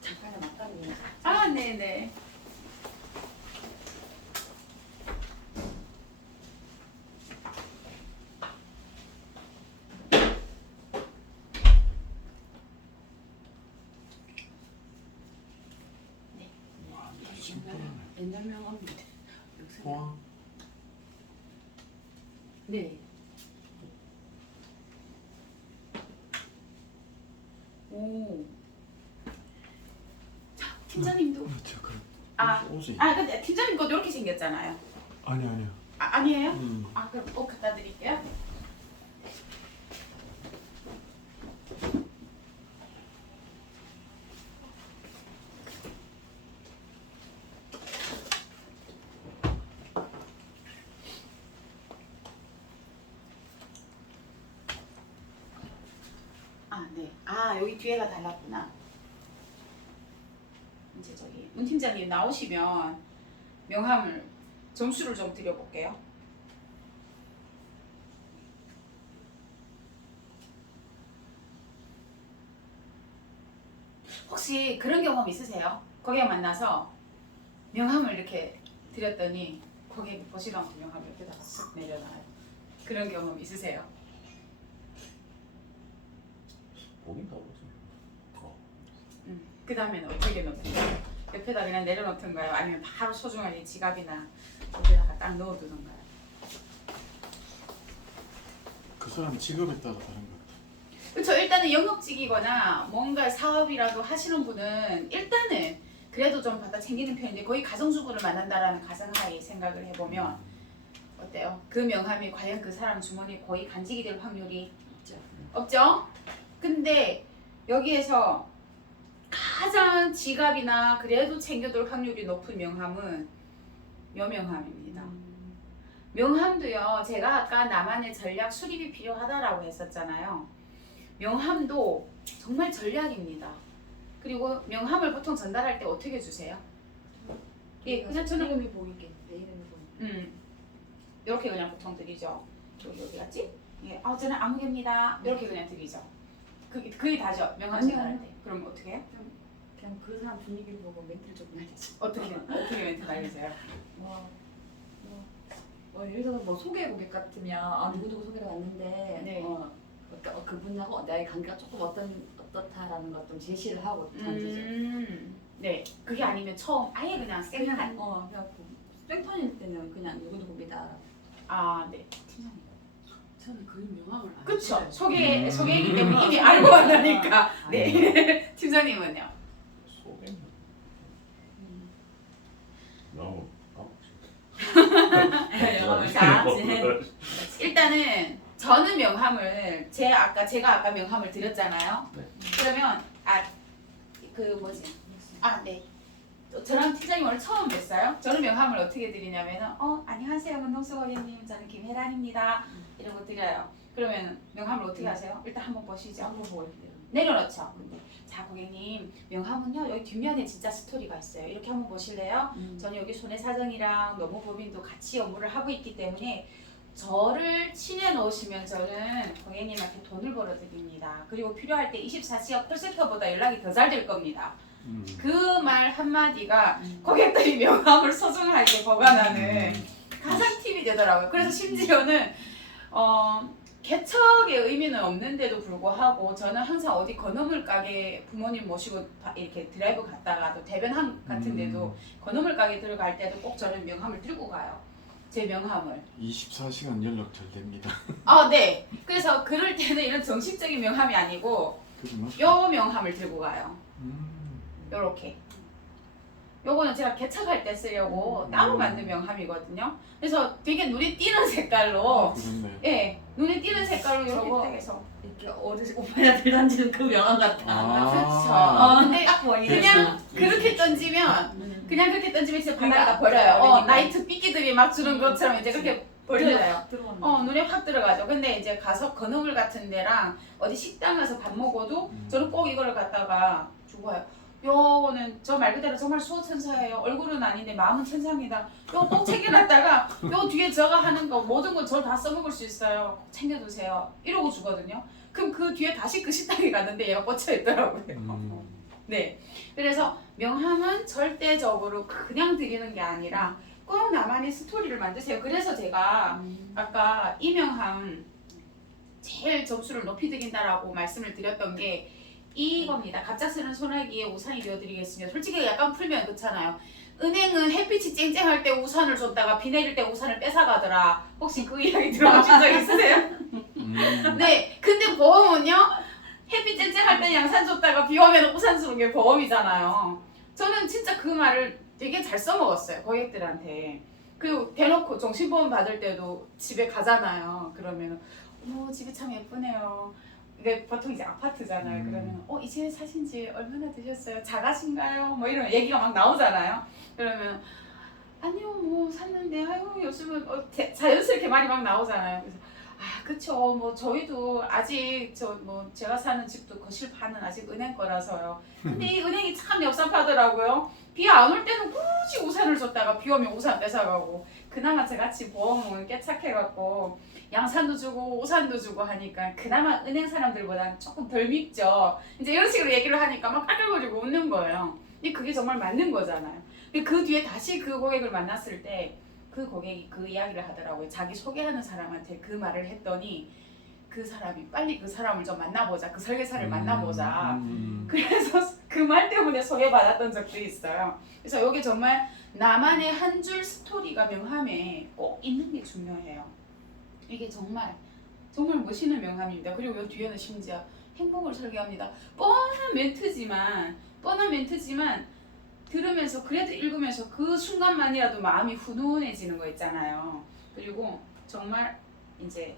잠깐만 맞다니. 아, 네네. 와, 심플하네. 옛날 명함인데. 요새 와, 네. 오. 자, 팀장님도. 그렇죠. 그래. 아, 옷이. 근데 팀장님 것도 이렇게 생겼잖아요. 아니요. 아니에요? 음. 그럼 옷 갖다 드릴게요. 네. 여기 뒤에가 달랐구나. 이제 저기 문 팀장님 나오시면 명함을 점수를 좀 드려볼게요. 혹시 그런 경험 있으세요? 고객 만나서 명함을 이렇게 드렸더니 고객 보시던 명함을 이렇게 쓱 내려놔요. 그런 경험 있으세요? 보긴 다 보지. 그 다음에는 어떻게 놓던가요? 옆에다 그냥 내려놓던가요? 아니면 바로 소중하게 지갑이나 어디다가 딱 넣어두던가요? 그 사람 직업에 따라 다른 것 같아. 그렇죠. 일단은 영업직이거나 뭔가 사업이라도 하시는 분은 일단은 그래도 좀 받아 챙기는 편인데 거의 가정주부를 만난다라는 가정하에 생각을 해보면 어때요? 그 명함이 과연 그 사람 주머니에 거의 간직이 될 확률이 없죠? 근데 여기에서 가장 지갑이나 그래도 챙겨둘 확률이 높은 명함은 요 명함입니다. 명함도요, 제가 아까 나만의 전략 수립이 필요하다라고 했었잖아요. 명함도 정말 전략입니다. 그리고 명함을 보통 전달할 때 어떻게 주세요? 예, 그냥 저는 이름이 보이게. 내 이름이 보이게. 이렇게 그냥 보통 드리죠. 여기 어디 갔지? 예, 저는 아무개입니다. 이렇게 그냥 드리죠. 그게 다죠. 명함 아니요. 전달할 때. 그럼 어떻게 해요? 그냥 그 사람 분위기를 보고 멘트를 좀 날리지. 어떻게 멘트 날리세요? 예를 들어서 뭐 소개 고객 같으면 누구누구 소개를 왔는데 네. 그러니까 그분하고 나의 관계가 조금 어떻다라는 것 좀 제시를 하고 던지죠. 네. 그게 아니면 처음 아예 그냥 생판. 그냥 생판일 때는 그냥 누구누구입니다. 네. 팀장님. 저는 거의 명함을 안 그쵸. 써요. 소개이기 때문에 이미 알고 왔다니까. 네. 팀장님은요? 소개는 너무 자, 일단은 저는 명함을 제가 아까 명함을 드렸잖아요. 네. 그러면 네. 저랑 팀장님 오늘 처음 뵀어요. 저는 명함을 어떻게 드리냐면은 안녕하세요 문동수 고객님, 저는 김혜란입니다. 이러고 드려요. 그러면 명함을 어떻게 하세요? 일단 한번 보시죠. 한번 보고 이렇게. 내려놓죠. 근데 자 고객님 명함은요 여기 뒷면에 진짜 스토리가 있어요. 이렇게 한번 보실래요? 저는 여기 손해사정이랑 노무법인도 같이 업무를 하고 있기 때문에 저를 친해 놓으시면 저는 고객님한테 돈을 벌어드립니다. 그리고 필요할 때 24시간 콜센터보다 연락이 더 잘 될 겁니다. 그 말 한마디가 고객들이 명함을 소중하게 보관하는 가장 팁이 되더라고요. 그래서 심지어는 개척의 의미는 없는데도 불구하고 저는 항상 어디 건어물 가게 부모님 모시고 이렇게 드라이브 갔다가도 대변함 같은데도 건어물 가게 들어갈 때도 꼭 저는 명함을 들고 가요. 제 명함을. 24시간 연락 잘 됩니다. 네. 그래서 그럴 때는 이런 정식적인 명함이 아니고 그러면 요 명함을 들고 가요. 음. 요렇게. 요거는 제가 개척할 때 쓰려고 따로 만든 명함이거든요. 그래서 되게 눈에 띄는 색깔로 그런데. 예, 눈에 띄는 색깔로 저거 이렇게 해서 이렇게 어디 오빠들 던지는 그 명함 같아. 그렇죠. 근데 딱 보이네. 그냥 그래서- 그렇게 던지면 그냥 그렇게 던지면 진짜 바다가 그러니까 버려요. 그러니까. 나이트 삐끼들이 막 주는 것처럼 이제 그렇게 버려져요. 들어오는. 눈에 확 들어가죠. 근데 이제 가서 건어물 같은 데랑 어디 식당 가서 밥 먹어도 저는 꼭 이거를 갖다가 주고 와요. 요거는 저 말 그대로 정말 수호천사예요. 얼굴은 아닌데 마음은 천사입니다. 요거 꼭 챙겨놨다가 요 뒤에 저가 하는 거 모든 거 저 다 써먹을 수 있어요. 꼭 챙겨두세요. 이러고 주거든요. 그럼 그 뒤에 다시 그 식당에 갔는데 얘가 꽂혀 있더라고요. 네. 그래서 명함은 절대적으로 그냥 드리는 게 아니라 꼭 나만의 스토리를 만드세요. 그래서 제가 아까 이 명함 제일 점수를 높이 드린다라고 말씀을 드렸던 게 이겁니다. 갑작스런 소나기에 우산이 되어드리겠습니다. 솔직히 약간 풀면 그렇잖아요. 은행은 햇빛이 쨍쨍할 때 우산을 줬다가 비 내릴 때 우산을 뺏어가더라. 혹시 그 이야기 들어보신 적 있으세요? 네. 근데 보험은요. 햇빛 쨍쨍할 때 양산 줬다가 비 오면 우산 주는 게 보험이잖아요. 저는 진짜 그 말을 되게 잘 써먹었어요. 고객들한테. 그리고 대놓고 정신보험 받을 때도 집에 가잖아요. 그러면 집이 참 예쁘네요. 이게 보통 이제 아파트잖아요. 그러면 이 집에 사신 지 얼마나 되셨어요? 작아신가요? 뭐 이런 얘기가 막 나오잖아요. 그러면 아니요 뭐 샀는데 아유 요즘은 자연스럽게 말이 막 나오잖아요. 그래서 그쵸 뭐 저희도 아직 제가 사는 집도 거실판은 아직 은행 거라서요. 근데 이 은행이 참 얍삽하더라고요. 비 안 올 때는 굳이 우산을 줬다가 비 오면 우산 뺏어가고 그나마 저같이 보험은 꽤 착해갖고 양산도 주고 우산도 주고 하니까 그나마 은행 사람들보다는 조금 덜 밉죠. 이제 이런 식으로 얘기를 하니까 막 깔깔거리고 웃는 거예요. 근데 그게 정말 맞는 거잖아요. 근데 그 뒤에 다시 그 고객을 만났을 때 그 고객이 그 이야기를 하더라고요. 자기 소개하는 사람한테 그 말을 했더니 그 사람이 빨리 그 사람을 좀 만나보자. 그 설계사를 만나보자. 그래서 그 말 때문에 소개받았던 적도 있어요. 그래서 이게 정말 나만의 한 줄 스토리가 명함에 꼭 있는 게 중요해요. 이게 정말 멋있는 명함입니다. 그리고 이 뒤에는 심지어 행복을 설계합니다. 뻔한 멘트지만 들으면서 그래도 읽으면서 그 순간만이라도 마음이 훈훈해지는 거 있잖아요. 그리고 정말 이제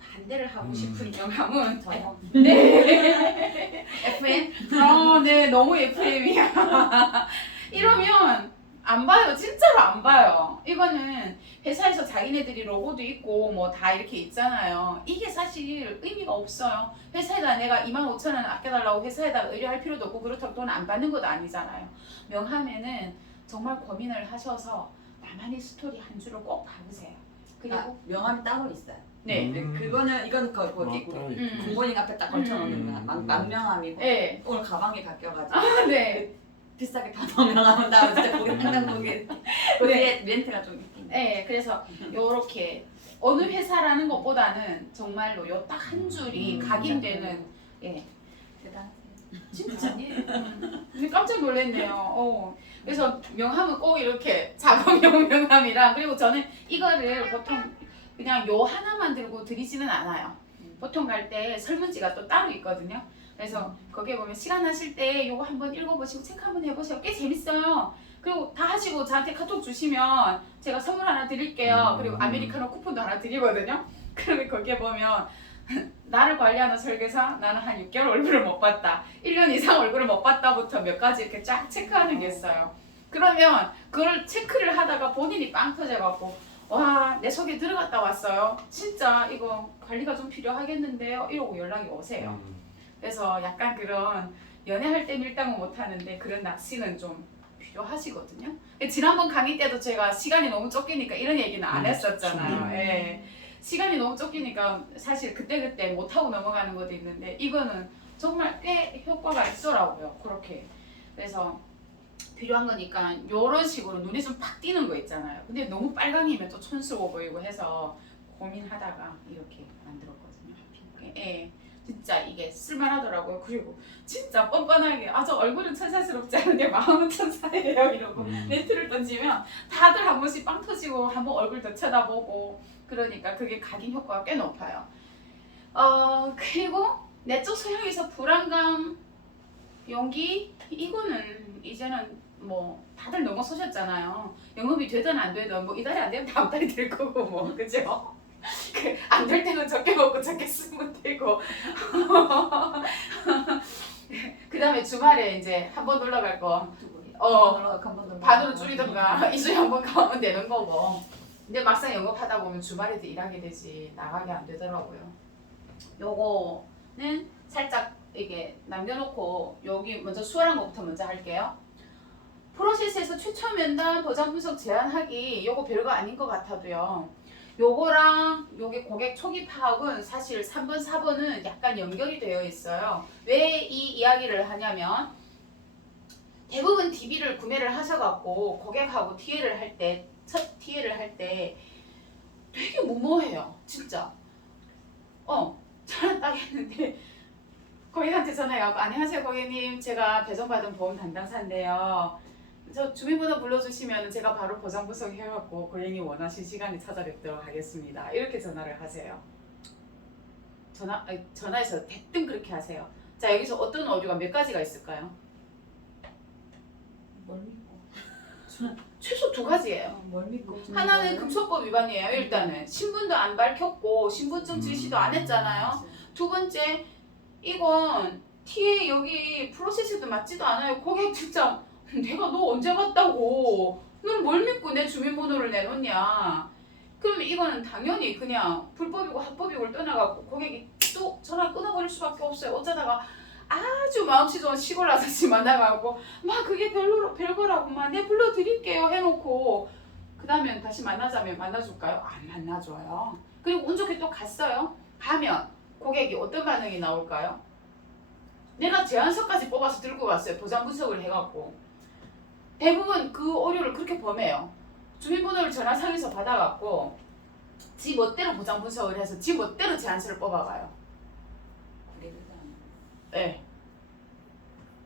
반대를 하고 싶은 명함은 저요? 네. FM? 네, 너무 FM이야. 이러면 안 봐요. 진짜로 안 봐요. 이거는 회사에서 자기네들이 로고도 있고 뭐 다 이렇게 있잖아요. 이게 사실 의미가 없어요. 회사에다 내가 25,000원 아껴달라고 회사에다 의뢰할 필요도 없고 그렇다고 돈 안 받는 것도 아니잖아요. 명함에는 정말 고민을 하셔서 나만의 스토리 한 줄을 꼭 박으세요. 그리고 명함이 따로 있어요. 네. 이거는 거기 공본인 앞에 딱 걸쳐놓는 거야. 망명함이고. 네. 오늘 가방이 바뀌어가지고. 네. 비싸게 받은 명함은 나 진짜 거기 항상 거기에 멘트가 좀 있긴 해. 네, 그래서 요렇게 어느 회사라는 것보다는 정말로 요 딱 한 줄이 각인되는 대단하세요. 진짜 근데 깜짝 놀랐네요. 그래서 명함은 꼭 이렇게 작업용 명함이랑 그리고 저는 이거를 보통 그냥 요 하나만 들고 드리지는 않아요. 보통 갈 때 설문지가 또 따로 있거든요. 그래서 거기에 보면 시간 나실 때 요거 한번 읽어보시고 체크 한번 해보세요. 꽤 재밌어요. 그리고 다 하시고 저한테 카톡 주시면 제가 선물 하나 드릴게요. 그리고 아메리카노 쿠폰도 하나 드리거든요. 그러면 거기에 보면 나를 관리하는 설계사 나는 한 6개월 얼굴을 못 봤다. 1년 이상 얼굴을 못 봤다부터 몇 가지 이렇게 쫙 체크하는 게 있어요. 그러면 그걸 체크를 하다가 본인이 빵 터져갖고 와, 내 속에 들어갔다 왔어요. 진짜 이거 관리가 좀 필요하겠는데요. 이러고 연락이 오세요. 그래서 약간 그런 연애할 때 밀당은 못하는데 그런 낚시는 좀 필요하시거든요. 지난번 강의 때도 제가 시간이 너무 쫓기니까 이런 얘기는 안 했었잖아요. 예. 시간이 너무 쫓기니까 사실 그때그때 못하고 넘어가는 것도 있는데 이거는 정말 꽤 효과가 있더라고요. 그렇게. 그래서 필요한 거니까 이런 식으로 눈에 좀 팍 띄는 거 있잖아요. 근데 너무 빨강이면 또 촌스러워 보이고 해서 고민하다가 이렇게 만들었거든요. 예. 진짜 이게 쓸만하더라고요. 그리고 진짜 뻔뻔하게 저 얼굴은 천사스럽지 않은데 마음은 천사예요 이러고 멘트를 던지면 다들 한 번씩 빵 터지고 한 번 얼굴 더 쳐다보고 그러니까 그게 각인 효과가 꽤 높아요. 그리고 내적 소양에서 불안감, 용기 이거는 이제는 뭐 다들 너무 쏘셨잖아요. 영업이 되든 안 되든 뭐 이달이 안 되면 다음 달이 될 거고 뭐 그죠? 안 될 때는 적게 먹고 적게 쓰면 되고 그 다음에 주말에 이제 한 번 놀러 갈 거 반으로 줄이던가 2주에 한 번 가면 되는 거고 근데 막상 영업하다 보면 주말에도 일하게 되지 나가게 안 되더라고요. 요거는 살짝 이게 남겨놓고 여기 먼저 수월한 것부터 먼저 할게요. 프로세스에서 최초 면담 보장 분석 제안하기 요거 별거 아닌 것 같아도요. 요거랑 요게 고객 초기 파악은 사실 3번, 4번은 약간 연결이 되어 있어요. 왜 이 이야기를 하냐면 대부분 DB를 구매를 하셔갖고 고객하고 TA를 할 때, 첫 TA를 할 때 되게 무모해요. 진짜. 전화 딱 했는데 고객한테 전화해갖고 안녕하세요 고객님 제가 배송받은 보험 담당사인데요. 저 주민번호 불러주시면 제가 바로 보장 분석해갖고 고객님 원하신 시간에 찾아뵙도록 하겠습니다. 이렇게 전화를 하세요. 전화해서 대뜸 그렇게 하세요. 자 여기서 어떤 오류가 몇 가지가 있을까요? 뭘 믿고? 최소 2가지예요. 뭘 믿고? 하나는 금소법 위반이에요. 일단은 신분도 안 밝혔고 신분증 지시도 안 했잖아요. 2번째 이건 TA 여기 프로세스도 맞지도 않아요. 고객 진짜 내가 너 언제 봤다고 넌 뭘 믿고 내 주민번호를 내놓냐. 그럼 이거는 당연히 그냥 불법이고 합법이고를 떠나가고 고객이 또 전화 끊어버릴 수밖에 없어요. 어쩌다가 아주 마음씨 좋은 시골 아저씨 만나가고 막 그게 별거라고 막 내 불러드릴게요 해놓고 그 다음에 다시 만나자면 만나줄까요? 안 만나줘요. 그리고 운 좋게 또 갔어요. 가면 고객이 어떤 반응이 나올까요? 내가 제안서까지 뽑아서 들고 갔어요. 보장 분석을 해갖고 대부분 그 오류를 그렇게 범해요. 주민번호를 전화상에서 받아갖고 지 멋대로 보장 분석을 해서 지 멋대로 제안서를 뽑아가요. 네.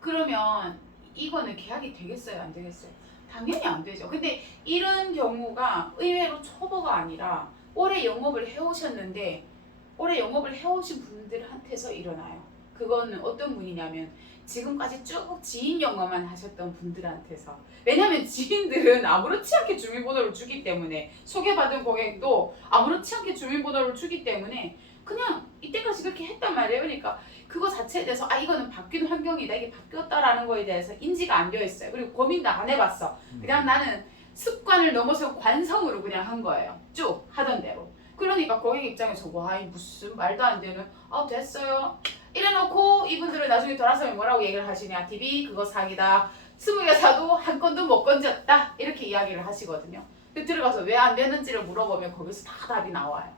그러면 이거는 계약이 되겠어요? 안 되겠어요? 당연히 안 되죠. 근데 이런 경우가 의외로 초보가 아니라 오래 영업을 해오셨는데 오래 영업을 해오신 분들한테서 일어나요. 그거는 어떤 분이냐면 지금까지 쭉 지인 영업만 하셨던 분들한테서. 왜냐면 지인들은 아무렇지 않게 주민번호를 주기 때문에 소개받은 고객도 아무렇지 않게 주민번호를 주기 때문에 그냥 이때까지 그렇게 했단 말이에요. 그러니까 그거 자체에 대해서 이거는 바뀐 환경이다. 이게 바뀌었다라는 거에 대해서 인지가 안 되어 있어요. 그리고 고민도 안 해봤어. 그냥 나는 습관을 넘어서 관성으로 그냥 한 거예요. 쭉 하던 대로. 그러니까 고객 입장에서 와, 이 무슨 말도 안 되는 됐어요. 이래놓고 이분들은 나중에 돌아서면 뭐라고 얘기를 하시냐. DB 그거 사기다. 20개 사도 한 건도 못 건졌다. 이렇게 이야기를 하시거든요. 들어가서 왜 안 되는지를 물어보면 거기서 다 답이 나와요.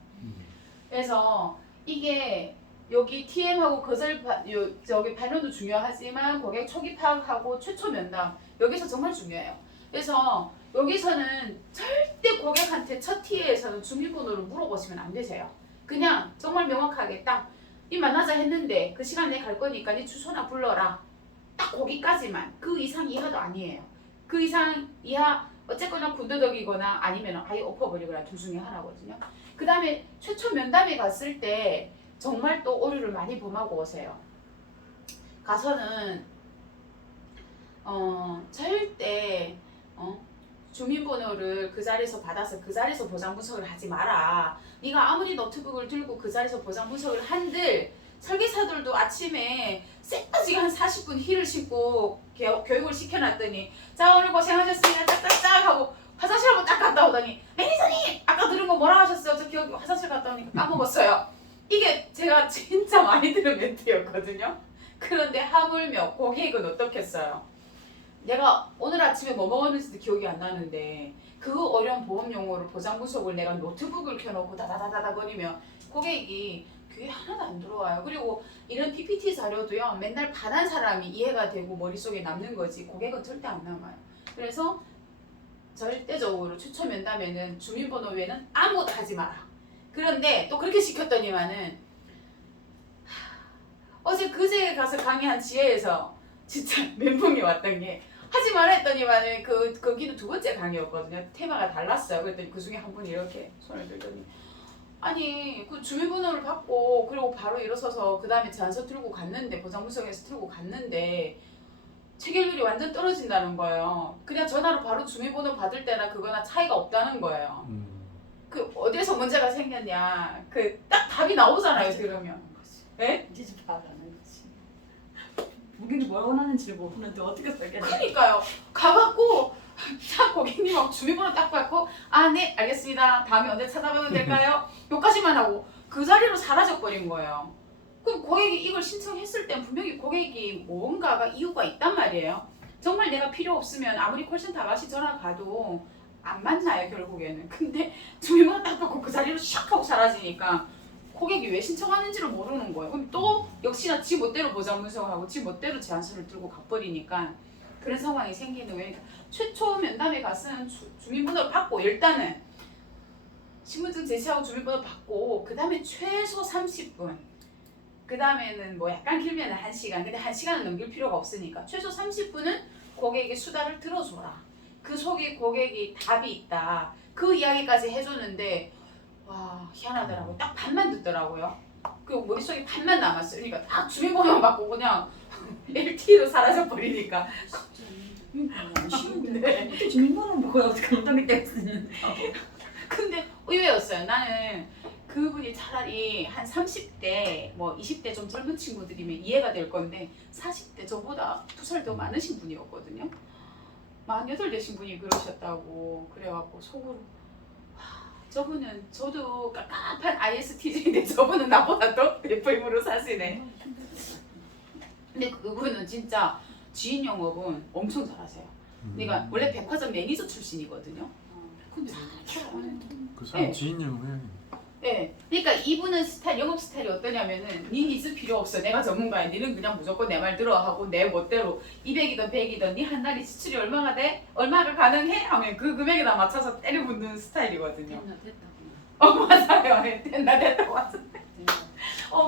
그래서 이게 여기 TM하고 저기 반론도 중요하지만 고객 초기 파악하고 최초 면담 여기서 정말 중요해요. 그래서 여기서는 절대 고객한테 첫 TA에서는 주민번호를 물어보시면 안 되세요. 그냥 정말 명확하게 딱 이 만나자 했는데 그 시간에 갈 거니까 네 주소나 불러라. 딱 거기까지만. 그 이상 이하도 아니에요. 그 이상 이하 어쨌거나 군더더기거나 아니면 아예 엎어버리거나 둘 중에 하나거든요. 그 다음에 최초 면담에 갔을 때 정말 또 오류를 많이 범하고 오세요. 가서는 절대 주민번호를 그 자리에서 받아서 그 자리에서 보장 분석을 하지 마라. 네가 아무리 노트북을 들고 그 자리에서 보장 분석을 한들 설계사들도 아침에 쎄빠지게 한 40분 힐을 신고 교육을 시켜놨더니 자 오늘 고생하셨습니다 짝짝짝 하고 화장실 한번 딱 갔다 오더니 매니저님 아까 들은 거 뭐라 하셨어요? 저 기억이 화장실 갔다 오니까 까먹었어요. 이게 제가 진짜 많이 들은 멘트였거든요. 그런데 하물며 고객은 어떻겠어요? 내가 오늘 아침에 뭐 먹었는지도 기억이 안 나는데 그 어려운 보험 용어를 보장 분석을 내가 노트북을 켜놓고 다다다다다 거리면 고객이 귀에 하나도 안 들어와요. 그리고 이런 PPT 자료도요 맨날 받은 사람이 이해가 되고 머릿속에 남는 거지 고객은 절대 안 남아요. 그래서 절대적으로 최초 면담에는 주민번호 외에는 아무것도 하지 마라. 그런데 또 그렇게 시켰더니만은 어제 그제 가서 강의한 지혜에서 진짜 멘붕이 왔던 게 하지 마라 했더니만은 거기는 2번째 강의였거든요. 테마가 달랐어요. 그랬더니 그 중에 한 분이 이렇게 손을 들더니 아니 그 주민번호를 받고 그리고 바로 일어서서 그 다음에 제안서 들고 갔는데 보장 분석에서 들고 갔는데 체결률이 완전 떨어진다는 거예요. 그냥 전화로 바로 주민번호 받을 때나 그거나 차이가 없다는 거예요. 그 어디서 문제가 생겼냐 그 딱 답이 나오잖아요. 그러면 예? 이제 좀 봐가는 거지. 우리는 뭘 원하는지 모르는데 어떻게 설계해? 그러니까요. 가갖고 차 고객님하고 주민번호 딱 받고 아 네 알겠습니다. 다음에 언제 찾아뵈면 될까요? 요까지만 하고 그 자리로 사라져 버린 거예요. 그럼 고객이 이걸 신청했을 땐 분명히 고객이 뭔가가 이유가 있단 말이에요. 정말 내가 필요 없으면 아무리 콜센터 아가씨 전화 가도 안 만나요 결국에는. 근데 주민번호 딱 받고 그 자리로 샥 하고 사라지니까 고객이 왜 신청하는지를 모르는 거예요. 그럼 또 역시나 지 멋대로 보장문서하고 지 멋대로 제안서를 들고 가버리니까 그런 상황이 생기는 거예요. 그러니까 최초 면담에 갔으면 주민번호를 받고 일단은 신분증 제시하고 주민번호 받고 그 다음에 최소 30분 그 다음에는 뭐 약간 길면 1시간 근데 1시간은 넘길 필요가 없으니까 최소 30분은 고객의 수다를 들어줘라. 그 속에 고객이 답이 있다. 그 이야기까지 해줬는데 와 희한하더라고요. 딱 반만 듣더라고요. 그리고 머릿속에 반만 남았어요. 그러니까 딱 주민번호만 받고 그냥 LTE로 사라져버리니까 쉬운데 어떻게 주민번호 뭐야 어떻게 엉덩이 뗄 수 있는데. 근데 의외였어요. 나는 그분이 차라리 한 30대 뭐 20대 좀 젊은 친구들이면 이해가 될 건데 40대 저보다 2살 더 많으신 분이었거든요. 48 되신 분이 그러셨다고 그래갖고 속으로 와, 저분은 저도 깝깝한 ISTJ인데 저분은 나보다 더 FM으로 사시네. 근데 그분은 진짜 지인 영업은 엄청 잘하세요. 그러니까 원래 백화점 매니저 출신이거든요. 근데 그 사람 네. 지인 영업 해야겠네. 네, 그러니까 이분은 스타일 영업 스타일이 어떠냐면은 니 니즈 필요 없어. 내가 전문가야. 니는 그냥 무조건 내 말 들어 하고 내 멋대로 200이든 100이든 니 한 달에 지출이 얼마가 돼? 얼마가 가능해? 하면 그 금액에다 맞춰서 때려 붓는 스타일이거든요. 됐다고. 맞아요. 됐나 됐다고 하셨네.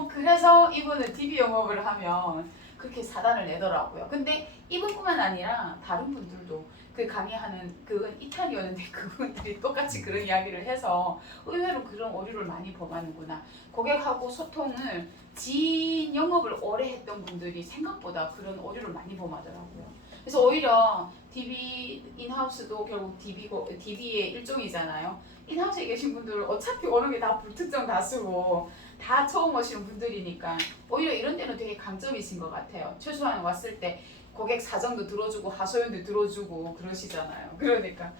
그래서 이분은 DB 영업을 하면 그렇게 사단을 내더라고요. 근데 이분뿐만 아니라 다른 분들도 그 강의하는 그건 이탈리아였는데 그분들이 똑같이 그런 이야기를 해서 의외로 그런 오류를 많이 범하는구나. 고객하고 소통을 지인 영업을 오래 했던 분들이 생각보다 그런 오류를 많이 범하더라고요. 그래서 오히려 DB 인하우스도 결국 DB의 일종이잖아요. 인하우스에 계신 분들은 어차피 오는 게 다 불특정 다수고 다 처음 오시는 분들이니까 오히려 이런 데는 되게 강점이신 것 같아요. 최소한 왔을 때 고객 사정도 들어주고 하소연도 들어주고 그러시잖아요. 그러니까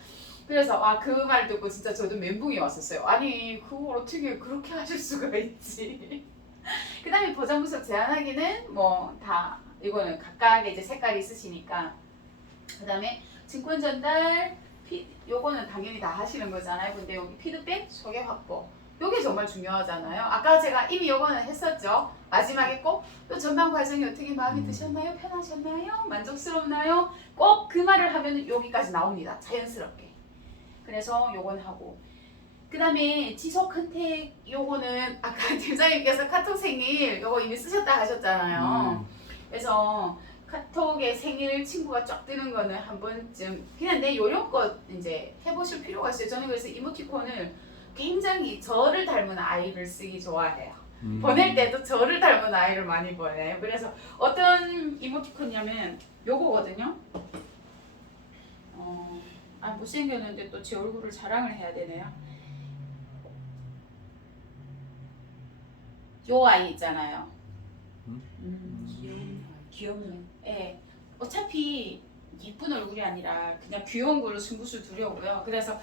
그래서 그 말 듣고 진짜 저도 멘붕이 왔었어요. 아니 그걸 어떻게 그렇게 하실 수가 있지. 그 다음에 보장분석 제한하기는 뭐 다 이거는 각각의 이제 색깔이 있으시니까 그 다음에 증권 전달 요거는 당연히 다 하시는 거잖아요. 근데 여기 피드백 소개 확보 요게 정말 중요하잖아요. 아까 제가 이미 요거는 했었죠. 마지막에 꼭 또 전방 과정이 어떻게 마음에 드셨나요? 편하셨나요? 만족스럽나요? 꼭 그 말을 하면 여기까지 나옵니다. 자연스럽게. 그래서 요건 하고 그 다음에 지속 컨택 요거는 아까 팀장님께서 카톡 생일 요거 이미 쓰셨다 하셨잖아요. 그래서 카톡에 생일 친구가 쫙 뜨는 거는 한 번쯤 그냥 내 요령껏 이제 해보실 필요가 있어요. 저는 그래서 이모티콘을 굉장히 저를 닮은 아이를 쓰기 좋아해요. 보낼 때도 저를 닮은 아이를 많이 보내요. 그래서 어떤 이모티콘이냐면 요거거든요. 못생겼는데 또 제 얼굴을 자랑을 해야 되네요. 요 아이 있잖아요. 귀엽네. 예. 어차피 예쁜 얼굴이 아니라 그냥 귀여운 걸로 승부수 두려고요. 그래서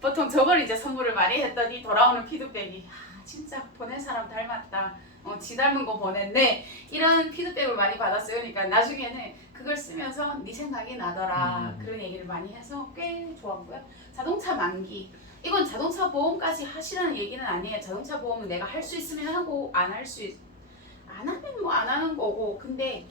보통 저걸 이제 선물을 많이 했더니 돌아오는 피드백이 진짜 보낸 사람 닮았다. 지 닮은 거 보냈네. 이런 피드백을 많이 받았어요. 그러니까 나중에는 그걸 쓰면서 네 생각이 나더라. 그런 얘기를 많이 해서 꽤 좋았고요. 자동차 만기. 이건 자동차 보험까지 하시라는 얘기는 아니에요. 자동차 보험은 내가 할 수 있으면 하고 안 하면 뭐 안 하는 거고. 근데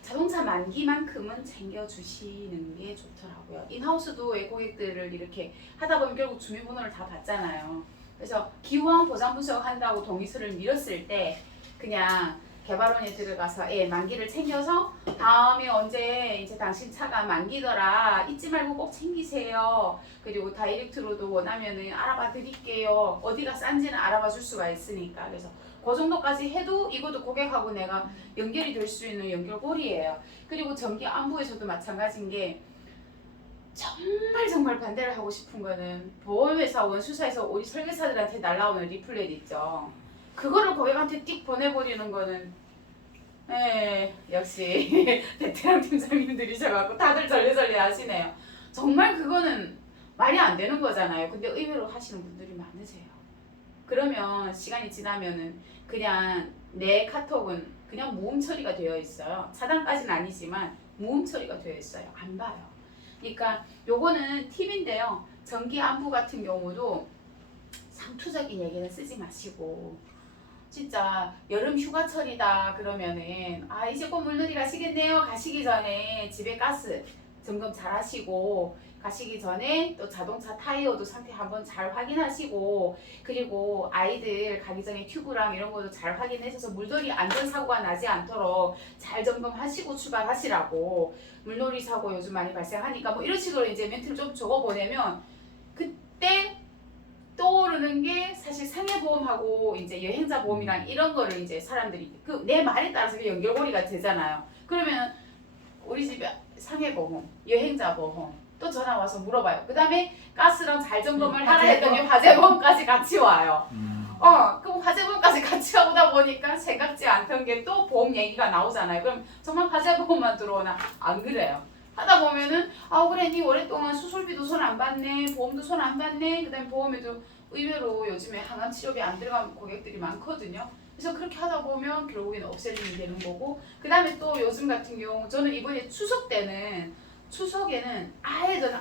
자동차 만기만큼은 챙겨주시는 게 좋더라고요. 인하우스도 외고객들을 이렇게 하다 보면 결국 주민번호를 다 받잖아요. 그래서 기후항 보장 분석 한다고 동의서를 밀었을 때 그냥 개발원에 들어가서 만기를 챙겨서 다음에 언제 이제 당신 차가 만기더라 잊지 말고 꼭 챙기세요. 그리고 다이렉트로도 원하면은 알아봐 드릴게요. 어디가 싼지는 알아봐 줄 수가 있으니까. 그래서 그 정도까지 해도 이것도 고객하고 내가 연결이 될 수 있는 연결고리예요. 그리고 전기 안부에서도 마찬가지인 게 정말 반대를 하고 싶은 거는 보험회사 원수사에서 우리 설계사들한테 날라오는 리플렛 있죠. 그거를 고객한테 띡 보내버리는 거는 역시 베테랑 팀장님들이셔갖고 다들 절레절레 하시네요. 정말 그거는 말이 안 되는 거잖아요. 근데 의외로 하시는 분들이 많으세요. 그러면 시간이 지나면은 그냥 내 카톡은 그냥 무음 처리가 되어 있어요. 차단까지는 아니지만 무음 처리가 되어 있어요. 안 봐요. 그러니까 요거는 팁인데요. 전기 안부 같은 경우도 상투적인 얘기는 쓰지 마시고 진짜 여름 휴가철이다 그러면은 이제 곧 물놀이 가시겠네요. 가시기 전에 집에 가스 점검 잘 하시고 가시기 전에 또 자동차 타이어도 상태 한번 잘 확인하시고 그리고 아이들 가기 전에 튜브랑 이런 것도 잘 확인해서 물놀이 안전사고가 나지 않도록 잘 점검하시고 출발하시라고. 물놀이 사고 요즘 많이 발생하니까 뭐 이런 식으로 이제 멘트를 좀 적어보내면 그때 떠오르는 게 사실 상해보험하고 이제 여행자 보험이랑 이런 거를 이제 사람들이 그 내 말에 따라서 연결고리가 되잖아요. 그러면 우리 집에 상해보험, 여행자 보험 또 전화 와서 물어봐요. 그 다음에 가스랑 잘 점검을 하라 했더니 화재보험까지 같이 와요. 그럼 화재보험까지 같이 오다 보니까 생각지 않던 게 또 보험 얘기가 나오잖아요. 그럼 정말 화재보험만 들어오나? 안 그래요. 하다 보면은 그래 니 오랫동안 수술비도 손 안 받네, 보험도 손 안 받네, 그 다음에 보험에도 의외로 요즘에 항암 치료비 안 들어간 고객들이 많거든요. 그래서 그렇게 하다 보면 결국에는 업셀링이 되는 거고, 그 다음에 또 요즘 같은 경우 저는 이번에 추석에는 아예 저는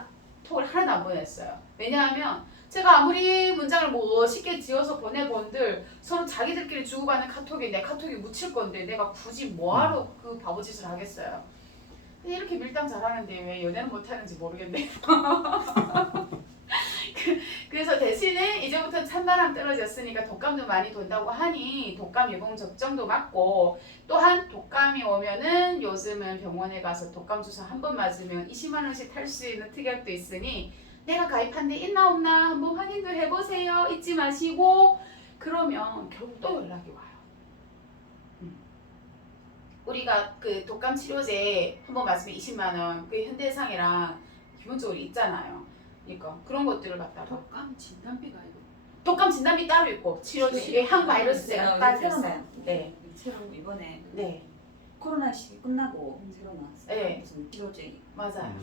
톡을 하나도 안 보냈어요. 왜냐하면 제가 아무리 문장을 멋있게 지어서 보내본들 서로 자기들끼리 주고받는 카톡에 내 카톡이 묻힐 건데 내가 굳이 뭐하러 그 바보짓을 하겠어요. 근데 이렇게 밀당 잘하는데 왜 연애는 못하는지 모르겠네요. 그래서 대신에 이제부터 찬바람 떨어졌으니까 독감도 많이 돈다고 하니 독감 예방 접종도 맞고, 또한 독감이 오면은 요즘은 병원에 가서 독감 주사 한 번 맞으면 20만 원씩 탈 수 있는 특약도 있으니 내가 가입한 데 있나 없나 한번 확인도 해보세요. 잊지 마시고. 그러면 결국 또 연락이 와요. 우리가 그 독감 치료제 한 번 맞으면 20만 원, 그 현대해상이랑 기본적으로 있잖아요. 그러니까 그런 것들을 갖다가 독감 진단비가 아니고 독감 진단비 따로 있고 치료제, 항바이러스제가 따로 새로 있어요. 나왔- 네. 새로 이번에 네, 코로나 시기 끝나고 새로 나왔어요. 네. 무슨 치료제. 맞아요.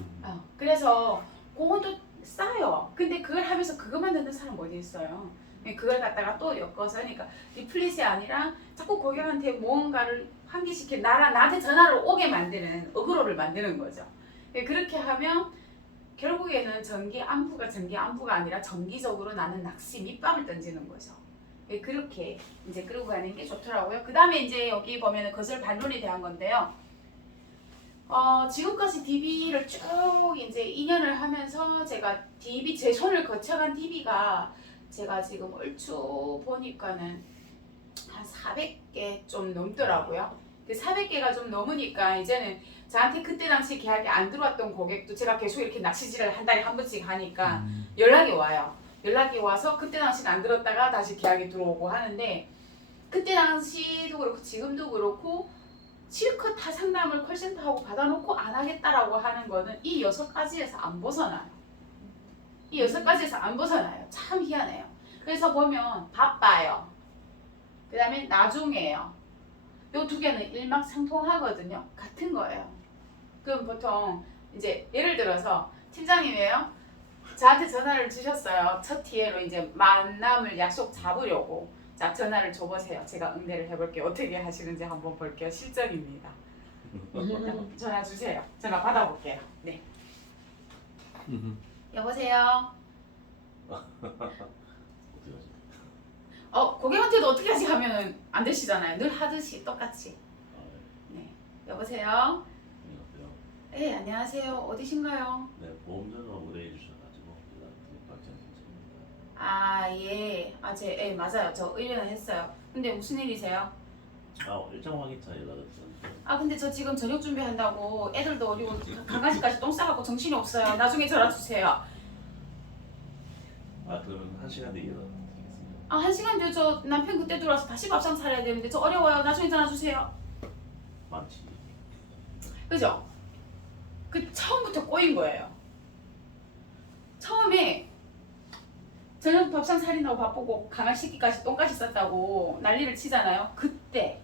그래서 그건 또 싸요. 근데 그걸 하면서 그것만 듣는 사람 어디 있어요? 그걸 갖다가 또 엮어서, 그러니까 리플릿이 아니라 자꾸 고객한테 무언가를 환기시켜 나한테 전화를 오게 만드는 어그로를 만드는 거죠. 그렇게 하면 결국에는 전기 안부가 아니라 정기적으로 나는 낚시 밑밥을 던지는 거죠. 그렇게 이제 끌고 가는 게 좋더라고요. 그 다음에 이제 여기 보면은 거절 반론에 대한 건데요. 지금까지 DB를 쭉 이제 2년을 하면서 제가 DB 제 손을 거쳐간 DB가 제가 지금 얼추 보니까는 한 400개 좀 넘더라고요. 그 400개가 좀 넘으니까 이제는 저한테 그때 당시 계약이 안 들어왔던 고객도 제가 계속 이렇게 낚시질을 한 달에 한 번씩 하니까 연락이 와요. 연락이 와서 그때 당시는 안 들었다가 다시 계약이 들어오고 하는데, 그때 당시도 그렇고 지금도 그렇고 실컷 다 상담을 콜센터하고 받아놓고 안 하겠다라고 하는 거는 이 6가지에서 안 벗어나요. 이 6가지에서 안 벗어나요. 참 희한해요. 그래서 보면 바빠요. 그 다음에 나중에요. 요 2개는 일맥상통하거든요. 같은 거예요. 그럼 보통 이제 예를 들어서 팀장님이에요. 저한테 전화를 주셨어요. 첫 기회로 이제 만남을 약속 잡으려고. 자, 전화를 줘보세요. 제가 응대를 해볼게요. 어떻게 하시는지 한번 볼게요. 실전입니다. 전화 주세요. 전화 받아볼게요. 네. 여보세요. 어떻게 하지? 고객한테도 어떻게 하지 하면 안 되시잖아요. 늘 하듯이 똑같이. 네. 여보세요. 안녕하세요. 네, 안녕하세요. 어디신가요? 네, 보험 전화 의뢰해 주셔가지고 박정진입니다. 예. 예, 맞아요. 저 의뢰는 했어요. 근데 무슨 일이세요? 일정 확인차 연락했어. 아 근데 저 지금 저녁 준비한다고 애들도 어리고 강아지까지 똥 싸갖고 정신이 없어요. 나중에 전화 주세요. 그러면 1시간 뒤에 연락드리겠습니다. 아 1시간 뒤에 저 남편 그때 들어와서 다시 밥상 차려야 되는데 저 어려워요. 나중에 전화 주세요. 많지. 그죠? 그 처음부터 꼬인 거예요. 처음에 저녁 밥상 차린다고 바쁘고 강아지 새끼까지 똥까지 쌌다고 난리를 치잖아요. 그때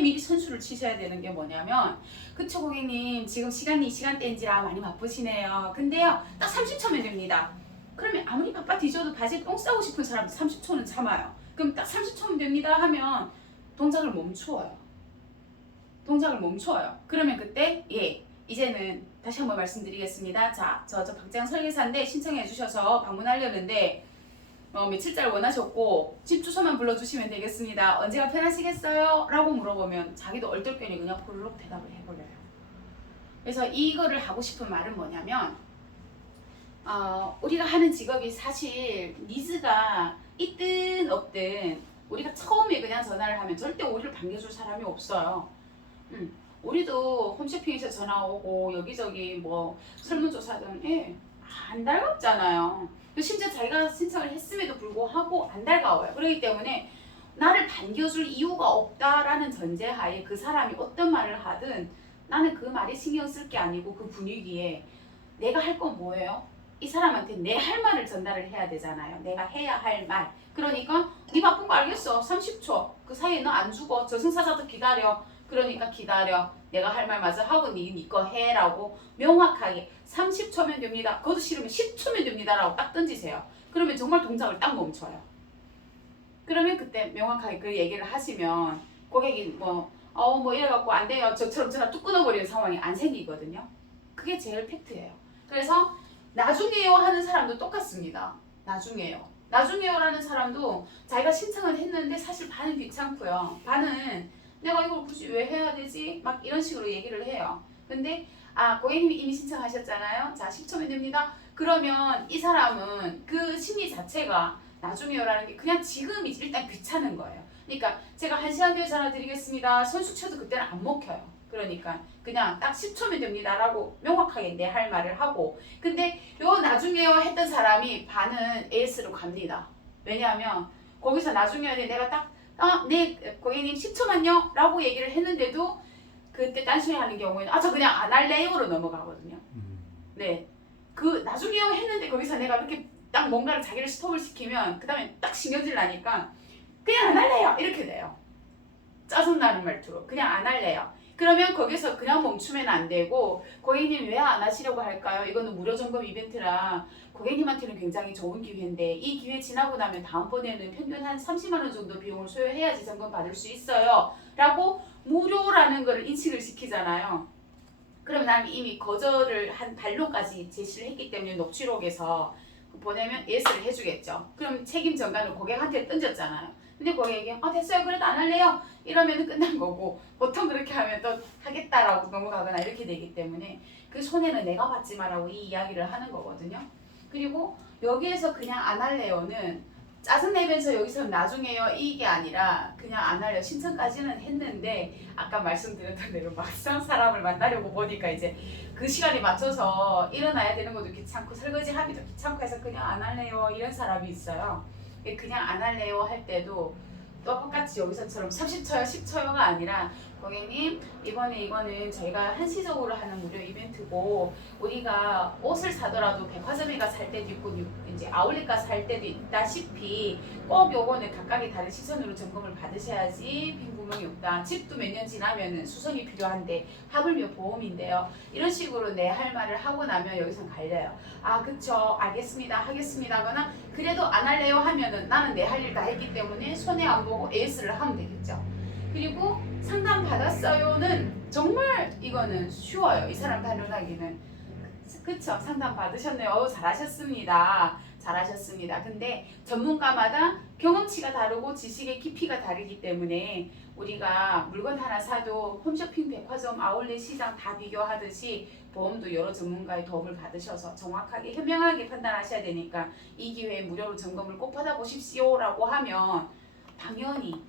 미리 선수를 치셔야 되는 게 뭐냐면 그쵸 고객님 지금 시간이 시간대인지라 많이 바쁘시네요. 근데요 딱 30초면 됩니다. 그러면 아무리 바빠 뒤져도 바지에 똥 싸고 싶은 사람 30초는 참아요. 그럼 딱 30초면 됩니다 하면 동작을 멈추어요. 그러면 그때 이제는 다시 한번 말씀드리겠습니다. 자, 저 박재영 설계사인데 신청해 주셔서 방문하려는데 며칠자를 원하셨고 집 주소만 불러주시면 되겠습니다. 언제가 편하시겠어요? 라고 물어보면 자기도 얼떨결에 그냥 폴록 대답을 해버려요. 그래서 이거를 하고 싶은 말은 뭐냐면 우리가 하는 직업이 사실 니즈가 있든 없든 우리가 처음에 그냥 전화를 하면 절대 우리를 반겨줄 사람이 없어요. 우리도 홈쇼핑에서 전화 오고 여기저기 뭐 설문조사든 안 달갑잖아요. 심지어 자기가 신청을 했음에도 불구하고 안 달가워요. 그렇기 때문에 나를 반겨줄 이유가 없다라는 전제하에 그 사람이 어떤 말을 하든 나는 그 말에 신경 쓸 게 아니고 그 분위기에 내가 할 건 뭐예요? 이 사람한테 내 할 말을 전달을 해야 되잖아요. 내가 해야 할 말. 그러니까 네 바쁜 거 알겠어. 30초. 그 사이에 너 안 죽어. 저승사자도 기다려. 그러니까 기다려. 내가 할 말 마저 하고 네 거 해라고 명확하게 30초면 됩니다. 그것도 싫으면 10초면 됩니다. 라고 딱 던지세요. 그러면 정말 동작을 딱 멈춰요. 그러면 그때 명확하게 그 얘기를 하시면 고객이 뭐 이래갖고 안 돼요. 저처럼 전화 뚝 끊어버리는 상황이 안 생기거든요. 그게 제일 팩트예요. 그래서 나중에요 하는 사람도 똑같습니다. 나중에요라는 사람도 자기가 신청을 했는데 사실 반은 귀찮고요. 반은 내가 이걸 굳이 왜 해야 되지? 막 이런 식으로 얘기를 해요. 근데 고객님이 이미 신청하셨잖아요. 자 10초면 됩니다. 그러면 이 사람은 그 심리 자체가 나중에요라는 게 그냥 지금이 일단 귀찮은 거예요. 그러니까 제가 1시간 뒤에 전화 드리겠습니다. 선수 쳐도 그때는 안 먹혀요. 그러니까 그냥 딱 10초면 됩니다 라고 명확하게 내 할 말을 하고 근데 요 나중에요 했던 사람이 반은 AS로 갑니다. 왜냐하면 거기서 나중에요 내가 딱 네 고객님 10초만요 라고 얘기를 했는데도 그때 딴소리 하는 경우에는 저 그냥 안 할래요로 넘어가거든요. 네, 그 나중에요 했는데 거기서 내가 그렇게 딱 뭔가를 자기를 스톱을 시키면 그 다음에 딱 신경질 나니까 그냥 안 할래요 이렇게 돼요. 짜증나는 말투로 그냥 안 할래요. 그러면 거기서 그냥 멈추면 안 되고 고객님 왜 안 하시려고 할까요? 이거는 무료 점검 이벤트라 고객님한테는 굉장히 좋은 기회인데 이 기회 지나고 나면 다음번에는 평균 한 30만 원 정도 비용을 소요해야지 점검 받을 수 있어요. 라고 무료라는 거를 인식을 시키잖아요. 그럼 난 이미 거절을 한 반론까지 제시를 했기 때문에 녹취록에서 보내면 예스를 해주겠죠. 그럼 책임 전가는 고객한테 던졌잖아요. 근데 고객이 됐어요 그래도 안 할래요 이러면 끝난 거고 보통 그렇게 하면 또 하겠다라고 넘어가거나 이렇게 되기 때문에 그 손해는 내가 받지 마라고 이 이야기를 하는 거거든요. 그리고 여기에서 그냥 안 할래요는 짜증내면서 여기서 나중에요 이게 아니라 그냥 안 할래요 신청까지는 했는데 아까 말씀드렸던 대로 막상 사람을 만나려고 보니까 이제 그 시간에 맞춰서 일어나야 되는 것도 귀찮고 설거지 하기도 귀찮고 해서 그냥 안 할래요 이런 사람이 있어요. 그냥 안 할래요 할 때도 똑같이 여기서처럼 30초요 10초요가 아니라 고객님 이거는 저희가 한시적으로 하는 무료 이벤트고 우리가 옷을 사더라도 백화점에 가서 살 때도 있고 이제 아울렛 가서 살 때도 있다시피 꼭 요거는 각각의 다른 시선으로 점검을 받으셔야지 빈 구멍이 없다. 집도 몇 년 지나면은 수선이 필요한데 하물며 보험인데요. 이런 식으로 내 할 말을 하고 나면 여기선 갈려요. 그쵸 알겠습니다 하겠습니다 하거나 그래도 안 할래요 하면은 나는 내 할 일 다 했기 때문에 손해 안 보고 AS를 하면 되겠죠. 그리고 상담 받았어요는 정말 이거는 쉬워요. 이 사람 반론하기는. 그쵸 상담 받으셨네요. 잘하셨습니다. 근데 전문가마다 경험치가 다르고 지식의 깊이가 다르기 때문에 우리가 물건 하나 사도 홈쇼핑, 백화점, 아울렛 시장 다 비교하듯이 보험도 여러 전문가의 도움을 받으셔서 정확하게 현명하게 판단하셔야 되니까 이 기회에 무료로 점검을 꼭 받아보십시오 라고 하면 당연히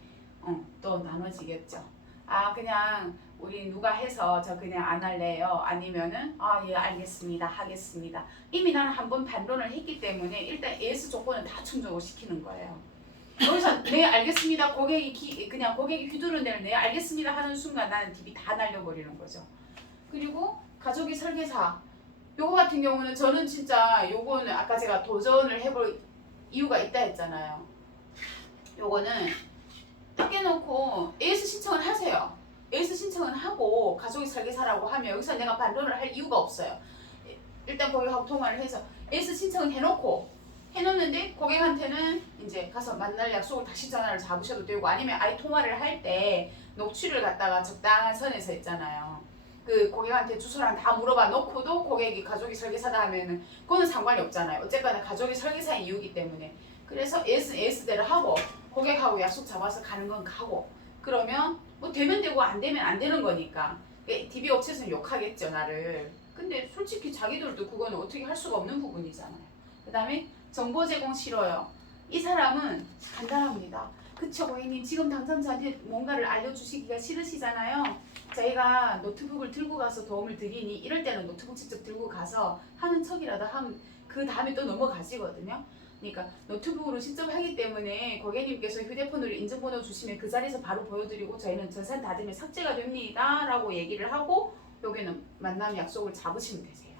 또 나눠지겠죠. 아 그냥 우리 누가 해서 저 그냥 안 할래요. 아니면은 아 예 알겠습니다 하겠습니다. 이미 나는 한 번 반론을 했기 때문에 일단 AS 조건을 다 충족을 시키는 거예요. 여기서 네 알겠습니다 그냥 고객이 휘두른 대로 네 알겠습니다 하는 순간 나는 DB 다 날려버리는 거죠. 그리고 가족이 설계사 요거 같은 경우는 저는 진짜 요거는 아까 제가 도전을 해볼 이유가 있다 했잖아요. 요거는 딱 깨놓고 AS 신청을 하세요. AS 신청을 하고 가족이 설계사라고 하면 여기서 내가 반론을 할 이유가 없어요. 일단 고객하고 통화를 해서 AS 신청을 해놓는데 고객한테는 이제 가서 만날 약속을 다시 전화를 잡으셔도 되고 아니면 아예 통화를 할 때 녹취를 갖다가 적당한 선에서 있잖아요. 그 고객한테 주소랑 다 물어봐 놓고도 고객이 가족이 설계사다 하면은 그거는 상관이 없잖아요. 어쨌거나 가족이 설계사인 이유기 때문에. 그래서 AS대로 하고 고객하고 약속 잡아서 가는 건 가고 그러면 뭐 되면 되고 안 되면 안 되는 거니까 DB 업체에서는 욕하겠죠 나를. 근데 솔직히 자기들도 그거는 어떻게 할 수가 없는 부분이잖아요. 그 다음에 정보 제공 싫어요. 이 사람은 간단합니다. 그쵸 고객님 지금 당장 저한테 뭔가를 알려주시기가 싫으시잖아요. 저희가 노트북을 들고 가서 도움을 드리니 이럴 때는 노트북 직접 들고 가서 하는 척이라도 하면 그 다음에 또 넘어가시거든요. 그러니까 노트북으로 직접 하기 때문에 고객님께서 휴대폰으로 인증번호 주시면 그 자리에서 바로 보여드리고 저희는 전산 닫으면 삭제가 됩니다 라고 얘기를 하고 여기는 만남 약속을 잡으시면 되세요.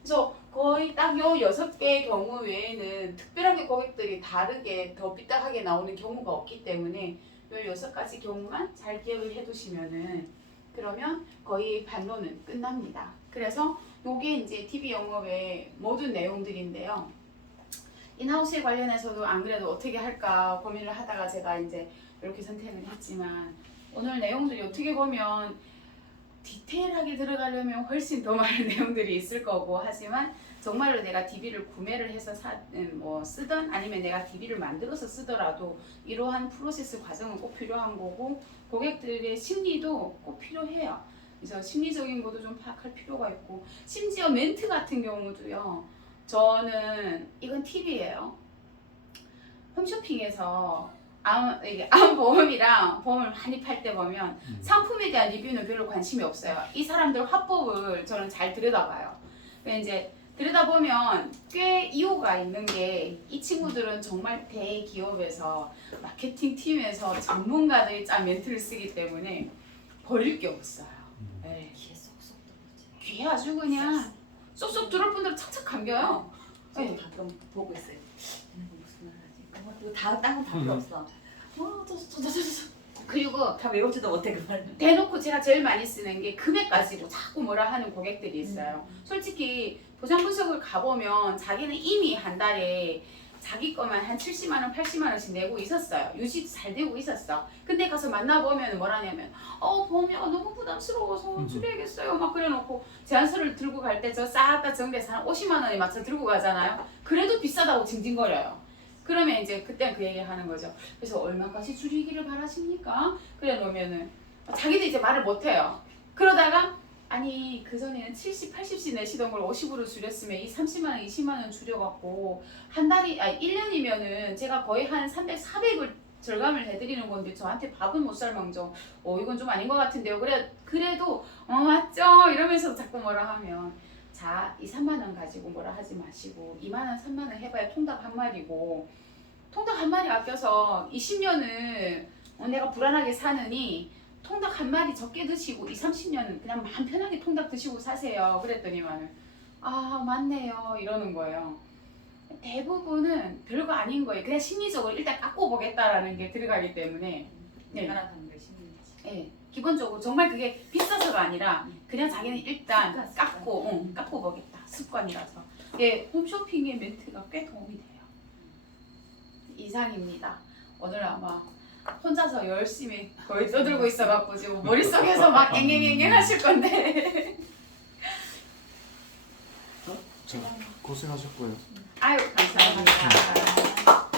그래서 거의 딱 요 6개의 경우 외에는 특별하게 고객들이 다르게 더 삐딱하게 나오는 경우가 없기 때문에 요 6가지 경우만 잘 기억을 해두시면은 그러면 거의 반론은 끝납니다. 그래서 요게 이제 TV 영업의 모든 내용들인데요. 인하우스에 관련해서도 안 그래도 어떻게 할까 고민을 하다가 제가 이제 이렇게 선택을 했지만 오늘 내용들이 어떻게 보면 디테일하게 들어가려면 훨씬 더 많은 내용들이 있을 거고 하지만 정말로 내가 DB를 구매를 해서 쓰던 아니면 내가 DB를 만들어서 쓰더라도 이러한 프로세스 과정은 꼭 필요한 거고 고객들의 심리도 꼭 필요해요. 그래서 심리적인 것도 좀 파악할 필요가 있고 심지어 멘트 같은 경우도요. 저는 이건 팁이에요. 홈쇼핑에서 암보험이랑 보험을 많이 팔 때 보면 상품에 대한 리뷰는 별로 관심이 없어요. 이 사람들 화법을 저는 잘 들여다봐요. 이제 들여다보면 꽤 이유가 있는 게 이 친구들은 정말 대기업에서 마케팅 팀에서 전문가들이 짠 멘트를 쓰기 때문에 버릴 게 없어요. 네. 귀에 쏙쏙 들어오지. 귀에 아주 그냥 쏙쏙 들어올 분들은 착착 감겨요. 저도 가끔 보고 있어요. 무슨 말 하지? 그거 딴건다 필요 없어. 그리고 다 외우지도 못해 그 말은. 대놓고 제가 제일 많이 쓰는 게 금액 가지고 자꾸 뭐라 하는 고객들이 있어요. 솔직히 보상 분석을 가보면 자기는 이미 한 달에 자기 거만 한 70만 원, 80만 원씩 내고 있었어요. 유지 잘 되고 있었어. 근데 가서 만나보면 뭐라냐면 보험료가 너무 부담스러워서 줄여야겠어요. 막 그래놓고 제안서를 들고 갈 때 저 싹 다 정비해서 한 50만 원에 맞춰 들고 가잖아요. 그래도 비싸다고 징징거려요. 그러면 이제 그때는 그 얘기 하는 거죠. 그래서 얼마까지 줄이기를 바라십니까? 그래 놓으면은 자기도 이제 말을 못해요. 그러다가 아니 그전에는 70, 80씩 내시던 걸 50으로 줄였으면 이 30만 원, 20만 원 줄여갖고 한 달이 1년이면은 제가 거의 한 300, 400을 절감을 해드리는 건데 저한테 밥은 못 살망정 이건 좀 아닌 것 같은데요. 그래도 맞죠? 이러면서 자꾸 뭐라 하면 자, 이 3만 원 가지고 뭐라 하지 마시고 2만 원, 3만 원 해봐야 통닭 한 마리고 통닭 한 마리 아껴서 20년은 내가 불안하게 사느니 통닭 한 마리 적게 드시고 30년은 그냥 마음 편하게 통닭 드시고 사세요. 그랬더니만은 맞네요 이러는 거예요. 대부분은 별거 아닌 거예요. 그냥 심리적으로 일단 깎고 보겠다라는 게 들어가기 때문에 알아가는 게 심리지. 네, 기본적으로 정말 그게 비싸서가 아니라 그냥 자기는 일단 깎고 보겠다 습관이라서 홈쇼핑의 멘트가 꽤 도움이 돼요. 이상입니다. 오늘 아마 혼자서 열심히 거의 떠들고 있어갖고 지금 머릿속에서 막 앵앵앵앵 하실 건데 자, 고생하셨고요. 아유 감사합니다.